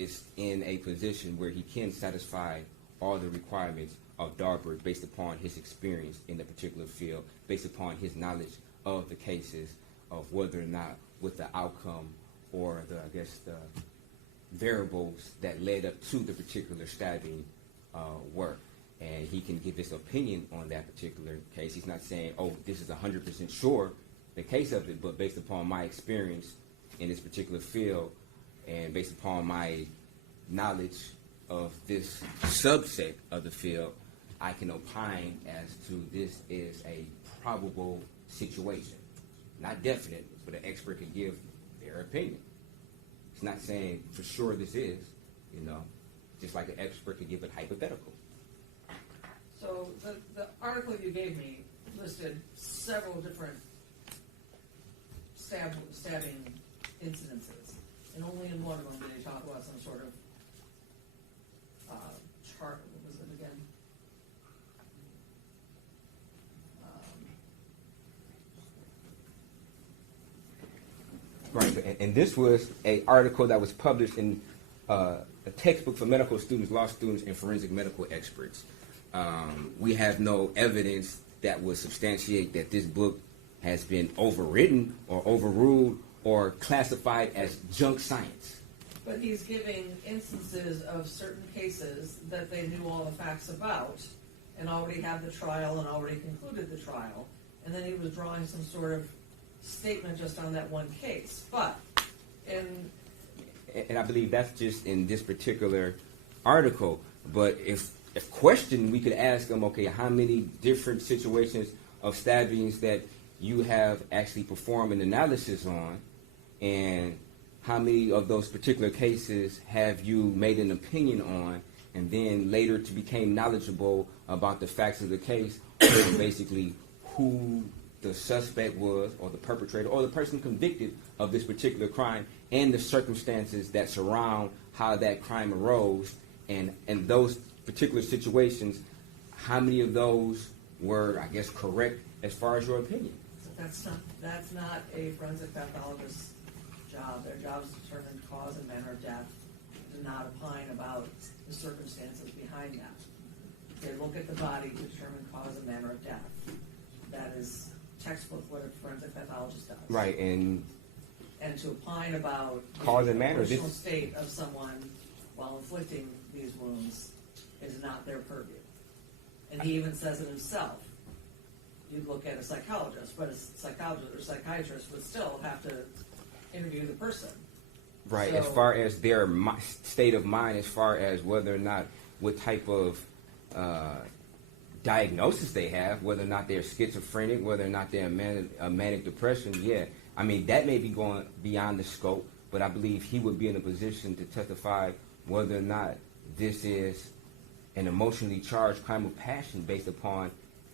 is in a position where he can satisfy all the requirements of Dahlberg based upon his experience in the particular field, based upon his knowledge of the cases, of whether or not with the outcome or the variables that led up to the particular stabbing work. And he can give his opinion on that particular case. He's not saying, oh, this is 100% sure the case of it, but based upon my experience in this particular field and based upon my knowledge of this subset of the field, I can opine as to this is a probable situation. Not definite, but an expert can give their opinion. It's not saying for sure this is, just like an expert could give it hypothetical. So the article you gave me listed several different stabbing incidences, and only in one of them did they talk about some sort of chart. What was it again? Right, and this was an article that was published in a textbook for medical students, law students, and forensic medical experts. We have no evidence that would substantiate that this book has been overwritten or overruled or classified as junk science. But he's giving instances of certain cases that they knew all the facts about and already had the trial and already concluded the trial, and then he was drawing some sort of statement just on that one case. But and I believe that's just in this particular article. But if questioned, we could ask them, okay, how many different situations of stabbings that you have actually performed an analysis on, and how many of those particular cases have you made an opinion on, and then later to become knowledgeable about the facts of the case, or basically who the suspect was, or the perpetrator, or the person convicted of this particular crime, and the circumstances that surround how that crime arose, and those particular situations, how many of those were, correct as far as your opinion? So that's not a forensic pathologist's job. Their job is to determine cause and manner of death, to not opine about the circumstances behind that. They look at the body to determine cause and manner of death. That is textbook what a forensic pathologist does. Right, and to opine about cause and the manner, emotional state of someone while inflicting these wounds is not their purview. And he even says it himself. You'd look at a psychologist, but a psychologist or psychiatrist would still have to interview the person. Right, so, as far as their state of mind, as far as whether or not, what type of diagnosis they have, whether or not they're schizophrenic, whether or not they're manic depression, yeah. I mean, that may be going beyond the scope, but I believe he would be in a position to testify whether or not this is an emotionally charged crime of passion based upon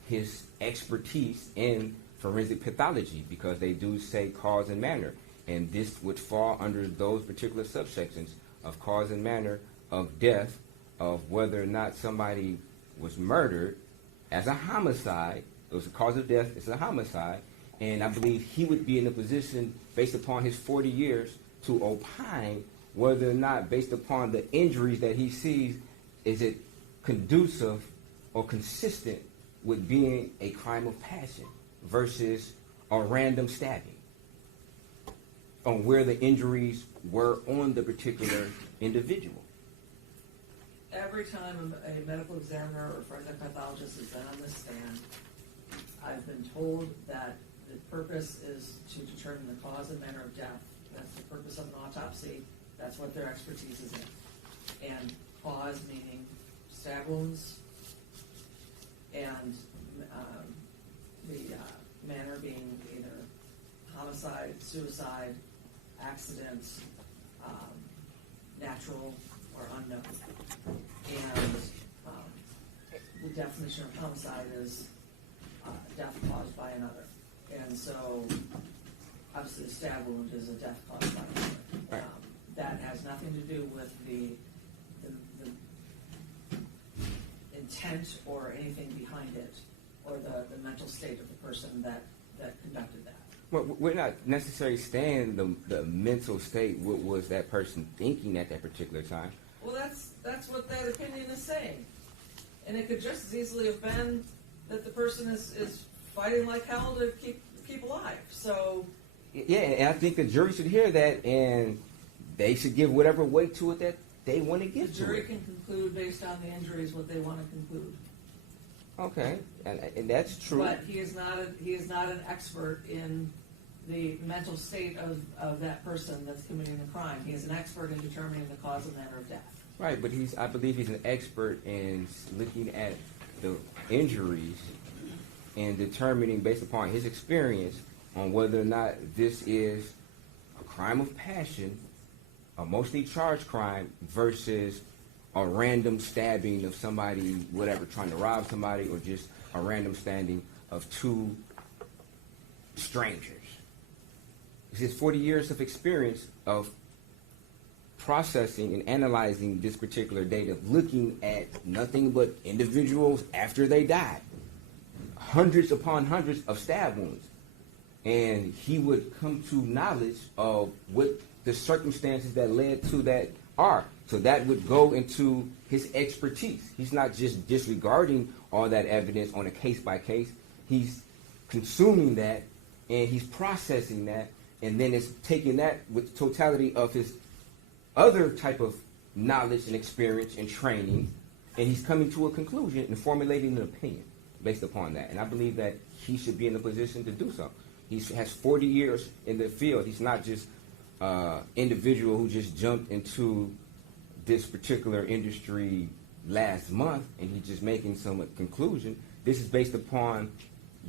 his expertise in forensic pathology, because they do say cause and manner. And this would fall under those particular subsections of cause and manner of death, of whether or not somebody was murdered as a homicide. It was a cause of death, it's a homicide. And I believe he would be in a position, based upon his 40 years, to opine whether or not, based upon the injuries that he sees, is it conducive or consistent with being a crime of passion versus a random stabbing, on where the injuries were on the particular individual. Every time a medical examiner or forensic pathologist has been on this stand, I've been told that the purpose is to determine the cause and manner of death. That's the purpose of an autopsy. That's what their expertise is in. And cause meaning stab wounds, and the manner being either homicide, suicide, accident, natural or unknown. And the definition of homicide is death caused by another. And so, obviously, a stab wound is a death caused by another. Right. That has nothing to do with the intent or anything behind it, or the mental state of the person that conducted that. Well, we're not necessarily saying the mental state. What was that person thinking at that particular time? Well, that's what that opinion is saying. And it could just as easily have been that the person is fighting like hell to keep alive. So yeah, and I think the jury should hear that, and they should give whatever weight to it that they want to give to it. the jury can conclude based on the injuries what they want to conclude. Okay, and that's true. But he is not an expert in the mental state of that person that's committing the crime. He is an expert in determining the cause and manner of death. Right, but I believe he's an expert in looking at the injuries and determining, based upon his experience, on whether or not this is a crime of passion, a mostly charged crime, versus a random stabbing of somebody, whatever, trying to rob somebody, or just a random stabbing of two strangers. It's his 40 years of experience of processing and analyzing this particular data, looking at nothing but individuals after they died. Hundreds upon hundreds of stab wounds. And he would come to knowledge of what the circumstances that led to that are. So that would go into his expertise. He's not just disregarding all that evidence on a case by case. He's consuming that, and he's processing that, and then it's taking that with the totality of his other type of knowledge and experience and training, and he's coming to a conclusion and formulating an opinion based upon that. And I believe that he should be in a position to do so. He has 40 years in the field. He's not just an individual who just jumped into this particular industry last month and he's just making some conclusion. This is based upon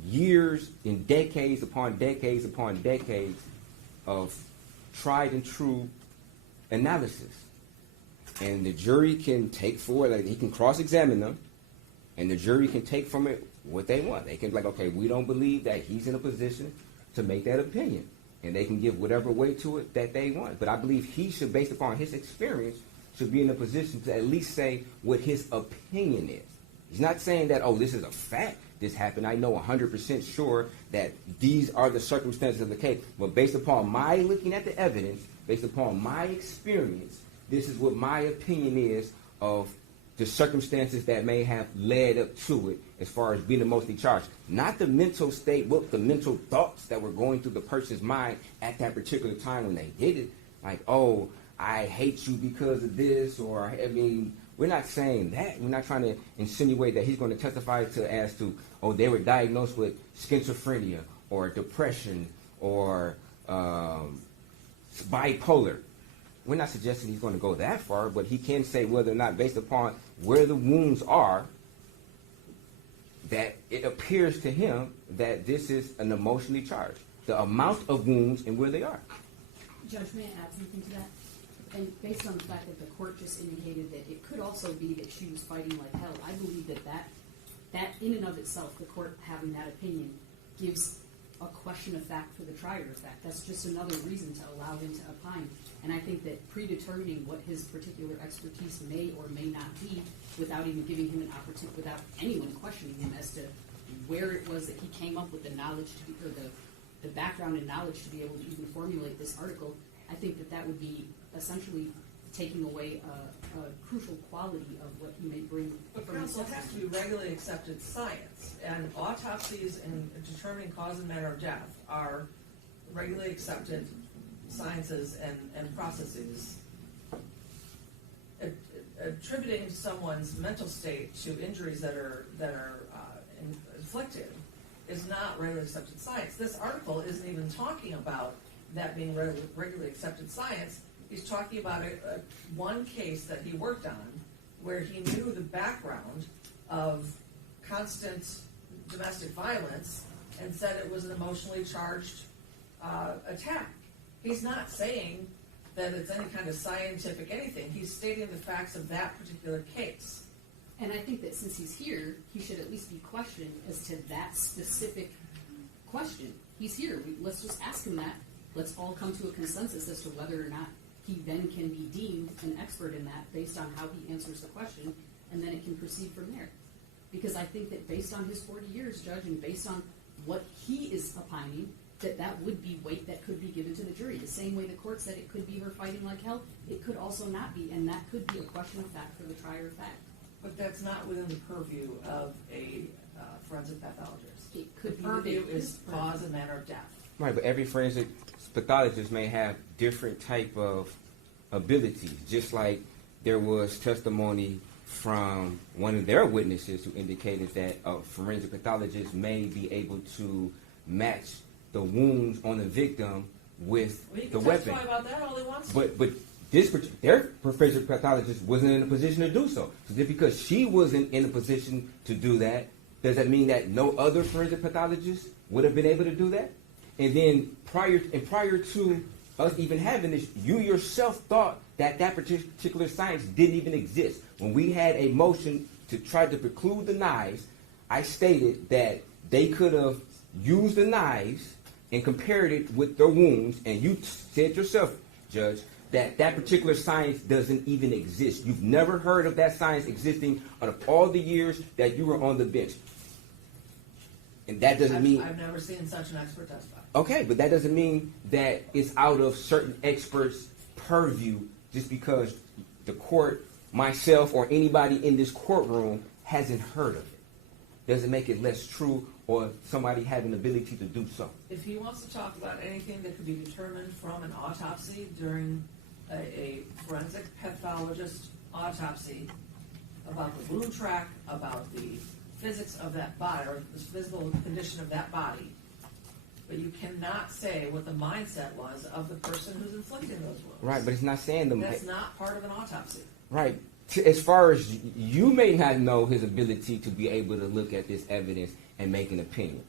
years and decades upon decades upon decades of tried and true analysis. And the jury can take forward, like he can cross-examine them, and the jury can take from it what they want. They can be like, okay, we don't believe that he's in a position to make that opinion. And they can give whatever weight to it that they want. But I believe he should, based upon his experience, should be in a position to at least say what his opinion is. He's not saying that, oh, this is a fact, this happened. I know 100% sure that these are the circumstances of the case. But based upon my looking at the evidence, based upon my experience, this is what my opinion is of the circumstances that may have led up to it as far as being mostly charged. Not the mental state, what the mental thoughts that were going through the person's mind at that particular time when they did it. Like, oh, I hate you because of this, or, I mean, we're not saying that. We're not trying to insinuate that he's going to testify to as to, oh, they were diagnosed with schizophrenia or depression or bipolar. We're not suggesting he's going to go that far, but he can say whether or not, based upon where the wounds are, that it appears to him that this is an emotionally charged. The amount of wounds and where they are. Judge, may I add something to that? And based on the fact that the court just indicated that it could also be that she was fighting like hell, I believe that in and of itself, the court having that opinion gives a question of fact for the trier of fact. That's just another reason to allow him to opine. And I think that predetermining what his particular expertise may or may not be, without even giving him an opportunity, without anyone questioning him as to where it was that he came up with the knowledge to be, or the background and knowledge to be able to even formulate this article, I think that would be essentially taking away a crucial quality of what he may bring. But counsel, it has to be regularly accepted science, and autopsies and determining cause and manner of death are regularly accepted sciences and processes. Attributing someone's mental state to injuries that are inflicted is not regularly accepted science. This article isn't even talking about that being regularly accepted science. He's talking about one case that he worked on where he knew the background of constant domestic violence and said it was an emotionally charged attack. He's not saying that it's any kind of scientific anything. He's stating the facts of that particular case. And I think that since he's here, he should at least be questioned as to that specific question. He's here. Let's just ask him that. Let's all come to a consensus as to whether or not he then can be deemed an expert in that based on how he answers the question, and then it can proceed from there. Because I think that based on his 40 years, Judge, and based on what he is opining, that would be weight that could be given to the jury. The same way the court said it could be her fighting like hell, it could also not be, and that could be a question of fact for the trier of fact. But that's not within the purview of a forensic pathologist. It could The be purview within is cause and manner of death. Right, but every forensic pathologist may have different type of abilities, just like there was testimony from one of their witnesses who indicated that a forensic pathologist may be able to match the wounds on the victim with Well, you the can weapon. testify about that all he wants. But their forensic pathologist wasn't in a position to do so. So just because she wasn't in a position to do that, does that mean that no other forensic pathologist would have been able to do that? And then prior to us even having this, you yourself thought that particular science didn't even exist. When we had a motion to try to preclude the knives, I stated that they could have used the knives and compared it with their wounds, and you said yourself, Judge, that particular science doesn't even exist. You've never heard of that science existing out of all the years that you were on the bench. And that doesn't mean... I've never seen such an expert testify. Okay, but that doesn't mean that it's out of certain experts' purview just because the court, myself, or anybody in this courtroom hasn't heard of it. Doesn't make it less true or somebody having the ability to do so. If he wants to talk about anything that could be determined from an autopsy during a forensic pathologist autopsy, about the wound track, about the physics of that body, or the physical condition of that body, but you cannot say what the mindset was of the person who's inflicting those wounds. Right, but it's not saying them. That's not part of an autopsy. Right. As far as you may not know his ability to be able to look at this evidence and make an opinion.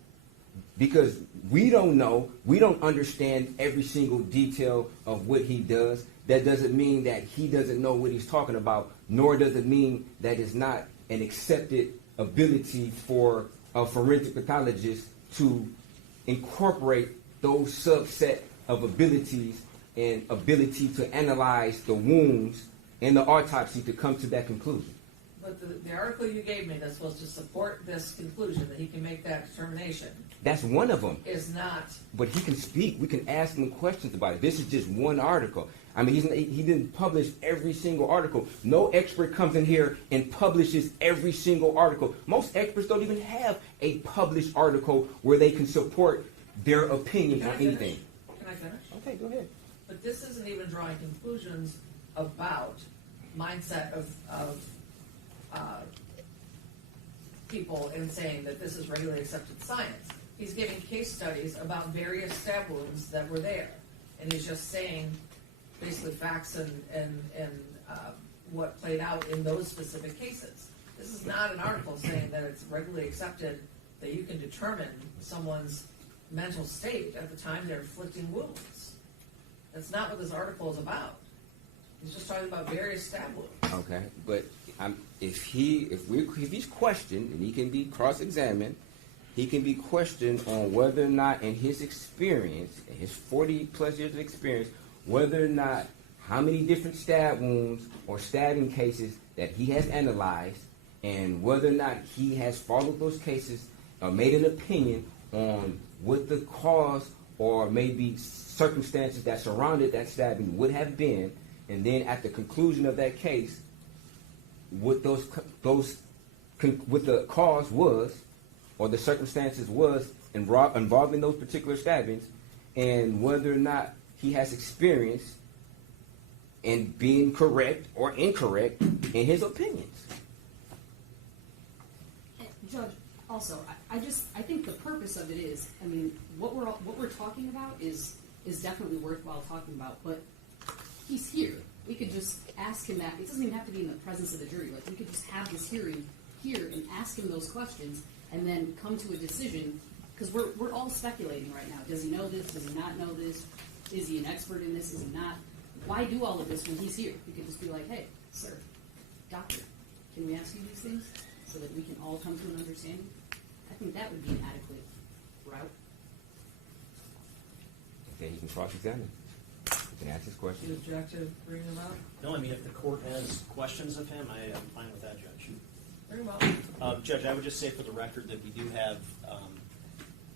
Because we don't know, we don't understand every single detail of what he does. That doesn't mean that he doesn't know what he's talking about, nor does it mean that it's not an accepted ability for a forensic pathologist to incorporate those subset of abilities and ability to analyze the wounds in the autopsy to come to that conclusion. But the article you gave me that's supposed to support this conclusion, that he can make that determination, That's one of them. is not. But he can speak. We can ask him questions about it. This is just one article. I mean, he didn't publish every single article. No expert comes in here and publishes every single article. Most experts don't even have a published article where they can support their opinion Can on I finish? anything. Can I finish? Okay, go ahead. But this isn't even drawing conclusions about mindset of people and saying that this is regularly accepted science. He's giving case studies about various stab wounds that were there, and he's just saying basically facts and what played out in those specific cases. This is not an article saying that it's regularly accepted that you can determine someone's mental state at the time they're inflicting wounds. That's not what this article is about. He's just talking about various stab wounds. Okay, but if he's questioned and he can be cross-examined, he can be questioned on whether or not, in his experience, in his 40-plus years of experience, whether or not how many different stab wounds or stabbing cases that he has analyzed, and whether or not he has followed those cases or made an opinion on what the cause or maybe circumstances that surrounded that stabbing would have been, and then at the conclusion of that case, what what the cause was or the circumstances was involving those particular stabbings, and whether or not he has experience in being correct or incorrect in his opinions. Judge, also, I think the purpose of it is, I mean, what we're talking about is definitely worthwhile talking about, but he's here. We could just ask him that. It doesn't even have to be in the presence of the jury. Like, we could just have this hearing here and ask him those questions and then come to a decision, because we're all speculating right now. Does he know this? Does he not know this? Is he an expert in this? Is he not? Why do all of this when he's here? We could just be like, hey, sir, doctor, can we ask you these things so that we can all come to an understanding? I think that would be an adequate route. Okay, he can cross-examine. He can ask his Do questions. you object to bringing him out? No, I mean, if the court has questions of him, I am fine with that, Judge. Bring him out. Judge, I would just say for the record that we do have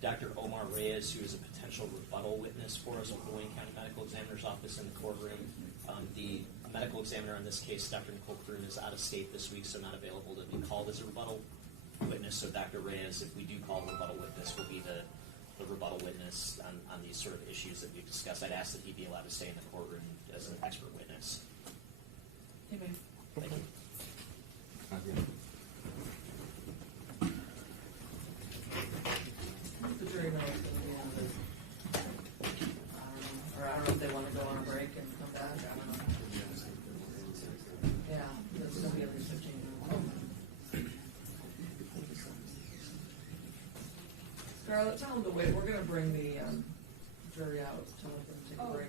Dr. Omar Reyes, who is a potential rebuttal witness for us with the Wayne County Medical Examiner's Office in the courtroom. The medical examiner in this case, Dr. Nicole Kroon, is out of state this week, so not available to be called as a rebuttal witness. So Dr. Reyes, if we do call a rebuttal witness, will be the rebuttal witness on these sort of issues that we've discussed. I'd ask that he be allowed to stay in the courtroom as an expert witness. Amen. Thank you. The jury knows at the end of it. Or I don't know if they want to go on a break and come back. I don't know. Yeah, there's going to be at least 15 minutes. Scarlett, tell them to wait. We're going to bring the jury out to let them take a break.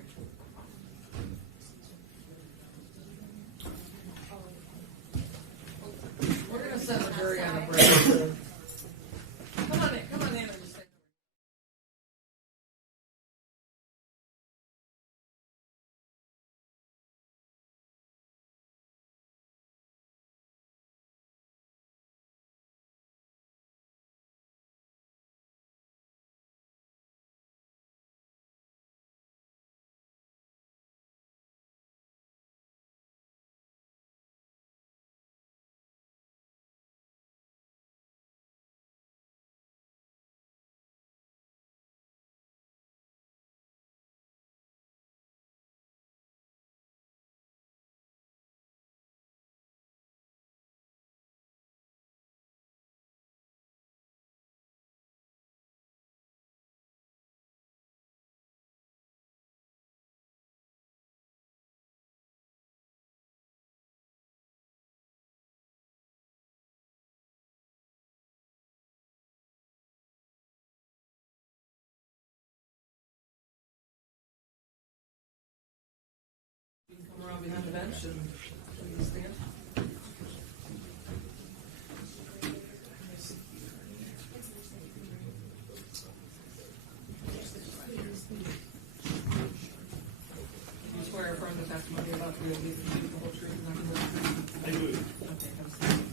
We're going to send the jury on a break. Come on in and just take a break. You can come around behind the bench and please stand. You swear or affirm the testimony you're about to give the whole truth and nothing but the truth? I do. Okay, come stand.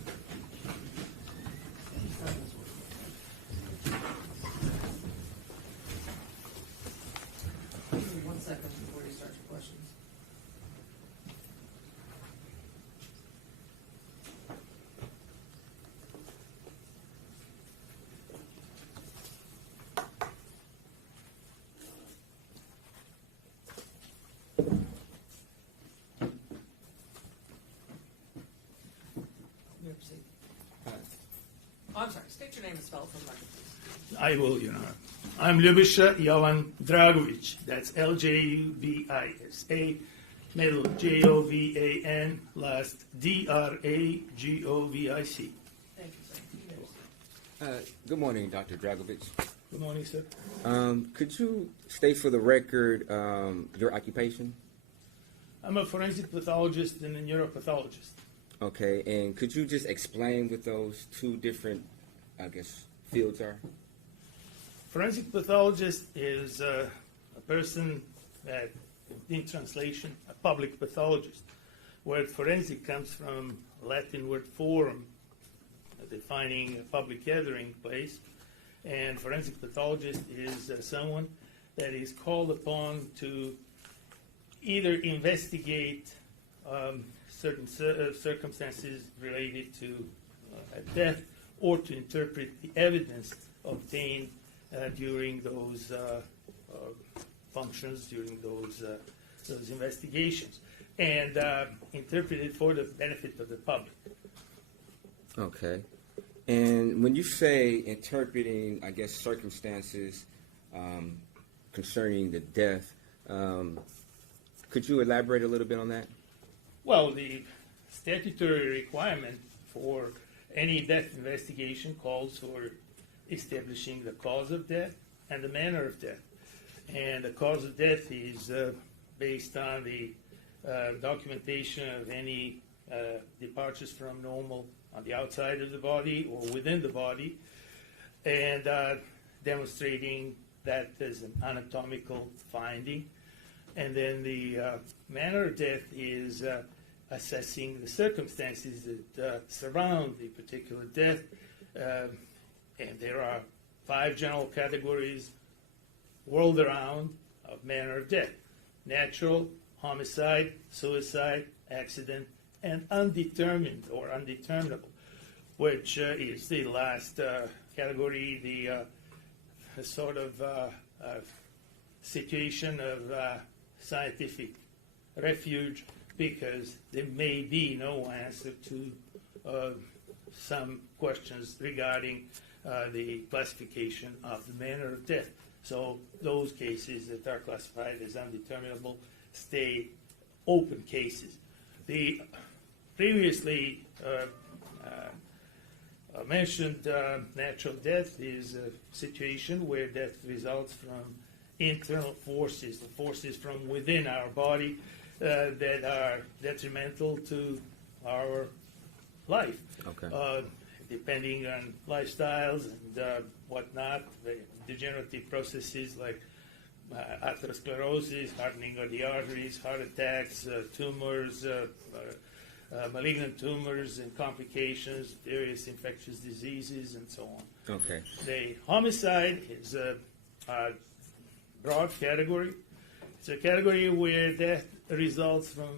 Give me 1 second before you start your questions. You may proceed. Oh, I'm sorry. State your name and spell it for the record, please. I will, Your Honor. I'm Ljubisha Jovan Dragovic. That's L-J-U-B-I-S-A, middle J-O-V-A-N, last D-R-A-G-O-V-I-C. Thank you, sir. You may proceed. Good morning, Dr. Dragovich. Good morning, sir. Could you state for the record your occupation? I'm a forensic pathologist and a neuropathologist. Okay, and could you just explain what those two different, I guess, fields are? Forensic pathologist is a person that, in translation, a public pathologist. Word forensic comes from Latin word forum, defining a public gathering place. And forensic pathologist is someone that is called upon to either investigate certain circumstances related to a death or to interpret the evidence obtained during those functions, during those investigations, and interpret it for the benefit of the public. Okay. And when you say interpreting, I guess, circumstances concerning the death, could you elaborate a little bit on that? Well, the statutory requirement for any death investigation calls for establishing the cause of death and the manner of death. And the cause of death is based on the documentation of any departures from normal on the outside of the body or within the body, and demonstrating that as an anatomical finding. And then the manner of death is assessing the circumstances that surround the particular death. And there are 5 general categories whirled around of manner of death: natural, homicide, suicide, accident, and undetermined or undeterminable, which is the last category, the sort of situation of scientific refuge, because there may be no answer to some questions regarding the classification of the manner of death. So those cases that are classified as undeterminable stay open cases. The previously mentioned natural death is a situation where death results from internal forces, the forces from within our body that are detrimental to our life. Okay. Depending on lifestyles and whatnot, the degenerative processes like atherosclerosis, hardening of the arteries, heart attacks, tumors, malignant tumors and complications, various infectious diseases, and so on. Okay. The homicide is a broad category. It's a category where death results from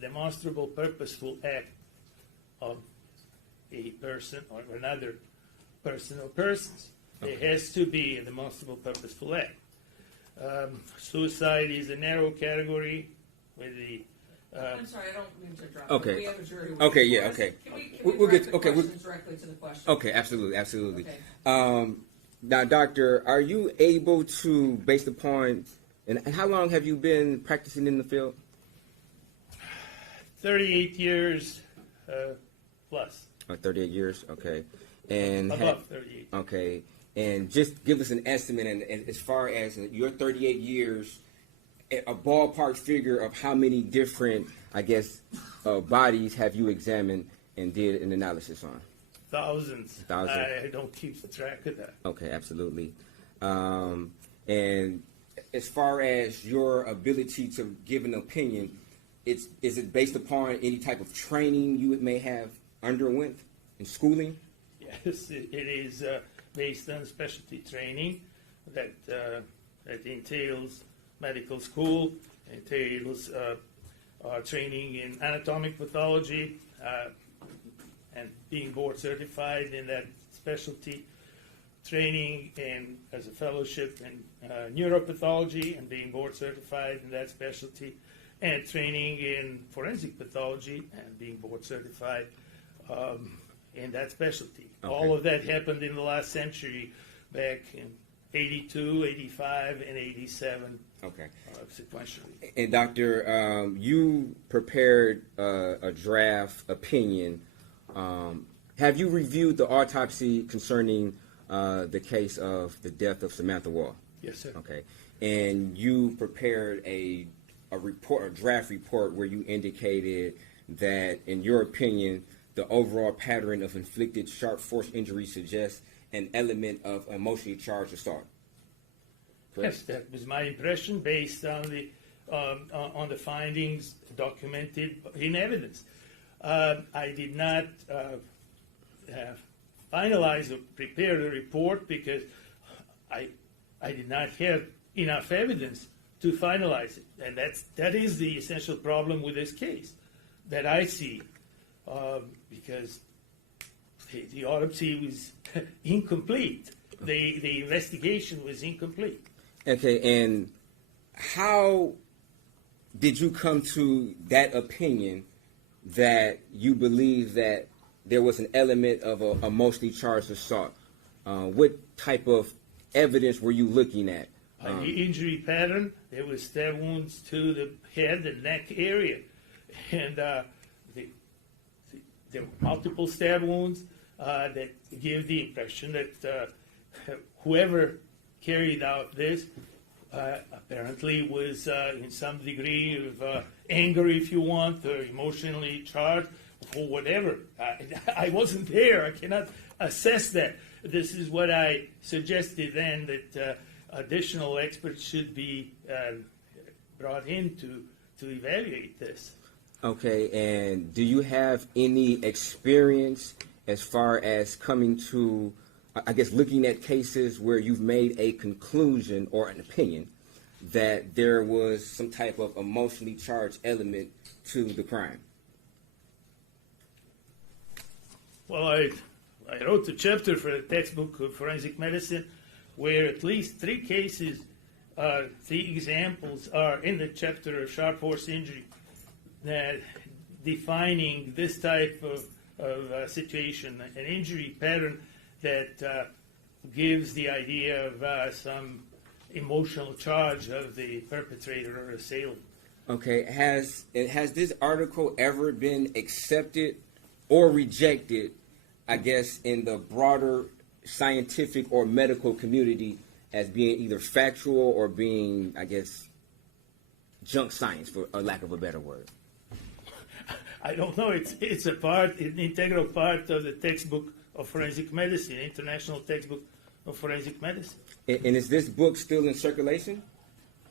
demonstrable purposeful act of a person or another person or persons. There has to be a demonstrable purposeful act. Suicide is a narrow category where the I'm sorry, I don't mean to interrupt. Okay. We have a jury. Okay, yeah, okay. Can we We'll direct get- the okay, we'll- questions directly to the question? Okay, absolutely, absolutely. Okay. Now, doctor, are you able to, based upon, and how long have you been practicing in the field? 38 years plus, 38 years, okay. And above 38. okay, and just give us an estimate, and as far as your 38 years, a ballpark figure of how many different, I guess, bodies have you examined and did an analysis on? Thousands. I don't keep track of that. Okay, absolutely. And as far as your ability to give an opinion, is it based upon any type of training you may have underwent in schooling? Yes, it is based on specialty training that entails medical school, entails training in anatomic pathology, and being board certified in that specialty, training in as a fellowship in neuropathology and being board certified in that specialty, and training in forensic pathology and being board certified in that specialty. Okay. All of that happened in the last century, back in 82, 85, and 87, Okay. sequentially. And doctor, you prepared a draft opinion. Have you reviewed the autopsy concerning the case of the death of Samantha Woll? Yes, sir. Okay. And you prepared a report, a draft report, where you indicated that, in your opinion, the overall pattern of inflicted sharp force injury suggests an element of emotionally charged assault. Correct? Yes, that was my impression based on the findings documented in evidence. I did not finalize or prepare the report because I did not have enough evidence to finalize it, and that is the essential problem with this case that I see, because the autopsy was incomplete. The investigation was incomplete. Okay, and how did you come to that opinion that you believe that there was an element of a emotionally charged assault? What type of evidence were you looking at? The injury pattern, there was stab wounds to the head and neck area, and there were multiple stab wounds that give the impression that whoever carried out this apparently was in some degree of anger, if you want, or emotionally charged, or whatever. I wasn't there. I cannot assess that. This is what I suggested then, that additional experts should be brought in to evaluate this. Okay, and do you have any experience as far as coming to I guess, looking at cases where you've made a conclusion or an opinion that there was some type of emotionally charged element to the crime? Well, I wrote a chapter for a textbook of forensic medicine where at least 3 cases, 3 examples are in the chapter of sharp force injury, that defining this type of situation, an injury pattern that gives the idea of some emotional charge of the perpetrator or assailant. Okay, has this article ever been accepted or rejected, I guess, in the broader scientific or medical community as being either factual or being, I guess, junk science, for a lack of a better word? I don't know. It's an integral part of the textbook of forensic medicine, international textbook of forensic medicine. And is this book still in circulation?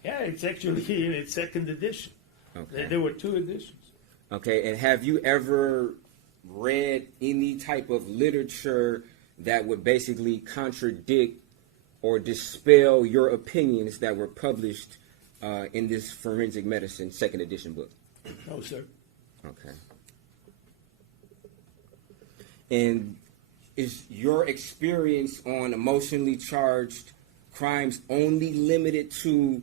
Yeah, it's actually in its 2nd edition. Okay. There were 2 editions. Okay, and have you ever read any type of literature that would basically contradict or dispel your opinions that were published in this forensic medicine 2nd edition book? No, sir. Okay. And is your experience on emotionally charged crimes only limited to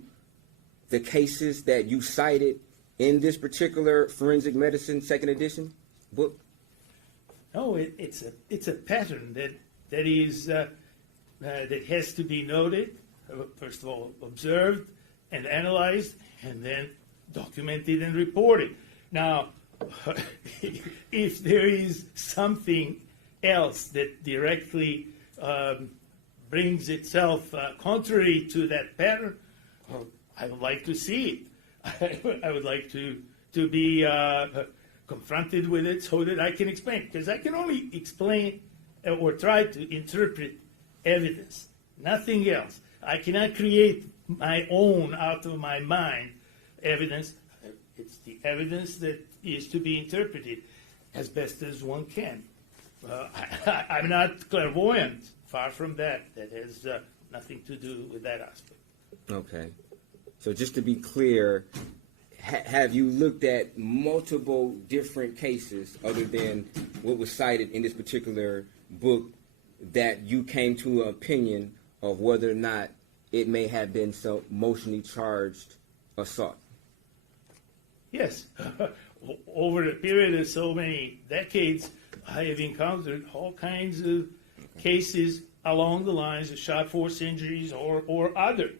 the cases that you cited in this particular forensic medicine 2nd edition book? No, it's a pattern that is that has to be noted, first of all, observed and analyzed, and then documented and reported. Now, if there is something else that directly brings itself contrary to that pattern, well, I would like to see it. I would like to be confronted with it so that I can explain. Because I can only explain or try to interpret evidence, nothing else. I cannot create my own out of my mind evidence. It's the evidence that is to be interpreted as best as one can. I'm not clairvoyant, far from that. That has nothing to do with that aspect. Okay. So just to be clear, have you looked at multiple different cases other than what was cited in this particular book that you came to an opinion of whether or not it may have been some emotionally charged assault? Yes. Over a period of so many decades, I have encountered all kinds of cases along the lines of sharp force injuries or other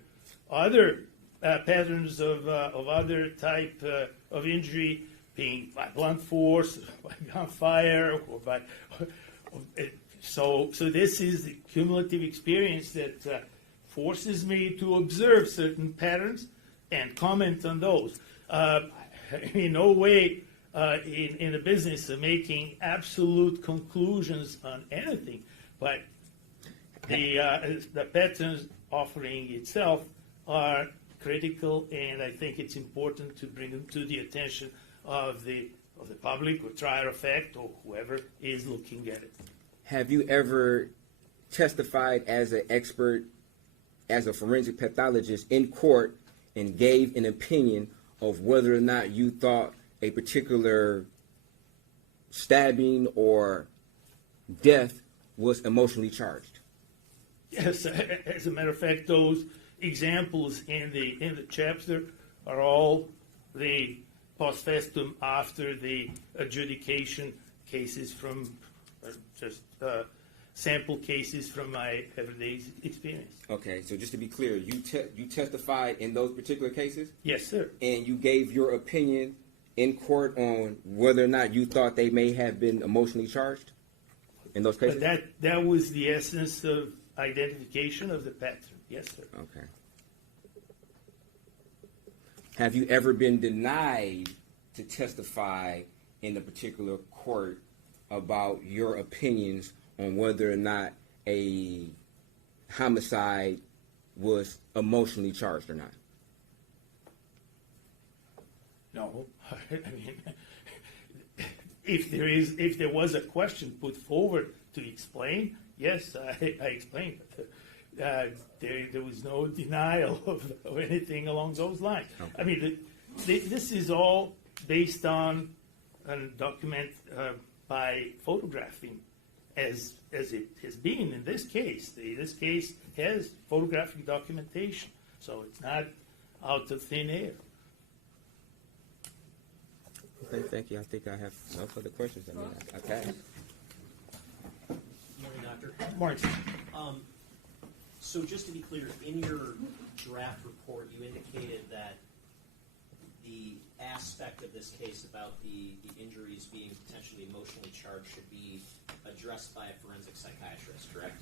patterns of other type of injury, being by blunt force, by gunfire, or by. So this is the cumulative experience that forces me to observe certain patterns and comment on those. In no way in the business of making absolute conclusions on anything, but the patterns offering itself are critical, and I think it's important to bring them to the attention of the public or trier of fact or whoever is looking at it. Have you ever testified as an expert, as a forensic pathologist in court, and gave an opinion of whether or not you thought a particular stabbing or death was emotionally charged? Yes, as a matter of fact, those examples in the chapter are all the post festum after the adjudication cases from just sample cases from my everyday experience. Okay, so just to be clear, you testified in those particular cases? Yes, sir. And you gave your opinion in court on whether or not you thought they may have been emotionally charged in those cases? But that was the essence of identification of the pattern. Yes, sir. Okay. Have you ever been denied to testify in a particular court about your opinions on whether or not a homicide was emotionally charged or not? No. I mean, if there was a question put forward to explain, yes, I explained it. There was no denial of anything along those lines. Okay. I mean, this is all based on a document by photographing, as it has been in this case. This case has photographic documentation, so it's not out of thin air. Okay, thank you. I think I have no further questions. I mean, I passed. Morning, Doctor. Morning. So just to be clear, in your draft report, you indicated that the aspect of this case about the injuries being potentially emotionally charged should be addressed by a forensic psychiatrist, correct?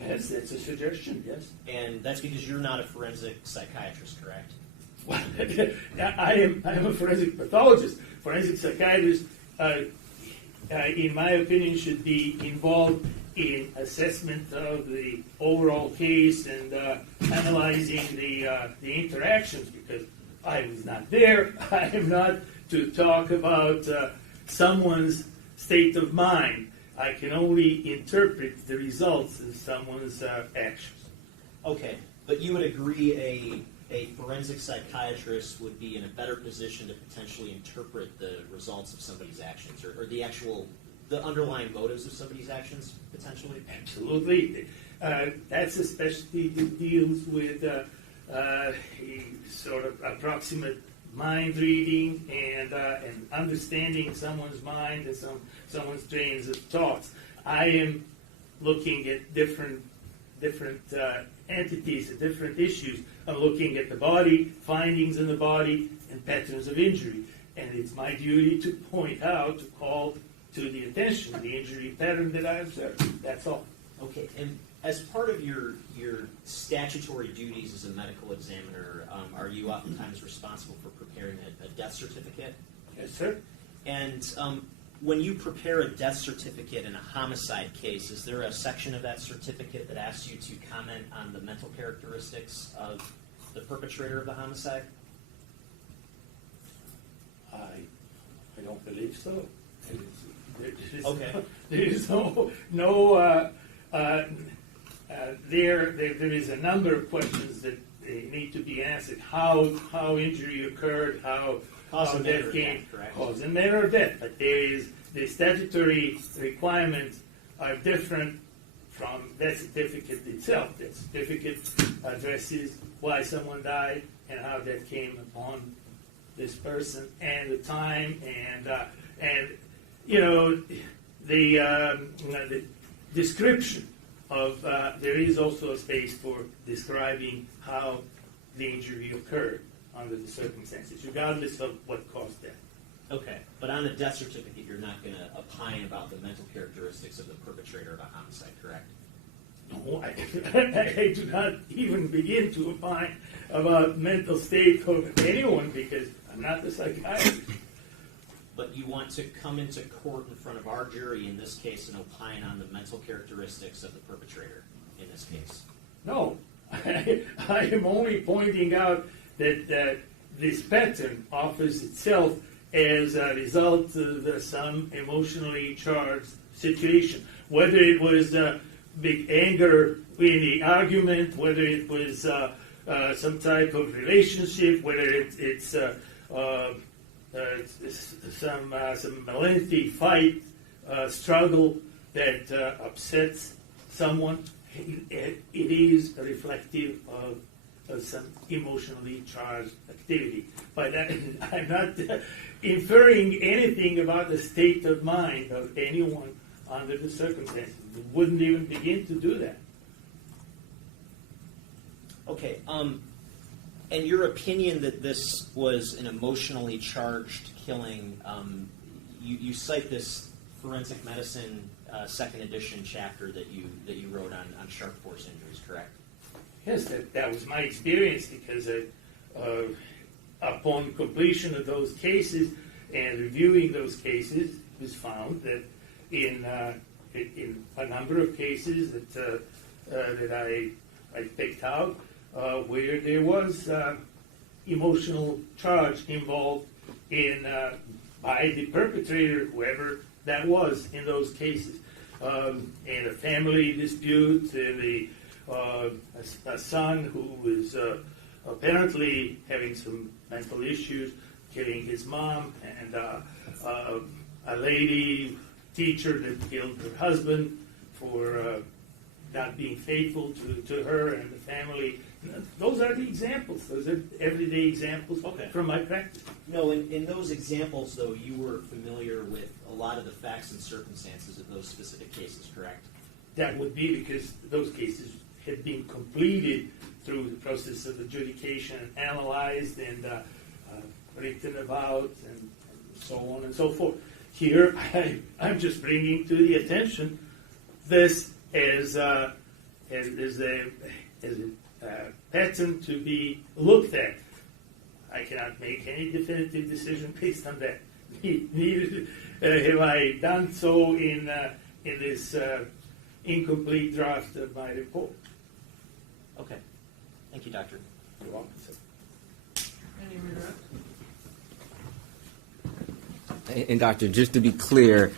Yes, it's a suggestion, yes. And that's because you're not a forensic psychiatrist, correct? I am a forensic pathologist. Forensic psychiatrists, in my opinion, should be involved in assessment of the overall case and analyzing the interactions, because I was not there. I am not to talk about someone's state of mind. I can only interpret the results of someone's actions. Okay, but you would agree a forensic psychiatrist would be in a better position to potentially interpret the results of somebody's actions, or the underlying motives of somebody's actions, potentially? Absolutely. That's a specialty that deals with a sort of approximate mind reading and understanding someone's mind and someone's trains of thoughts. I am looking at different entities, at different issues. I'm looking at the body, findings in the body, and patterns of injury. And it's my duty to point out, to call to the attention the injury pattern that I observed. That's all. Okay, and as part of your statutory duties as a medical examiner, are you oftentimes responsible for preparing a death certificate? Yes, sir. And when you prepare a death certificate in a homicide case, is there a section of that certificate that asks you to comment on the mental characteristics of the perpetrator of the homicide? I don't believe so. Okay. There is there is a number of questions that need to be answered. How injury occurred, how death came, cause and manner of death. But the statutory requirements are different from that certificate itself. That certificate addresses why someone died and how that came upon this person and the time and you know the description of there is also a space for describing how the injury occurred under the circumstances, regardless of what caused death. Okay, but on the death certificate, you're not going to opine about the mental characteristics of the perpetrator of a homicide, correct? No, I do not even begin to opine about mental state of anyone because I'm not a psychiatrist. But you want to come into court in front of our jury in this case and opine on the mental characteristics of the perpetrator in this case? No, I am only pointing out that this pattern offers itself as a result of some emotionally charged situation. Whether it was big anger in the argument, whether it was some type of relationship, whether it's some lengthy fight, struggle that upsets someone, it is reflective of some emotionally charged activity. But I'm not inferring anything about the state of mind of anyone under the circumstances. We wouldn't even begin to do that. Okay, and your opinion that this was an emotionally charged killing, you cite this forensic medicine second edition chapter that you wrote on sharp force injuries, correct? Yes, that was my experience because upon completion of those cases and reviewing those cases, it was found that in a number of cases that I picked out, where there was emotional charge involved in by the perpetrator, whoever that was in those cases. and a family dispute, and a son who was apparently having some mental issues, killing his mom, and a lady teacher that killed her husband for not being faithful to her and the family. Those are the examples. Those are everyday examples from my practice. No, in those examples, though, you were familiar with a lot of the facts and circumstances of those specific cases, correct? That would be because those cases had been completed through the process of adjudication, and analyzed and written about, and so on and so forth. Here, I'm just bringing to the attention this as a pattern to be looked at. I cannot make any definitive decision based on that. Neither have I done so in this incomplete draft of my report. Okay. Thank you, Doctor. You're welcome, sir. Any redirect? And Doctor, just to be clear,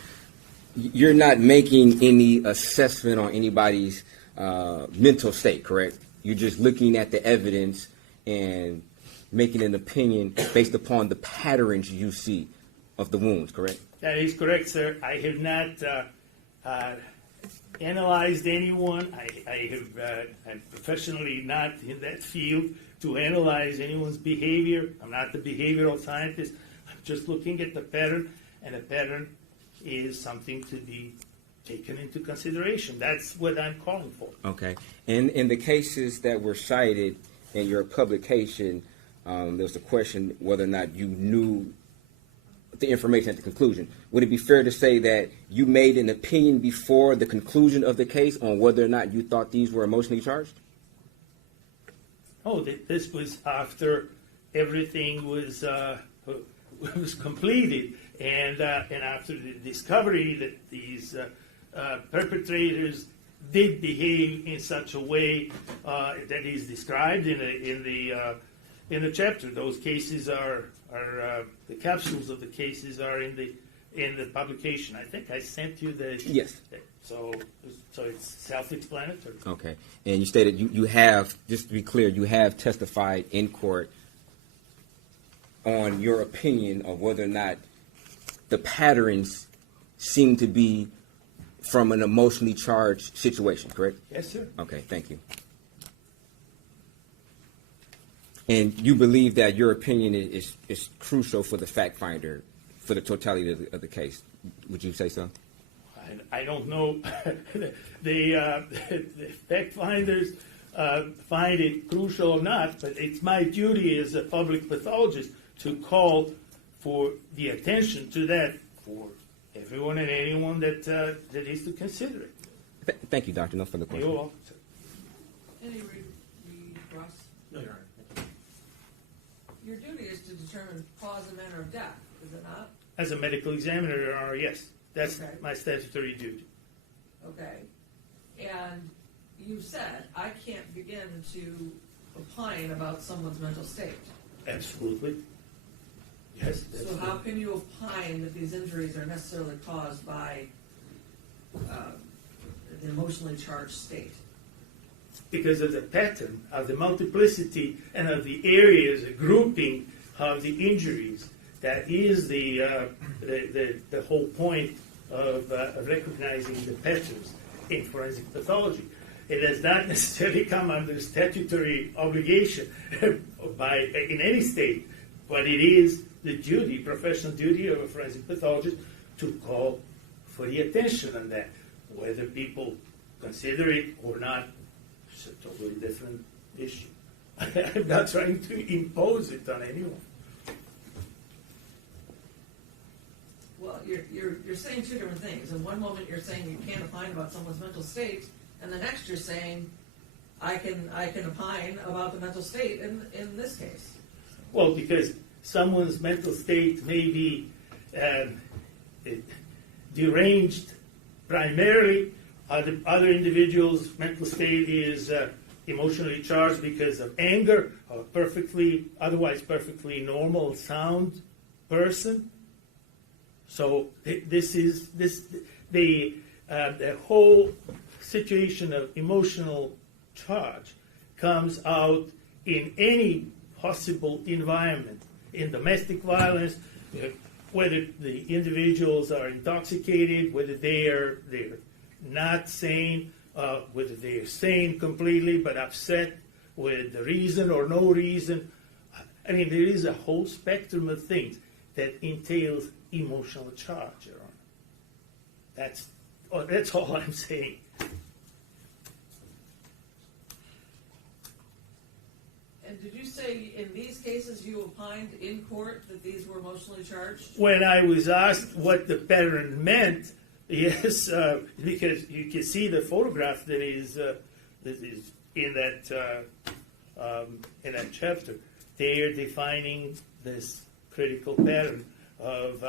you're not making any assessment on anybody's mental state, correct? You're just looking at the evidence and making an opinion based upon the patterns you see of the wounds, correct? That is correct, sir. I have not analyzed anyone. I'm professionally not in that field to analyze anyone's behavior. I'm not the behavioral scientist. I'm just looking at the pattern, and the pattern is something to be taken into consideration. That's what I'm calling for. Okay. And in the cases that were cited in your publication, there was a question whether or not you knew the information at the conclusion. Would it be fair to say that you made an opinion before the conclusion of the case on whether or not you thought these were emotionally charged? Oh, this was after everything was completed, and after the discovery that these perpetrators did behave in such a way that is described in the chapter. Those cases are the capsules of the cases are in the publication. I think I sent you the Yes. So it's self-explanatory. Okay. And you stated you have, just to be clear, you have testified in court on your opinion of whether or not the patterns seem to be from an emotionally charged situation, correct? Yes, sir. Okay, thank you. And you believe that your opinion is crucial for the fact finder, for the totality of the case. Would you say so? I don't know. The fact finders find it crucial or not, but it's my duty as a public pathologist to call for the attention to that for everyone and anyone that is to consider it. Thank you, Doctor. No further questions. You're welcome, sir. Any cross? No, Your Honor. Thank you. Your duty is to determine cause and manner of death, is it not? As a medical examiner, Your Honor, yes. That's Okay. my statutory duty. Okay. And you said, I can't begin to opine about someone's mental state. Absolutely. Yes. So how can you opine that these injuries are necessarily caused by the emotionally charged state? Because of the pattern, of the multiplicity, and of the areas, the grouping of the injuries. That is the whole point of recognizing the patterns in forensic pathology. It does not necessarily come under statutory obligation in any state, but it is the duty, professional duty of a forensic pathologist to call for the attention on that. Whether people consider it or not, it's a totally different issue. I'm not trying to impose it on anyone. Well, you're saying two different things. In one moment, you're saying you can't opine about someone's mental state, and the next you're saying I can opine about the mental state in this case. Well, because someone's mental state may be deranged primarily. Other individuals' mental state is emotionally charged because of anger, or otherwise perfectly normal, sound person. So the the whole situation of emotional charge comes out in any possible environment, in domestic violence, whether the individuals are intoxicated, whether they're not sane, whether they're sane completely but upset with the reason or no reason. I mean, there is a whole spectrum of things that entails emotional charge, Your Honor. That's all I'm saying. And did you say in these cases you opined in court that these were emotionally charged? When I was asked what the pattern meant, yes, because you can see the photograph that is in that chapter. They are defining this critical pattern of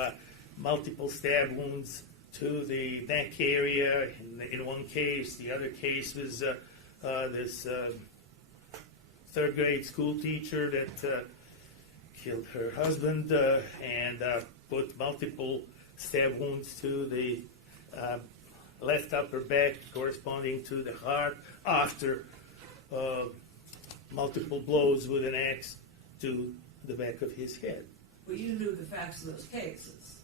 multiple stab wounds to the neck area. In one case, the other case was this third grade school teacher that killed her husband and put multiple stab wounds to the left upper back corresponding to the heart after multiple blows with an axe to the back of his head. But you knew the facts of those cases.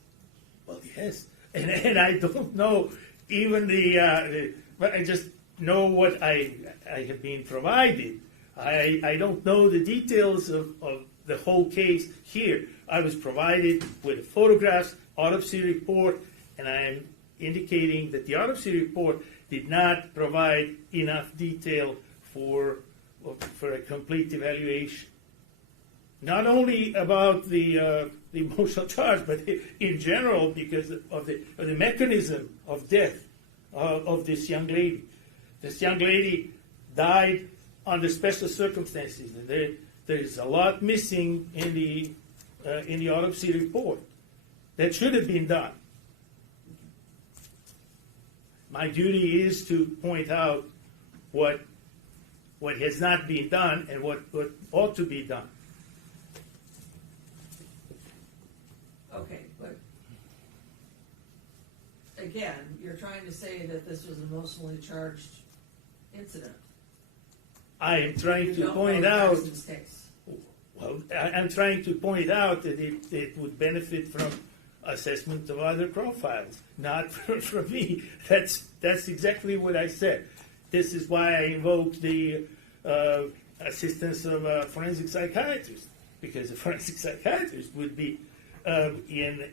Well, yes, and I don't know even but I just know what I have been provided. I don't know the details of the whole case here. I was provided with photographs, autopsy report, and I am indicating that the autopsy report did not provide enough detail for a complete evaluation. Not only about the emotional charge, but in general because of the mechanism of death of this young lady. This young lady died under special circumstances, and there is a lot missing in the autopsy report that should have been done. My duty is to point out what has not been done and what ought to be done. Okay, but again, you're trying to say that this was an emotionally charged incident. I am trying You to don't point know the out. facts of this case. Well, I'm trying to point out that it would benefit from assessment of other profiles, not from me. That's exactly what I said. This is why I invoked the assistance of a forensic psychiatrist, because a forensic psychiatrist would be in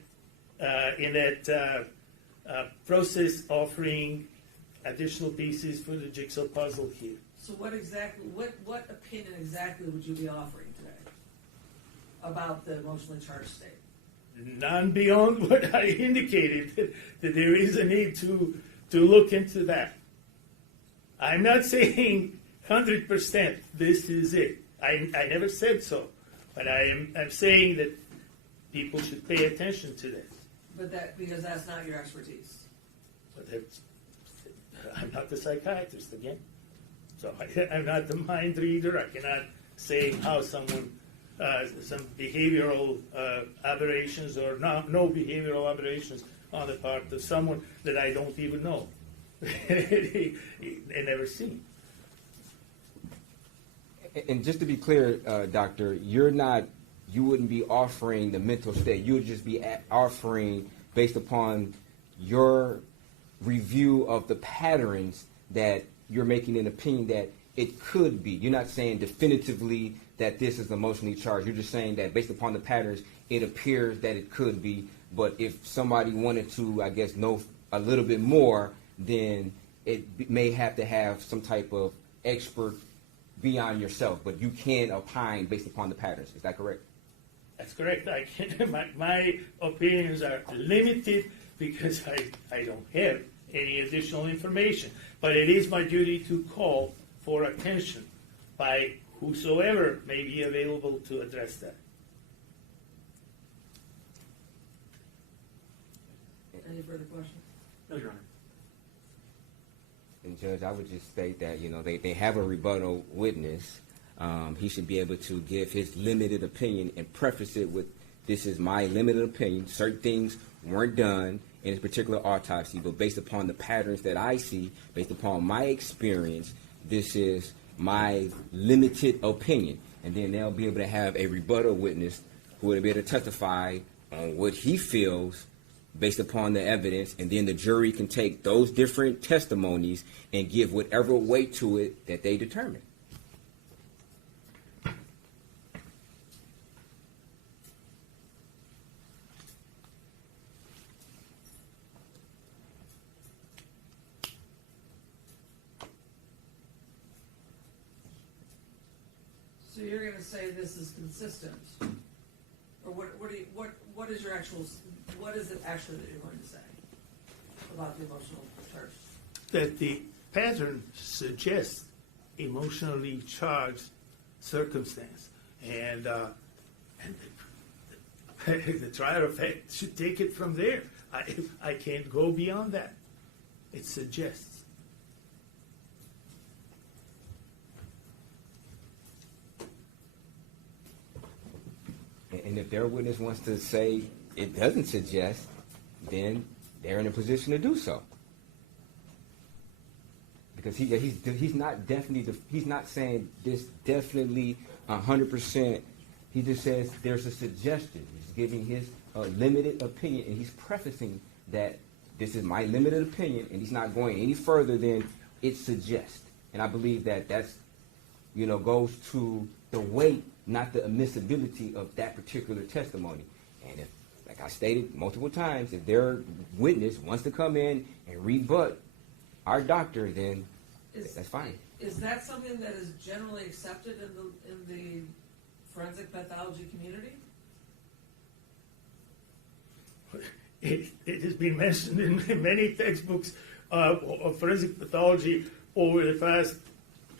that process offering additional pieces for the jigsaw puzzle here. So what opinion exactly would you be offering today about the emotionally charged state? None beyond what I indicated, that there is a need to look into that. I'm not saying 100% this is it. I never said so. But I'm saying that people should pay attention to this. But because that's not your expertise. But I'm not the psychiatrist again. So I'm not the mind reader. I cannot say how someone, some behavioral aberrations or no behavioral aberrations on the part of someone that I don't even know. I never seen. And just to be clear, Doctor, you wouldn't be offering the mental state. You would just be offering based upon your review of the patterns that you're making an opinion that it could be. You're not saying definitively that this is emotionally charged. You're just saying that based upon the patterns, it appears that it could be. But if somebody wanted to, I guess, know a little bit more, then it may have to have some type of expert beyond yourself. But you can opine based upon the patterns. Is that correct? That's correct. My opinions are limited because I don't have any additional information. But it is my duty to call for attention by whosoever may be available to address that. Any further questions? No, Your Honor. And Judge, I would just state that, they have a rebuttal witness. He should be able to give his limited opinion and preface it with, this is my limited opinion. Certain things weren't done, in this particular autopsy, but based upon the patterns that I see, based upon my experience, this is my limited opinion. And then they'll be able to have a rebuttal witness who will be able to testify on what he feels based upon the evidence, and then the jury can take those different testimonies and give whatever weight to it that they determine. So you're going to say this is consistent, or what is your actual, what is it actually that you're going to say about the emotional charge? That the pattern suggests emotionally charged circumstance, and the trier of fact should take it from there. I can't go beyond that. It suggests. And if their witness wants to say it doesn't suggest, then they're in a position to do so. Because he's not definitely, he's not saying this definitely 100%. He just says there's a suggestion. He's giving his limited opinion, and he's prefacing that this is my limited opinion, and he's not going any further than it suggests. And I believe that that's, goes to the weight, not the admissibility of that particular testimony. And if, like I stated multiple times, if their witness wants to come in and rebut our doctor, then that's fine. Is that something that is generally accepted in the forensic pathology community? It has been mentioned in many textbooks of forensic pathology over the past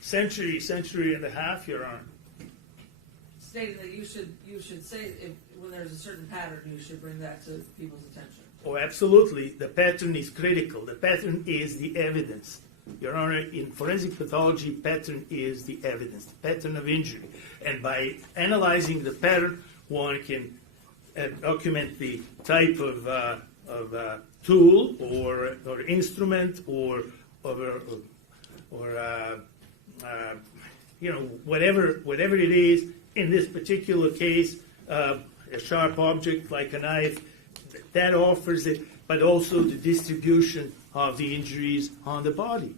century and a half, Your Honor. Stating that you should say when there's a certain pattern, you should bring that to people's attention. Oh, absolutely. The pattern is critical. The pattern is the evidence. Your Honor, in forensic pathology, pattern is the evidence, the pattern of injury. And by analyzing the pattern, one can document the type of tool or instrument or whatever it is. In this particular case, a sharp object like a knife, that offers it, but also the distribution of the injuries on the body.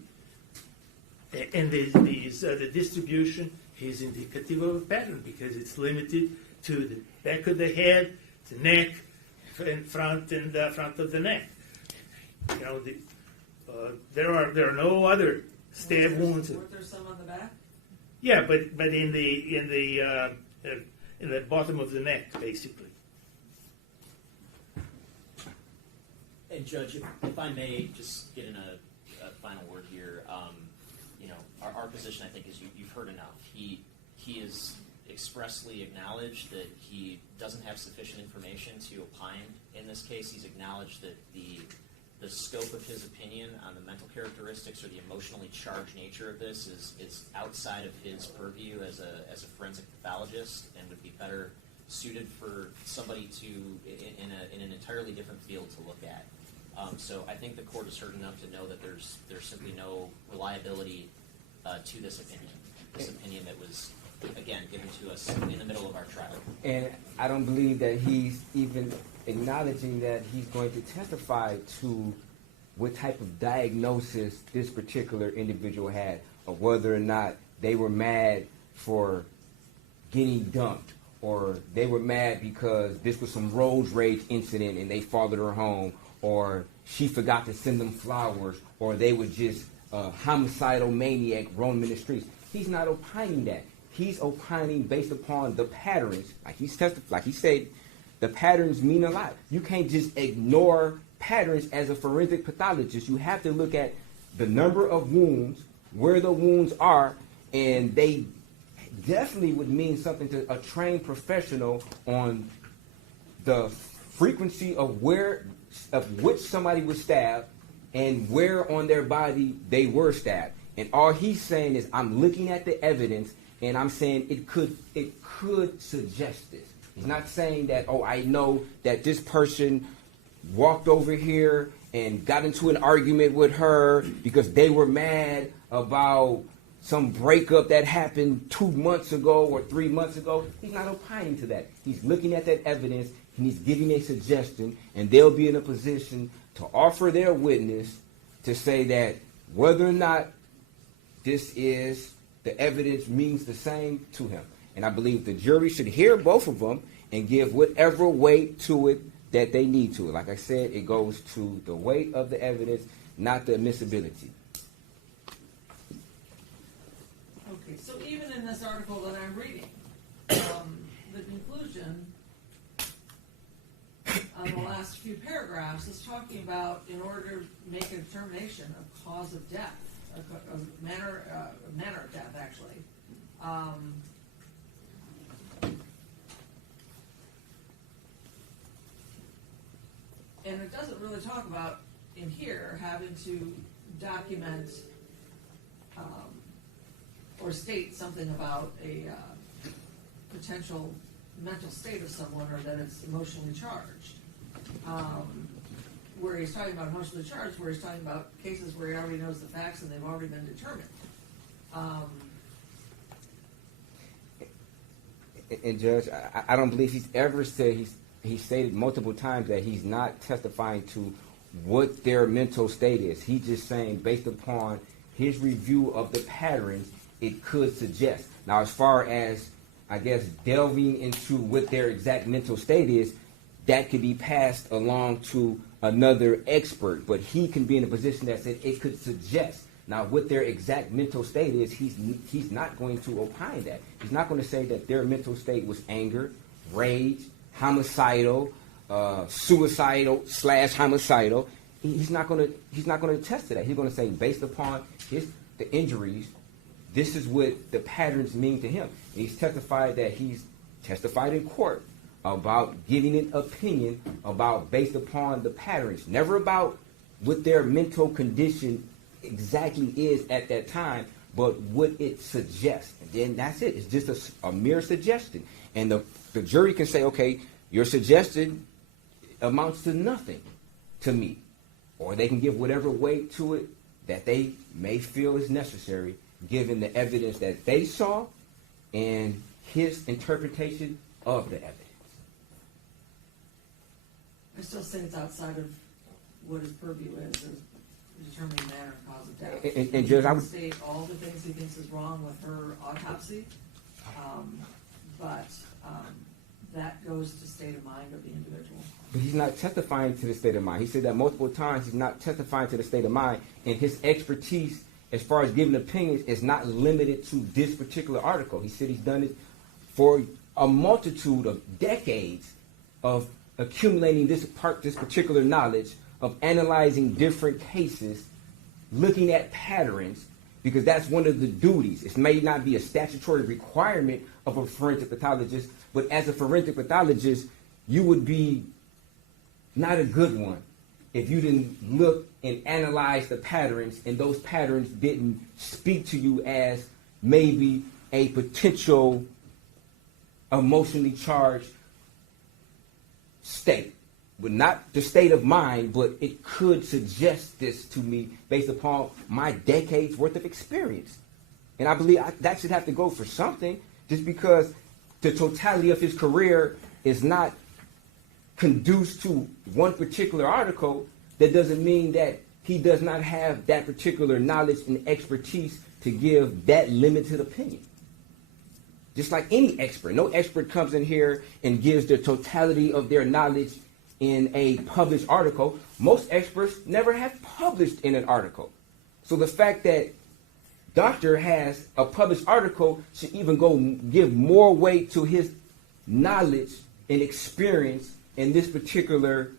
And the distribution is indicative of a pattern because it's limited to the back of the head, the neck, and front of the neck. There are no other stab wounds. Weren't there some on the back? Yeah, but in the bottom of the neck, basically. And Judge, if I may just get in a final word here, our position, I think, is you've heard enough. He has expressly acknowledged that he doesn't have sufficient information to opine in this case. He's acknowledged that the scope of his opinion on the mental characteristics or the emotionally charged nature of this is outside of his purview as a forensic pathologist and would be better suited for somebody to in an entirely different field to look at. So I think the court is heard enough to know that there's simply no reliability to this opinion that was, again, given to us in the middle of our trial. And I don't believe that he's even acknowledging that he's going to testify to what type of diagnosis this particular individual had, or whether or not they were mad for getting dumped, or they were mad because this was some road rage incident and they followed her home, or she forgot to send them flowers, or they were just a homicidal maniac roaming the streets. He's not opining that. He's opining based upon the patterns. Like he said, the patterns mean a lot. You can't just ignore patterns as a forensic pathologist. You have to look at the number of wounds, where the wounds are, and they definitely would mean something to a trained professional on the frequency of which somebody was stabbed and where on their body they were stabbed. And all he's saying is, I'm looking at the evidence and I'm saying it could suggest this. He's not saying that, I know that this person walked over here and got into an argument with her because they were mad about some breakup that happened 2 months ago or 3 months ago. He's not opining to that. He's looking at that evidence and he's giving a suggestion, and they'll be in a position to offer their witness to say that whether or not the evidence means the same to him. And I believe the jury should hear both of them and give whatever weight to it that they need to. Like I said, it goes to the weight of the evidence, not the admissibility. Okay, so even in this article that I'm reading, the conclusion on the last few paragraphs is talking about, in order to make a determination of cause of death, of manner of death, actually. And it doesn't really talk about, in here, having to document or state something about a potential mental state of someone, or that it's emotionally charged. Where he's talking about emotionally charged, where he's talking about cases where he already knows the facts and they've already been determined. And Judge, I don't believe he's ever said, he stated multiple times that he's not testifying to what their mental state is. He's just saying, based upon his review of the patterns, it could suggest. Now, as far as, I guess, delving into what their exact mental state is, that could be passed along to another expert, but he can be in a position that said it could suggest. Now, what their exact mental state is, he's not going to opine that. He's not going to say that their mental state was anger, rage, homicidal, suicidal / homicidal. He's not going to attest to that. He's going to say, based upon the injuries, this is what the patterns mean to him. And he's testified in court about giving an opinion about, based upon the patterns, never about what their mental condition exactly is at that time, but what it suggests. And then that's it. It's just a mere suggestion. And the jury can say, okay, your suggestion amounts to nothing to me. Or they can give whatever weight to it that they may feel is necessary, given the evidence that they saw and his interpretation of the evidence. I still think it's outside of what his purview is determining manner and cause of death. And Judge, I would state all the things he thinks is wrong with her autopsy, but that goes to state of mind of the individual. But he's not testifying to the state of mind. He said that multiple times. He's not testifying to the state of mind, and his expertise as far as giving opinions is not limited to this particular article. He said he's done it for a multitude of decades of accumulating this particular knowledge, of analyzing different cases, looking at patterns, because that's one of the duties. It may not be a statutory requirement of a forensic pathologist, but as a forensic pathologist, you would be not a good one if you didn't look and analyze the patterns, and those patterns didn't speak to you as maybe a potential emotionally charged state. But not the state of mind, but it could suggest this to me based upon my decades worth of experience. And I believe that should have to go for something, just because the totality of his career is not conducive to one particular article. That doesn't mean that he does not have that particular knowledge and expertise to give that limited opinion. Just like any expert. No expert comes in here and gives the totality of their knowledge in a published article. Most experts never have published in an article. So the fact that doctor has a published article should even go give more weight to his knowledge and experience in this particular,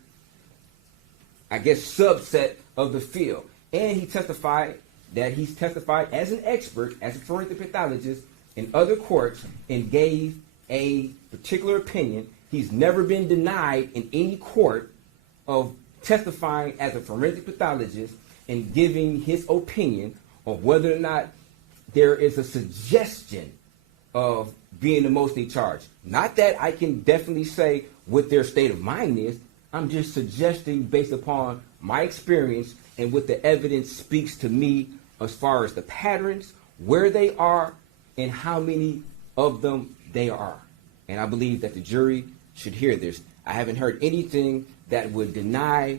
I guess, subset of the field. And he testified that he's testified as an expert, as a forensic pathologist in other courts, and gave a particular opinion. He's never been denied in any court of testifying as a forensic pathologist and giving his opinion of whether or not there is a suggestion of being emotionally charged. Not that I can definitely say what their state of mind is. I'm just suggesting based upon my experience and what the evidence speaks to me as far as the patterns, where they are, and how many of them they are. And I believe that the jury should hear this. I haven't heard anything that would deny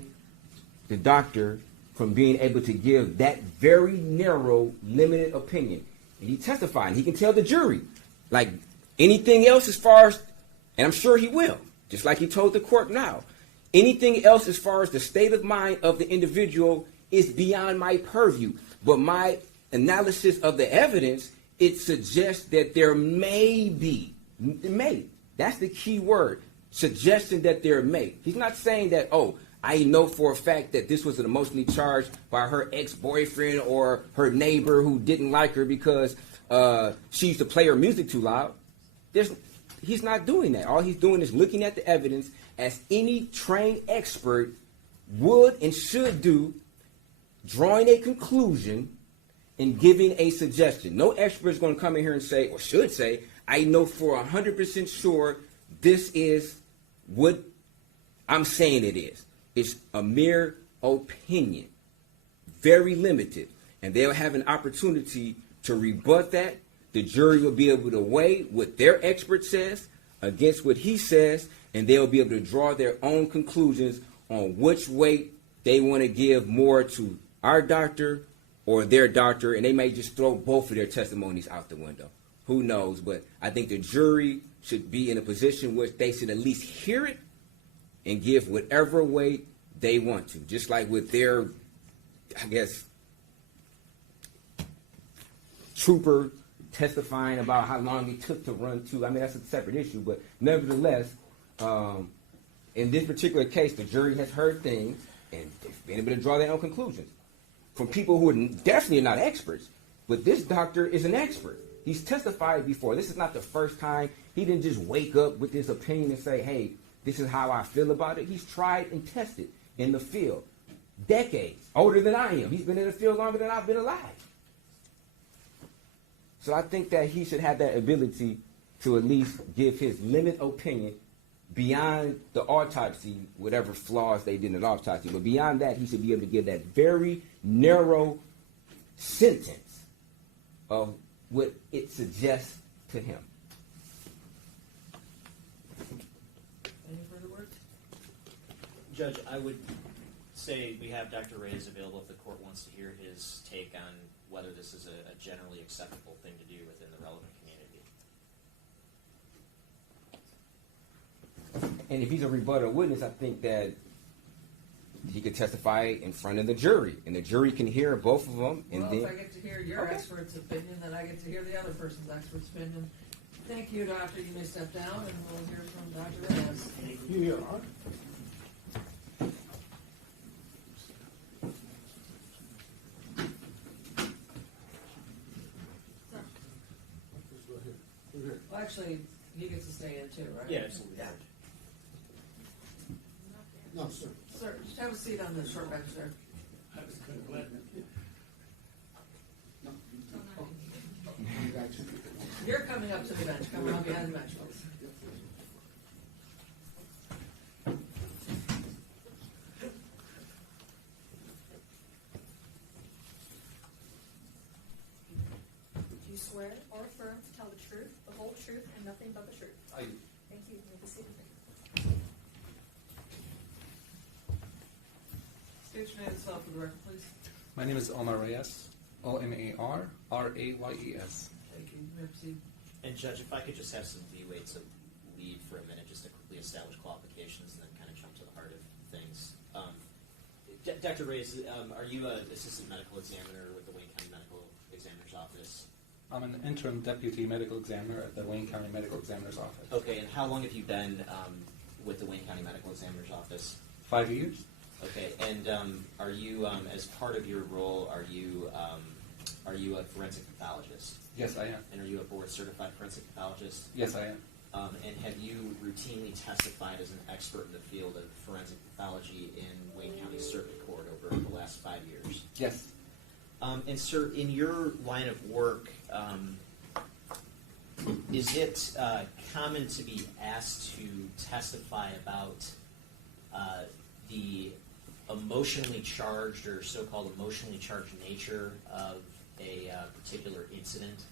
the doctor from being able to give that very narrow, limited opinion. And he testified, and he can tell the jury, like anything else as far as, and I'm sure he will, just like he told the court now, anything else as far as the state of mind of the individual is beyond my purview. But my analysis of the evidence, it suggests that there may be, that's the key word, suggesting that there may. He's not saying that, oh, I know for a fact that this was emotionally charged by her ex-boyfriend or her neighbor who didn't like her because she used to play her music too loud. He's not doing that. All he's doing is looking at the evidence as any trained expert would and should do, drawing a conclusion and giving a suggestion. No expert is going to come in here and say, or should say, I know for 100% sure this is what I'm saying it is. It's a mere opinion, very limited. And they'll have an opportunity to rebut that. The jury will be able to weigh what their expert says against what he says, and they'll be able to draw their own conclusions on which weight they want to give more to our doctor or their doctor, and they may just throw both of their testimonies out the window. Who knows? But I think the jury should be in a position where they should at least hear it and give whatever weight they want to. Just like with their, I guess, trooper testifying about how long it took to run to. I mean, that's a separate issue, but nevertheless, in this particular case, the jury has heard things and they've been able to draw their own conclusions from people who are definitely not experts. But this doctor is an expert. He's testified before. This is not the first time. He didn't just wake up with this opinion and say, hey, this is how I feel about it. He's tried and tested in the field. Decades. Older than I am. He's been in the field longer than I've been alive. So I think that he should have that ability to at least give his limited opinion beyond the autopsy, whatever flaws they did in the autopsy. But beyond that, he should be able to give that very narrow sentence of what it suggests to him. Any further words? Judge, I would say we have Dr. Reyes available if the court wants to hear his take on whether this is a generally acceptable thing to do within the relevant community. And if he's a rebuttal witness, I think that he could testify in front of the jury, and the jury can hear both of them. And Well, then, if I get to hear your expert's opinion, then I get to hear the other person's expert's opinion. Thank you, doctor. You may step down, and we'll hear from Dr. Reyes. You, Your Honor. Well, actually, he gets to stay in too, right? Yeah, absolutely. Yeah. No, sir. Sir, just have a seat on the short bench there. No. You're coming up to the bench. Come around behind the bench, folks. Do you swear or affirm to tell the truth, the whole truth, and nothing but the truth? I do. Thank you. You may be seated. State your name and yourself for the record, please. My name is Omar Reyes, O-M-A-R-R-A-Y-E-S. Thank you. You may proceed. And Judge, if I could just have some leeway to leave for a minute just to quickly establish qualifications and then kind of jump to the heart of things. Dr. Reyes, are you an assistant medical examiner with the Wayne County Medical Examiner's Office? I'm an interim deputy medical examiner at the Wayne County Medical Examiner's Office. Okay, and how long have you been with the Wayne County Medical Examiner's Office? 5 years. Okay, and are you, as part of your role, are you a forensic pathologist? Yes, I am. And are you a board-certified forensic pathologist? Yes, I am. And have you routinely testified as an expert in the field of forensic pathology in Wayne County Circuit Court over the last 5 years? Yes. And sir, in your line of work, is it common to be asked to testify about the emotionally charged or so-called emotionally charged nature of a particular incident?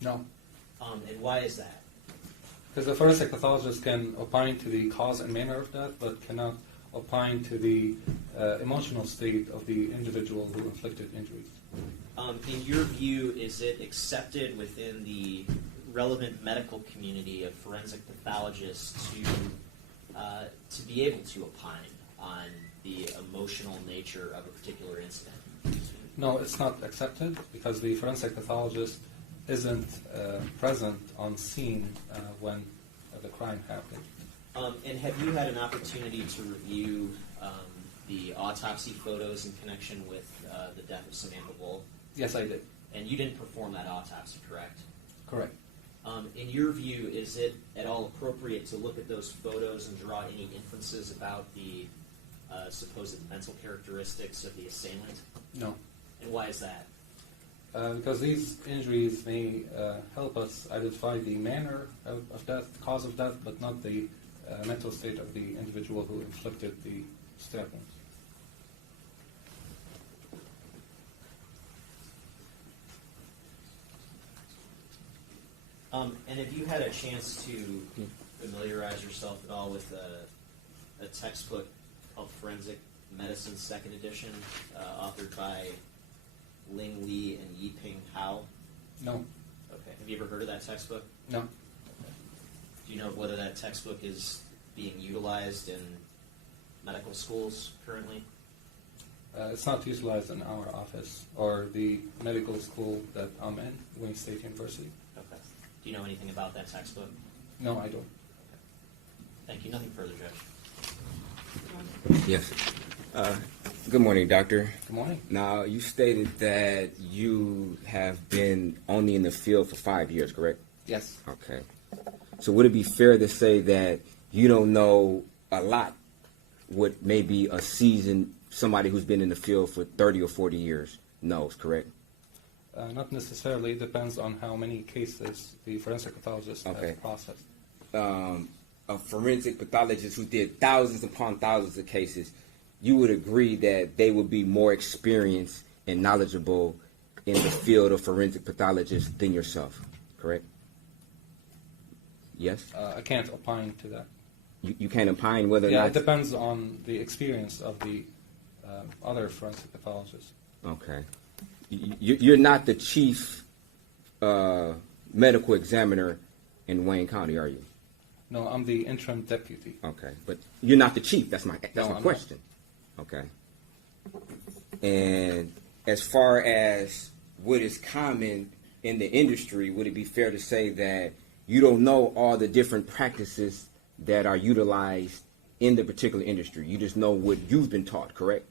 No. And why is that? Because the forensic pathologist can opine to the cause and manner of death, but cannot opine to the emotional state of the individual who inflicted injuries. In your view, is it accepted within the relevant medical community of forensic pathologists to be able to opine on the emotional nature of a particular incident? No, it's not accepted because the forensic pathologist isn't present on scene when the crime happened. And have you had an opportunity to review the autopsy photos in connection with the death of Samantha Woll? Yes, I did. And you didn't perform that autopsy, correct? Correct. In your view, is it at all appropriate to look at those photos and draw any inferences about the supposed mental characteristics of the assailant? No. And why is that? Because these injuries may help us identify the manner of death, the cause of death, but not the mental state of the individual who inflicted the stab wounds. And have you had a chance to familiarize yourself at all with a textbook called Forensic Medicine 2nd Edition, authored by Ling Li and Yiping Hao? No. Okay. Have you ever heard of that textbook? No. Do you know whether that textbook is being utilized in medical schools currently? It's not utilized in our office or the medical school that I'm in, Wayne State University. Okay. Do you know anything about that textbook? No, I don't. Thank you. Nothing further, Judge. Yes. Good morning, Doctor. Good morning. Now, you stated that you have been only in the field for 5 years, correct? Yes. Okay. So would it be fair to say that you don't know a lot what maybe a seasoned somebody who's been in the field for 30 or 40 years knows, correct? Not necessarily. It depends on how many cases the forensic pathologist Okay. has processed. A forensic pathologist who did thousands upon thousands of cases, you would agree that they would be more experienced and knowledgeable in the field of forensic pathologists than yourself, correct? Yes? I can't opine to that. You can't opine whether or Yeah, not... it depends on the experience of the other forensic pathologists. Okay. You're not the chief medical examiner in Wayne County, are you? No, I'm the interim deputy. Okay, but you're not the chief. That's my No, I'm question. Okay. And as far as what is common in the industry, would it be fair to say that you don't know all the different practices that are utilized in the particular industry? You just know what you've been taught, correct?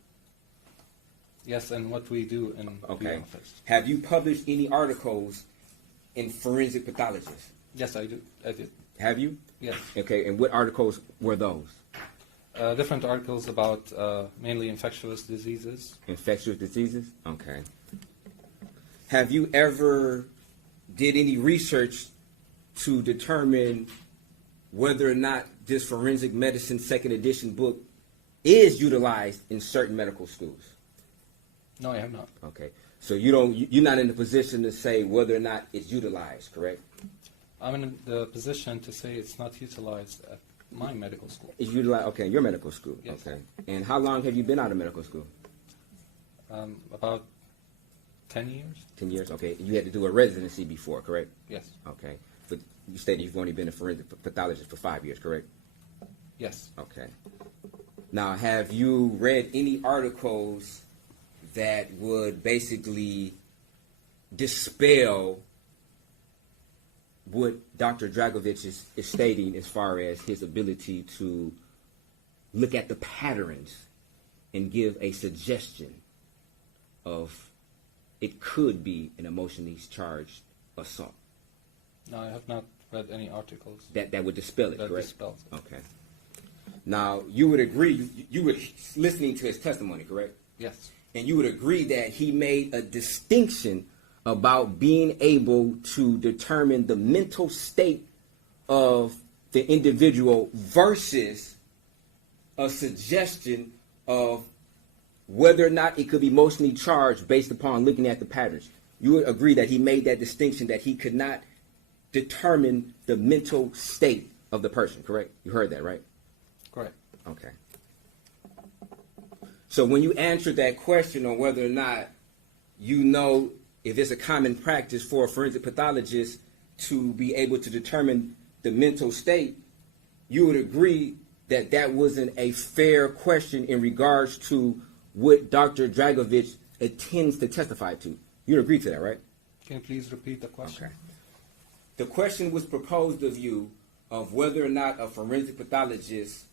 Yes, and what we do in the Okay. office. Have you published any articles in Forensic Pathologist? Yes, I do. I did. Have you? Yes. Okay, and what articles were those? Different articles about mainly infectious diseases. Infectious diseases? Okay. Have you ever did any research to determine whether or not this Forensic Medicine 2nd Edition book is utilized in certain medical schools? No, I have not. Okay. So you're not in the position to say whether or not it's utilized, correct? I'm in the position to say it's not utilized at my medical school. It's utilized, okay, your medical school. Yes. Okay. And how long have you been out of medical school? About 10 years. 10 years? Okay. You had to do a residency before, correct? Yes. Okay. But you stated you've only been a forensic pathologist for 5 years, correct? Yes. Okay. Now, have you read any articles that would basically dispel what Dr. Dragovich is stating as far as his ability to look at the patterns and give a suggestion of it could be an emotionally charged assault? No, I have not read any articles That would dispel it, that correct? dispels it. Okay. Now, you would agree, you were listening to his testimony, correct? Yes. And you would agree that he made a distinction about being able to determine the mental state of the individual versus a suggestion of whether or not it could be emotionally charged based upon looking at the patterns. You would agree that he made that distinction that he could not determine the mental state of the person, correct? You heard that, right? Correct. Okay. So when you answered that question on whether or not you know if it's a common practice for a forensic pathologist to be able to determine the mental state, you would agree that that wasn't a fair question in regards to what Dr. Dragovich intends to testify to. You'd agree to that, right? Can you please repeat the question? Okay. The question was proposed of you of whether or not a forensic pathologist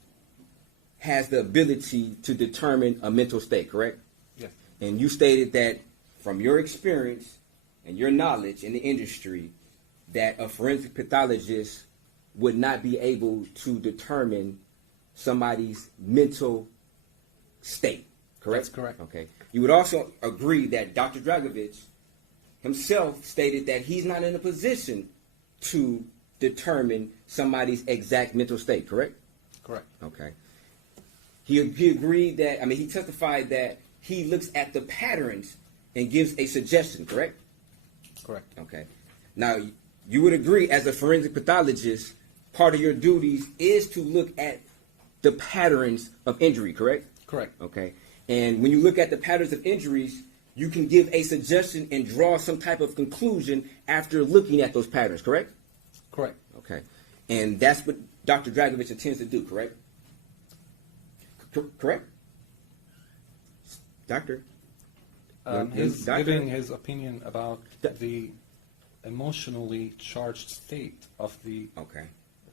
has the ability to determine a mental state, correct? Yes. And you stated that from your experience and your knowledge in the industry, that a forensic pathologist would not be able to determine somebody's mental state, correct? That's correct. Okay. You would also agree that Dr. Dragovich himself stated that he's not in a position to determine somebody's exact mental state, correct? Correct. Okay. He agreed that, he testified that he looks at the patterns and gives a suggestion, correct? Correct. Okay. Now, you would agree as a forensic pathologist, part of your duties is to look at the patterns of injury, correct? Correct. Okay. And when you look at the patterns of injuries, you can give a suggestion and draw some type of conclusion after looking at those patterns, correct? Correct. Okay. And that's what Dr. Dragovich intends to do, correct? Correct? Doctor? He's Doctor? giving his opinion about the emotionally charged state of the Okay.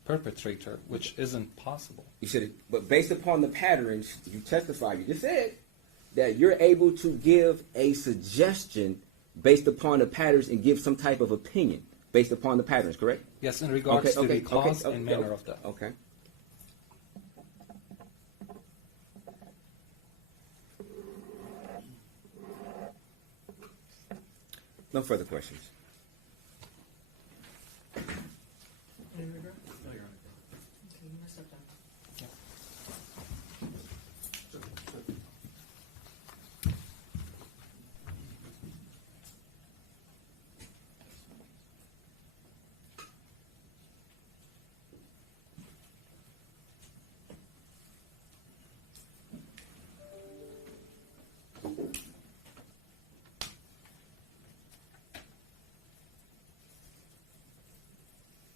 perpetrator, which isn't possible. You said it, but based upon the patterns, you testified, you just said that you're able to give a suggestion based upon the patterns and give some type of opinion based upon the patterns, correct? Yes, in regards to the cause and manner of death. Okay. No further questions. Any regret? No, Your Honor. Okay, you may step down.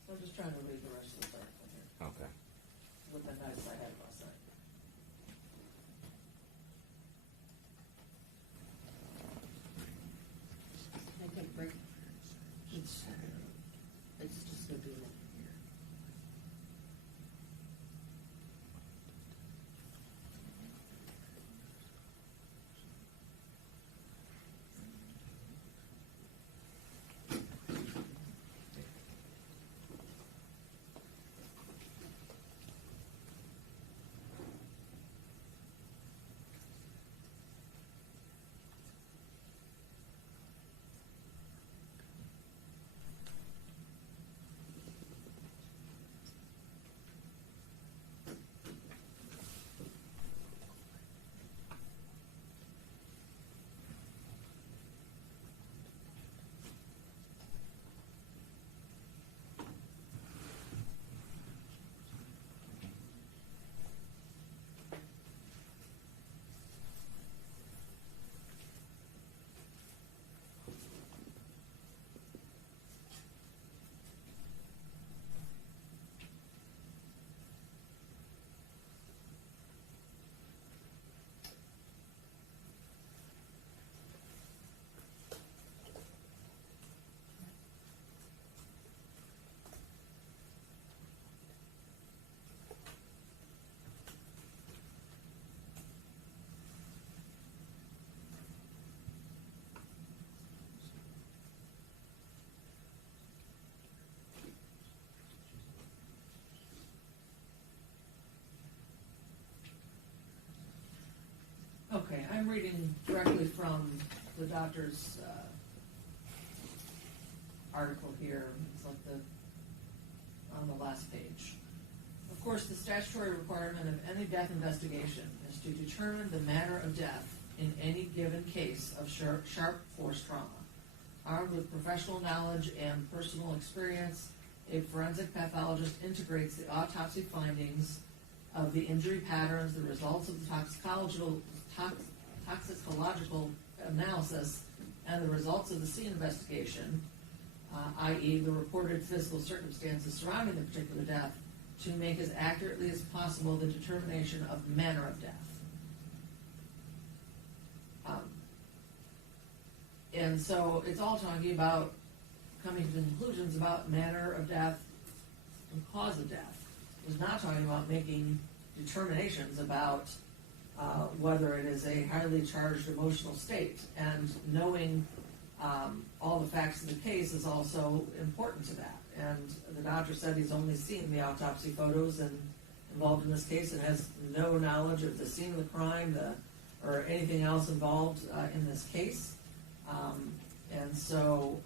I'm just trying to read the rest of this article here Okay. with the notes I had last night. Can I take a break? It's just gonna be like here. Okay, I'm reading directly from the doctor's article here. It's like on the last page. Of course, the statutory requirement of any death investigation is to determine the manner of death in any given case of sharp force trauma. Armed with professional knowledge and personal experience, a forensic pathologist integrates the autopsy findings of the injury patterns, the results of the toxicological analysis, and the results of the scene investigation, i.e. the reported physical circumstances surrounding the particular death, to make as accurately as possible the determination of manner of death. And so it's all talking about coming to conclusions about manner of death and cause of death. It's not talking about making determinations about whether it is a highly charged emotional state. And knowing all the facts of the case is also important to that. And the doctor said he's only seen the autopsy photos and involved in this case and has no knowledge of the scene of the crime or anything else involved in this case. And so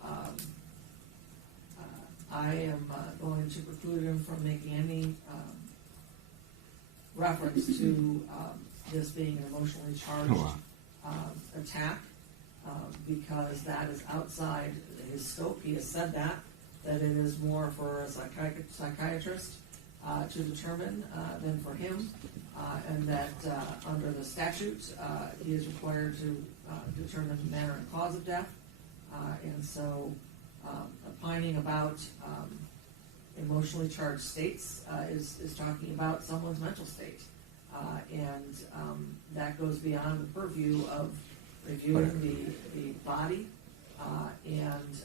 I am going to preclude him from making any reference to this being an emotionally charged attack because that is outside his scope. He has said that it is more for a psychiatrist to determine than for him, and that under the statute he is required to determine the manner and cause of death. And so opining about emotionally charged states is talking about someone's mental state. And that goes beyond the purview of reviewing the body and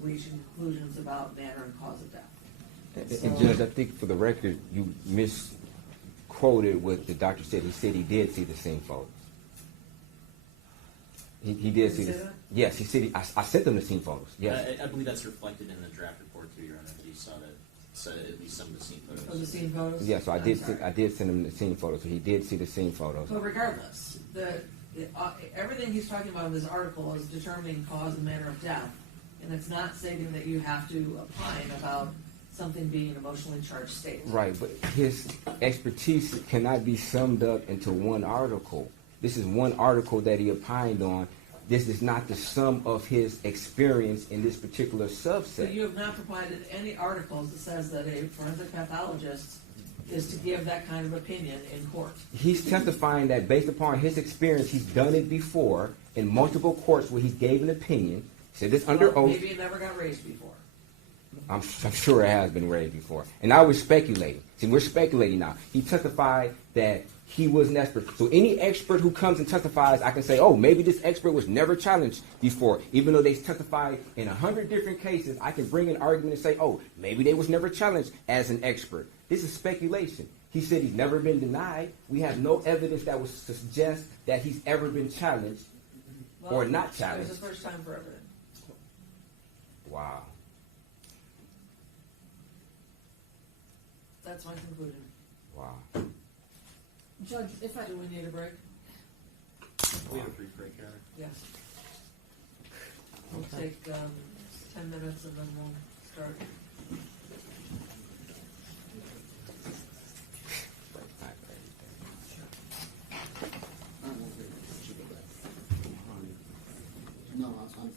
reaching conclusions about manner and cause of death. And Judge, I think for the record, you misquoted what the doctor said. He said he did see the scene photos. He did see this. Yes, he said. I sent them the scene photos. Yes, I believe that's reflected in the draft report too, Your Honor. You saw at least some of the scene photos. Oh, the scene photos? yeah. So I did send him the scene photos. So he did see the scene photos. But regardless, everything he's talking about in this article is determining cause and manner of death, and it's not stating that you have to opine about something being an emotionally charged state. Right, but his expertise cannot be summed up into one article. This is one article that he opined on. This is not the sum of his experience in this particular subset. So you have not provided any articles that says that a forensic pathologist is to give that kind of opinion in court. He's testifying that based upon his experience, he's done it before in multiple courts where he gave an opinion. He said this under oath. Maybe it never got raised before. I'm sure it has been raised before. And now we're speculating. See, we're speculating now. He testified that he was an expert. So any expert who comes and testifies, I can say, oh, maybe this expert was never challenged before. Even though they testified in 100 different cases, I can bring an argument and say, oh, maybe they was never challenged as an expert. This is speculation. He said he's never been denied. We have no evidence that would suggest that he's ever been challenged or not challenged. It was the first time for everything. Wow. That's my conclusion. Wow. Judge, if I Do we need a break? We have a brief break, Your Honor. Yes. We'll take 10 minutes and then we'll start. No, I'm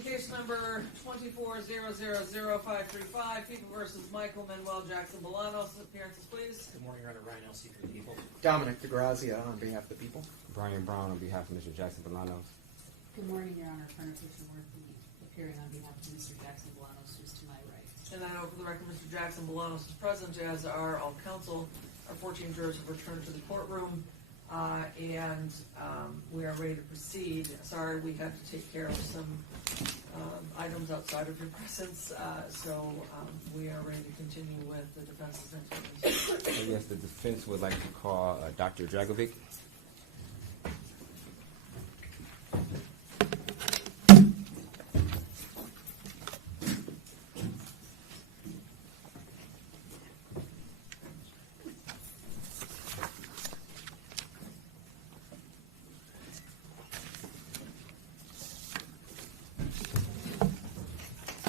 in case number 24000535, People versus Michael Manuel Jackson-Bolanos. Appearances, please. Good morning, Your Honor. Ryan Elsey for the people. Dominic DeGrazia on behalf of the people. Brian Brown on behalf of Mr. Jackson-Bolanos. Good morning, Your Honor. Furnace Worthy, appearing on behalf of Mr. Jackson-Bolanos, who's to my right. And I know for the record, Mr. Jackson-Bolanos is present, as are all counsel. Our 14 jurors have returned to the courtroom, and we are ready to proceed. Sorry, we had to take care of some items outside of your presence, so we are ready to continue with the defense's next witness. Yes, the defense would like to call Dr. Dragovic.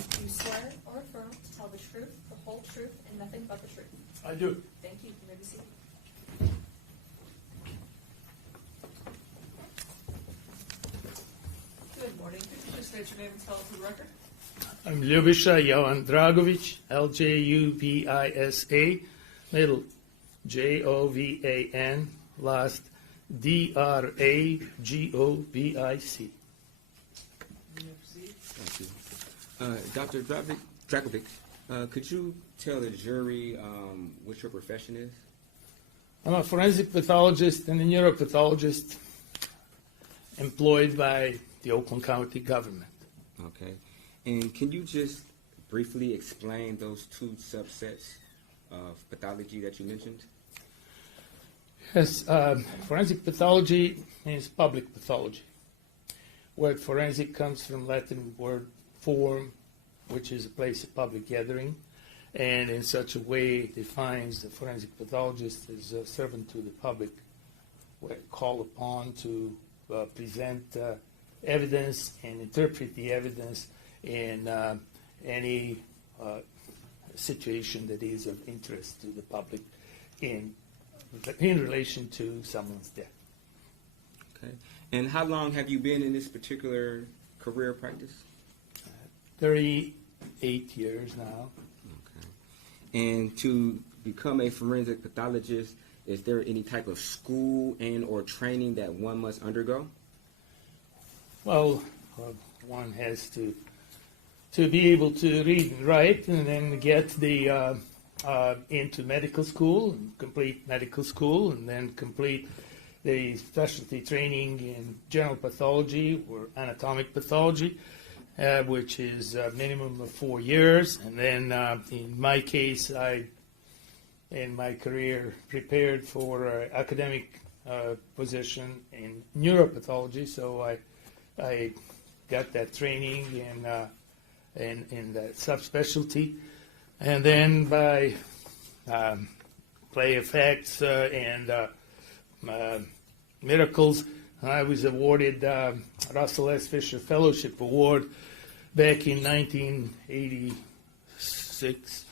Do you swear or affirm to tell the truth, the whole truth, and nothing but the truth? I do. Thank you. You may be seated. Good morning. Could you just state your name and spell it for the record? I'm Ljubisa Jovan Dragovic, Ljubisa, middle Jovan, last Dragovic. You may proceed. Thank you. Dr. Dragovic, could you tell the jury what your profession is? I'm a forensic pathologist and a neuropathologist employed by the Oakland County government. Okay. And can you just briefly explain those two subsets of pathology that you mentioned? Yes, forensic pathology means public pathology. Word forensic comes from Latin word forum, which is a place of public gathering, and in such a way defines the forensic pathologist as a servant to the public, called upon to present evidence and interpret the evidence in any situation that is of interest to the public in relation to someone's death. Okay. And how long have you been in this particular career practice? 38 years now. Okay. And to become a forensic pathologist, is there any type of school and or training that one must undergo? Well, one has to be able to read and write, and then get the into medical school, and complete medical school, and then complete the specialty training in general pathology or anatomic pathology, which is a minimum of 4 years. And then, in my case, I, in my career, prepared for an academic position in neuropathology, so I got that training in that subspecialty. And then by play effects and miracles, I was awarded Russell S. Fisher Fellowship Award back in 1986,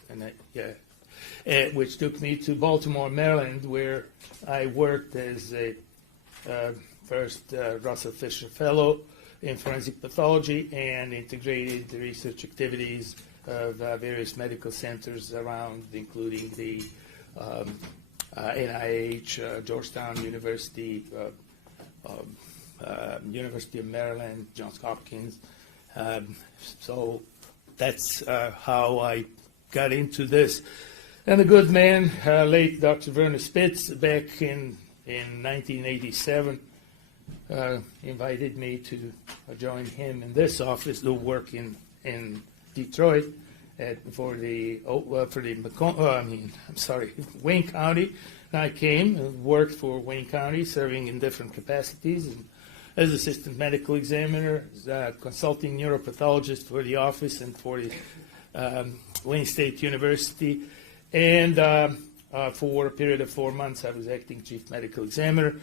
which took me to Baltimore, Maryland, where I worked as a first Russell Fisher Fellow in forensic pathology and integrated the research activities of various medical centers around, including the NIH, Georgetown University, University of Maryland, Johns Hopkins. So that's how I got into this. And a good man, late Dr. Werner Spitz, back in 1987, invited me to join him in this office to work in Detroit for Wayne County. And I came and worked for Wayne County, serving in different capacities, and as assistant medical examiner, as a consulting neuropathologist for the office and for the Wayne State University. And for a period of 4 months, I was acting chief medical examiner.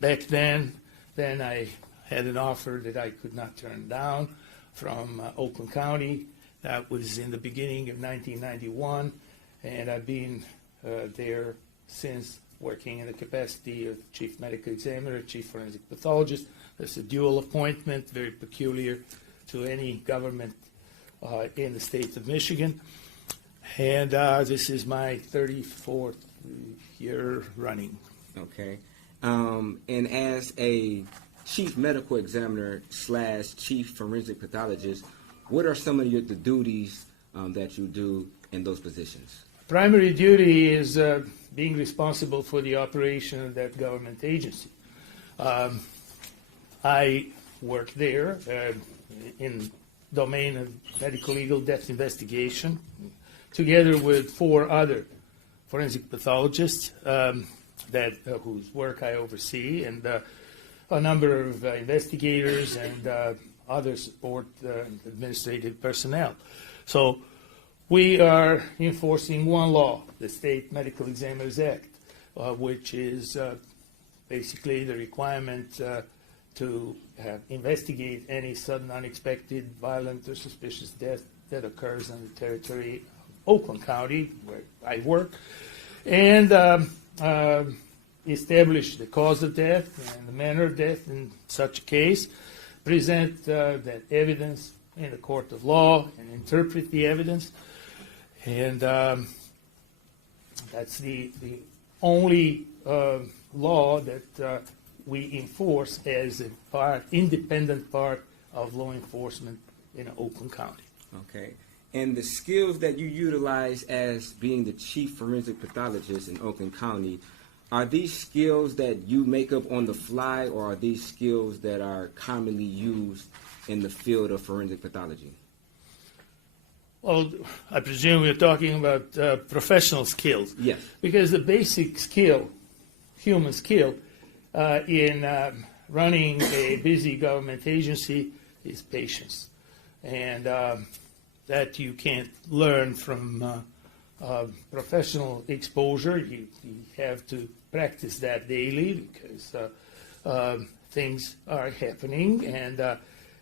Back then I had an offer that I could not turn down from Oakland County. That was in the beginning of 1991, and I've been there since, working in the capacity of chief medical examiner, chief forensic pathologist, It's a dual appointment, very peculiar to any government in the state of Michigan. And this is my 34th year running. Okay. And as a chief medical examiner / chief forensic pathologist, what are some of the duties that you do in those positions? Primary duty is being responsible for the operation of that government agency. I work there in domain of medical legal death investigation, together with 4 other forensic pathologists whose work I oversee, and a number of investigators and other support administrative personnel. So we are enforcing one law, the State Medical Examiners Act, which is basically the requirement to investigate any sudden, unexpected, violent, or suspicious death that occurs in the territory of Oakland County, where I work, and establish the cause of death and the manner of death in such a case, present that evidence in a court of law, and interpret the evidence. And that's the only law that we enforce as a independent part of law enforcement in Oakland County. Okay. And the skills that you utilize as being the chief forensic pathologist in Oakland County, are these skills that you make up on the fly, or are these skills that are commonly used in the field of forensic pathology? Well, I presume we're talking about professional skills. Yes. Because the basic skill, human skill, in running a busy government agency is patience. And that you can't learn from professional exposure. You have to practice that daily, because things are happening, and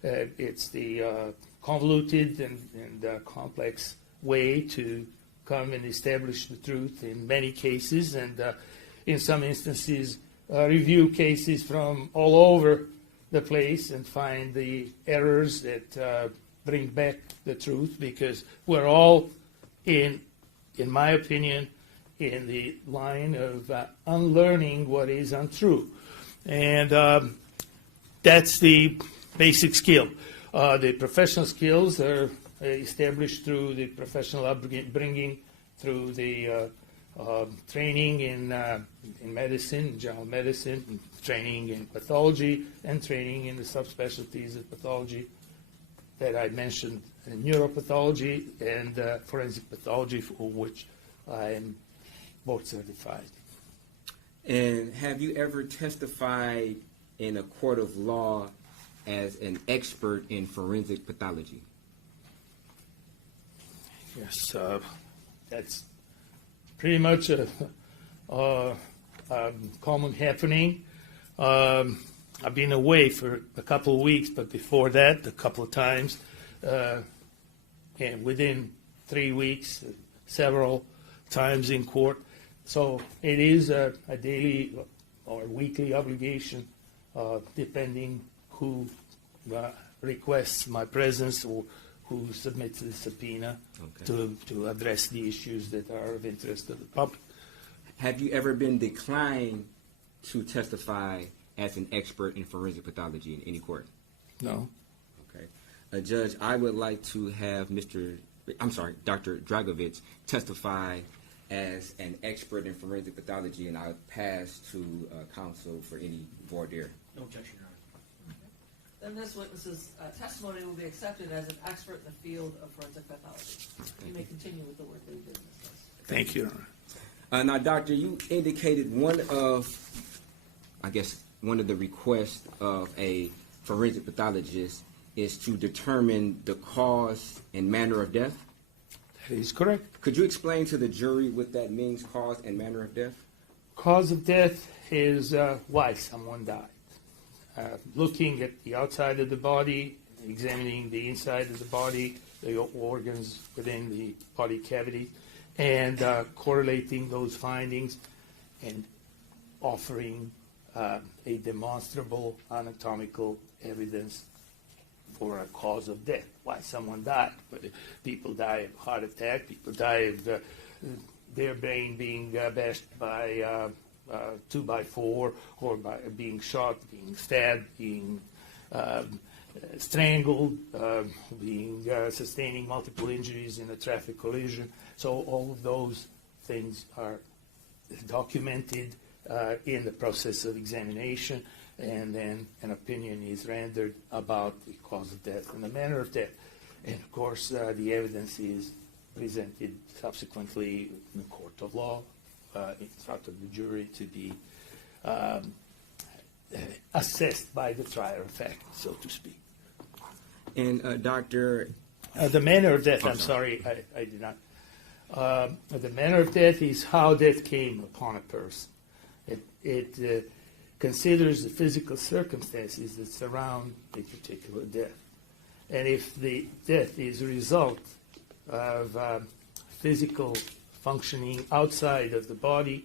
it's the convoluted and complex way to come and establish the truth in many cases, and in some instances review cases from all over the place and find the errors that bring back the truth, because we're all in my opinion, in the line of unlearning what is untrue. And that's the basic skill. The professional skills are established through the professional upbringing, through the training in medicine, general medicine, training in pathology, and training in the subspecialties of pathology that I mentioned, neuropathology and forensic pathology, for which I am board certified. And have you ever testified in a court of law as an expert in forensic pathology? Yes, that's pretty much a common happening. I've been away for a couple of weeks, but before that, a couple of times, and within 3 weeks, several times in court. So it is a daily or weekly obligation, depending who requests my presence or who submits the subpoena, to address the issues that are of interest to the public. Have you ever been declined to testify as an expert in forensic pathology in any court? No. Okay. Judge, I would like to have Dr. Dragovich testify as an expert in forensic pathology, and I'll pass to counsel for any voir dire. No objection, Your Honor. Then this witness's testimony will be accepted as an expert in the field of forensic pathology. You may continue with the work that you did in this case. Thank you, Your Honor. Now, Doctor, you indicated one of the requests of a forensic pathologist is to determine the cause and manner of death. That is correct. Could you explain to the jury what that means, cause and manner of death? Cause of death is why someone died. Looking at the outside of the body, examining the inside of the body, the organs within the body cavity, and correlating those findings and offering a demonstrable anatomical evidence for a cause of death, why someone died. But people die of heart attack, people die of their brain being bashed by 2x4, or by being shot, being stabbed, being strangled, sustaining multiple injuries in a traffic collision. So all of those things are documented in the process of examination, and then an opinion is rendered about the cause of death and the manner of death. And of course, the evidence is presented subsequently in the court of law, in front of the jury, to be assessed by the trier of fact, so to speak. And Doctor, The manner of death, I'm sorry, I did not. The manner of death is how death came upon a person. It considers the physical circumstances that surround a particular death. And if the death is a result of physical functioning outside of the body,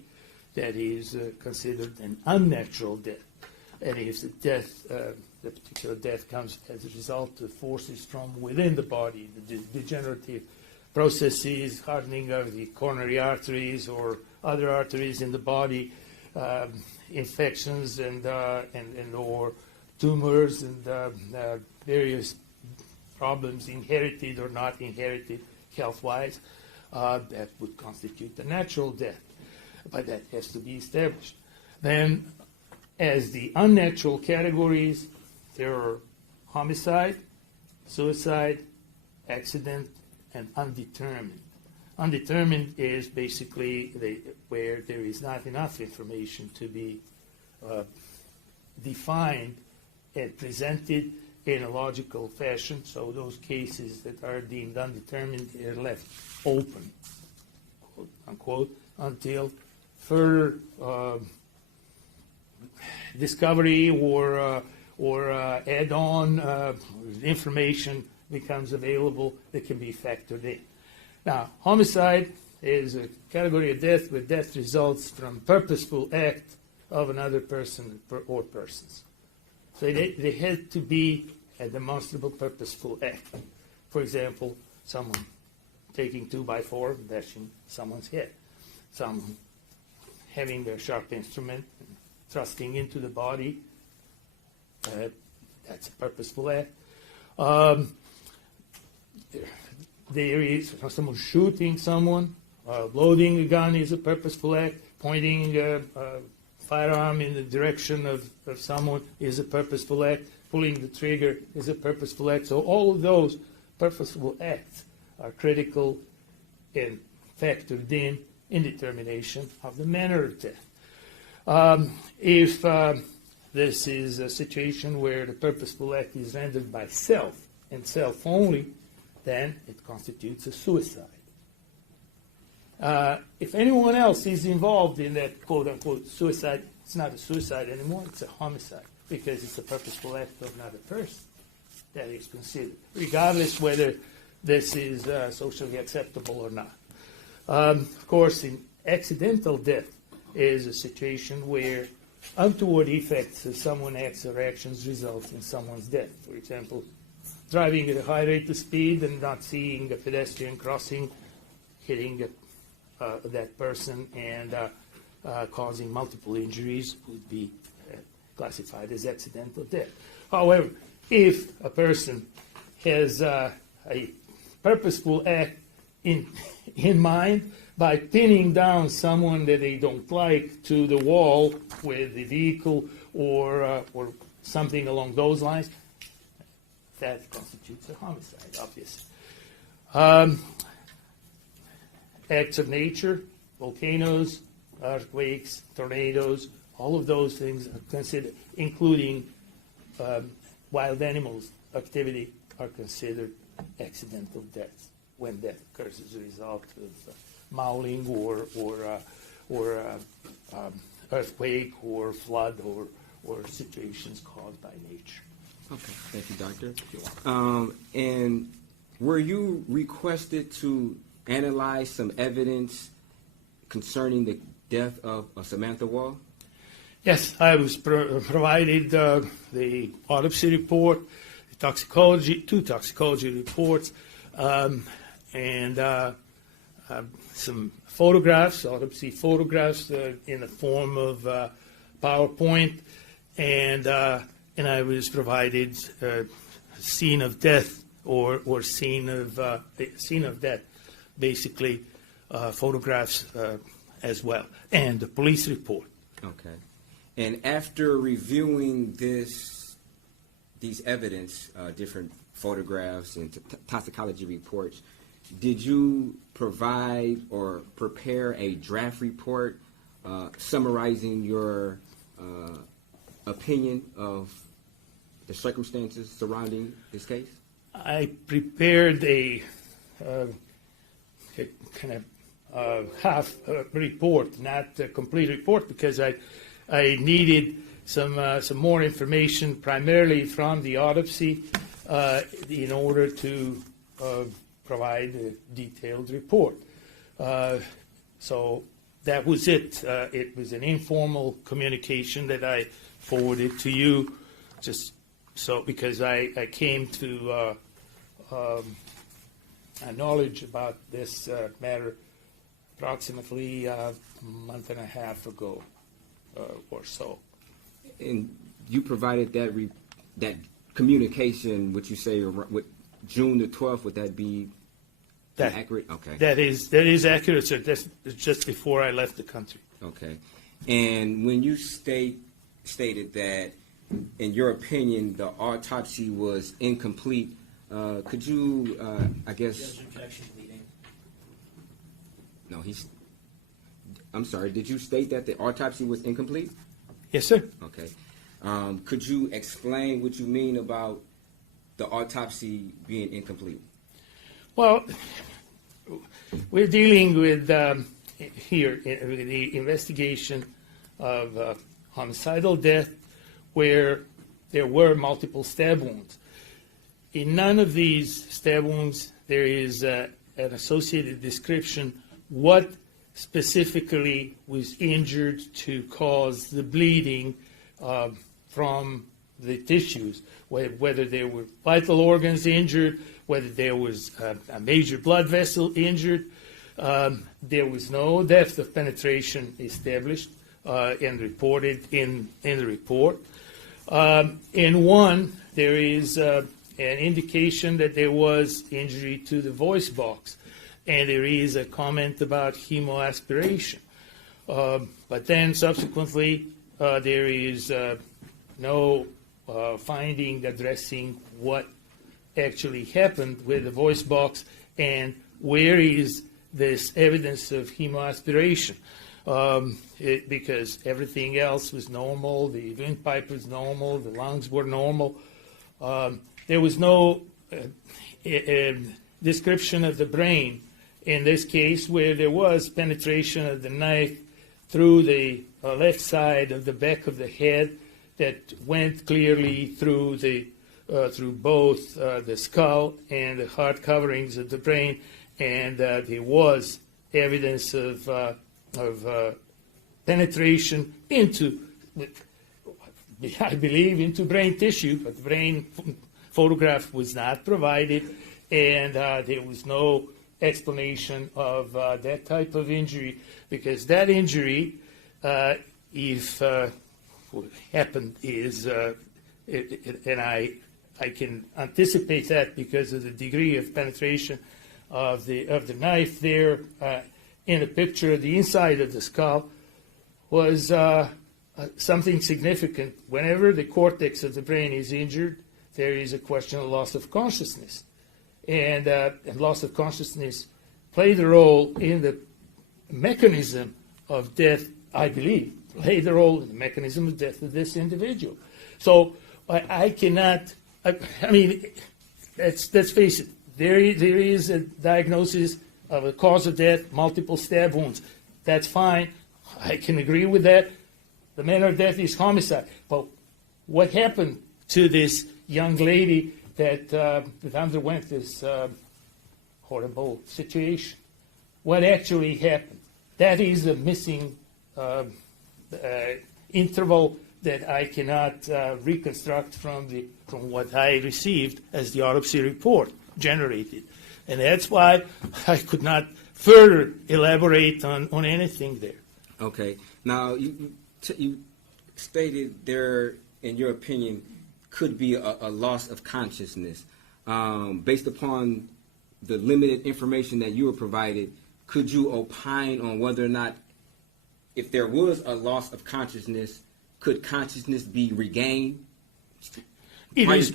that is considered an unnatural death. And if the death, the particular death comes as a result of forces from within the body, the degenerative processes, hardening of the coronary arteries or other arteries in the body, infections and or tumors and various problems, inherited or not inherited, health-wise, that would constitute a natural death. But that has to be established. Then, as the unnatural categories, there are homicide, suicide, accident, and undetermined. Undetermined is basically where there is not enough information to be defined and presented in a logical fashion, so those cases that are deemed undetermined are left open, quote unquote, until further discovery or add-on information becomes available that can be factored in. Now, homicide is a category of death where death results from purposeful act of another person or persons. So they had to be a demonstrable purposeful act. For example, someone taking 2x4 and bashing someone's head. Someone having their sharp instrument and thrusting into the body. That's a purposeful act. There is someone shooting someone. Loading a gun is a purposeful act. Pointing a firearm in the direction of someone is a purposeful act. Pulling the trigger is a purposeful act. So all of those purposeful acts are critical and factored in determination of the manner of death. If this is a situation where the purposeful act is rendered by self and self only, then it constitutes a suicide. If anyone else is involved in that quote-unquote suicide, it's not a suicide anymore, it's a homicide, because it's a purposeful act of another person that is considered, regardless whether this is socially acceptable or not. Of course, in accidental death is a situation where untoward effects of someone's acts or actions result in someone's death. For example, driving at a high rate of speed and not seeing a pedestrian crossing, hitting that person and causing multiple injuries would be classified as accidental death. However, if a person has a purposeful act in mind by pinning down someone that they don't like to the wall with the vehicle or something along those lines, that constitutes a homicide, obviously. Acts of nature, volcanoes, earthquakes, tornadoes, all of those things are considered, including wild animals activity, are considered accidental deaths when death occurs as a result of mauling or earthquake or flood or situations caused by nature. Okay, thank you, Doctor. And were you requested to analyze some evidence concerning the death of Samantha Woll? Yes, I was provided the autopsy report, two toxicology reports, and some photographs, autopsy photographs in the form of PowerPoint, and I was provided scene of death or scene of death, basically photographs as well, and the police report. Okay. And after reviewing these evidence, different photographs and toxicology reports, did you provide or prepare a draft report summarizing your opinion of the circumstances surrounding this case? I prepared a kind of half report, not a complete report, because I needed some more information, primarily from the autopsy, in order to provide a detailed report. So that was it. It was an informal communication that I forwarded to you, just so because I came to a knowledge about this matter approximately a month and a half ago or so. And you provided that communication, would you say, with June the 12th, would that be accurate? Okay. That is accurate, sir. That's just before I left the country. Okay. And when you stated that, in your opinion, the autopsy was incomplete, could you, I guess... No, I'm sorry, did you state that the autopsy was incomplete? Yes, sir. Okay. Could you explain what you mean about the autopsy being incomplete? Well, we're dealing with here with the investigation of homicidal death where there were multiple stab wounds. In none of these stab wounds there is an associated description what specifically was injured to cause the bleeding from the tissues, whether there were vital organs injured, whether there was a major blood vessel injured. There was no depth of penetration established and reported in the report. In one, there is an indication that there was injury to the voice box, and there is a comment about hemoaspiration. But then subsequently, there is no finding addressing what actually happened with the voice box and where is this evidence of hemoaspiration. Because everything else was normal, the windpipe was normal, the lungs were normal. There was no description of the brain in this case where there was penetration of the knife through the left side of the back of the head that went clearly through both the skull and the hard coverings of the brain, and there was evidence of penetration into, I believe, into brain tissue, but the brain photograph was not provided, and there was no explanation of that type of injury, because that injury, if what happened is, and I can anticipate that because of the degree of penetration of the knife there in the picture, the inside of the skull was something significant. Whenever the cortex of the brain is injured, there is a question of loss of consciousness. And loss of consciousness played a role in the mechanism of death, I believe, played a role in the mechanism of death of this individual. So I cannot, I mean, let's face it, there is a diagnosis of a cause of death, multiple stab wounds. That's fine. I can agree with that. The manner of death is homicide. But what happened to this young lady that underwent this horrible situation? What actually happened? That is a missing interval that I cannot reconstruct from what I received as the autopsy report generated. And that's why I could not further elaborate on anything there. Okay. Now, you stated there, in your opinion, could be a loss of consciousness. Based upon the limited information that you were provided, could you opine on whether or not, if there was a loss of consciousness, could consciousness be regained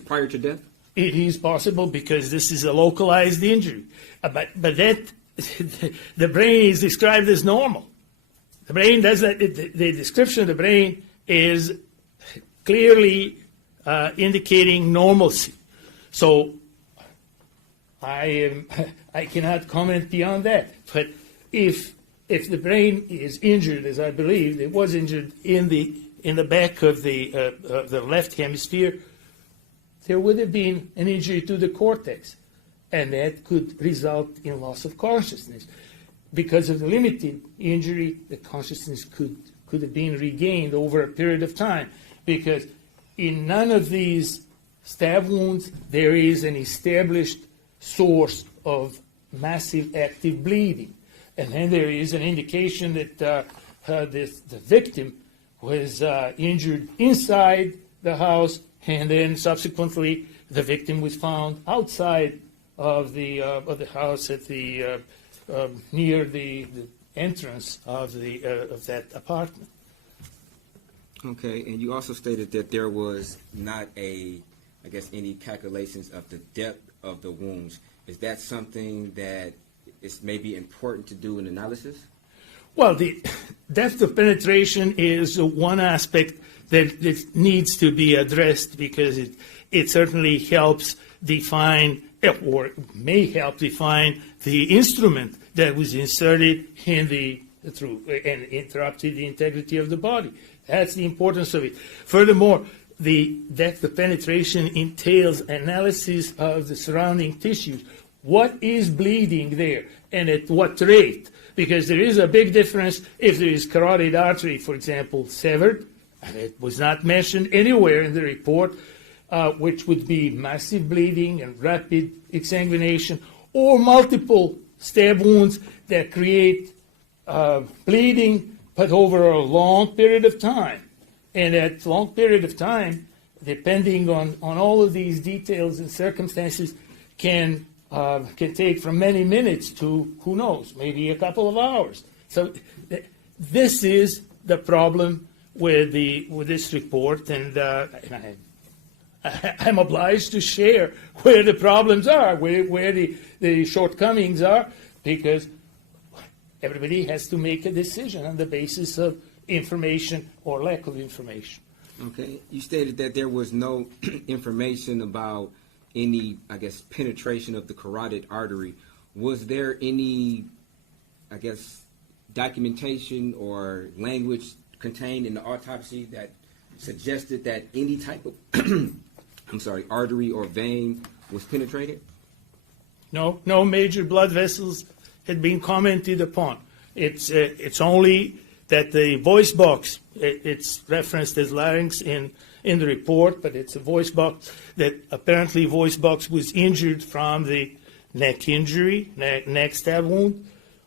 prior to death? It is possible because this is a localized injury. But that, the brain is described as normal. The brain does that. The description of the brain is clearly indicating normalcy. So I cannot comment beyond that. But if the brain is injured, as I believe it was injured in the back of the left hemisphere, there would have been an injury to the cortex, and that could result in loss of consciousness. Because of the limited injury, the consciousness could have been regained over a period of time. Because in none of these stab wounds, there is an established source of massive active bleeding. And then there is an indication that the victim was injured inside the house, and then subsequently the victim was found outside of the house at the near the entrance of that apartment. Okay, and you also stated that there was not any calculations of the depth of the wounds. Is that something that is maybe important to do in analysis? Well, the depth of penetration is one aspect that needs to be addressed because it certainly helps define, or may help define, the instrument that was inserted and interrupted the integrity of the body. That's the importance of it. Furthermore, the depth of penetration entails analysis of the surrounding tissues. What is bleeding there and at what rate? Because there is a big difference if there is carotid artery, for example, severed, and it was not mentioned anywhere in the report, which would be massive bleeding and rapid exsanguination, or multiple stab wounds that create bleeding, but over a long period of time. And that long period of time, depending on all of these details and circumstances, can take from many minutes to, who knows, maybe a couple of hours. So this is the problem with this report, and I'm obliged to share where the problems are, where the shortcomings are, because everybody has to make a decision on the basis of information or lack of information. Okay. You stated that there was no information about any, penetration of the carotid artery. Was there any, documentation or language contained in the autopsy that suggested that any type of, artery or vein was penetrated? No major blood vessels had been commented upon. It's only that the voice box, it's referenced as larynx in the report, but it's a voice box that apparently voice box was injured from the neck injury, neck stab wound,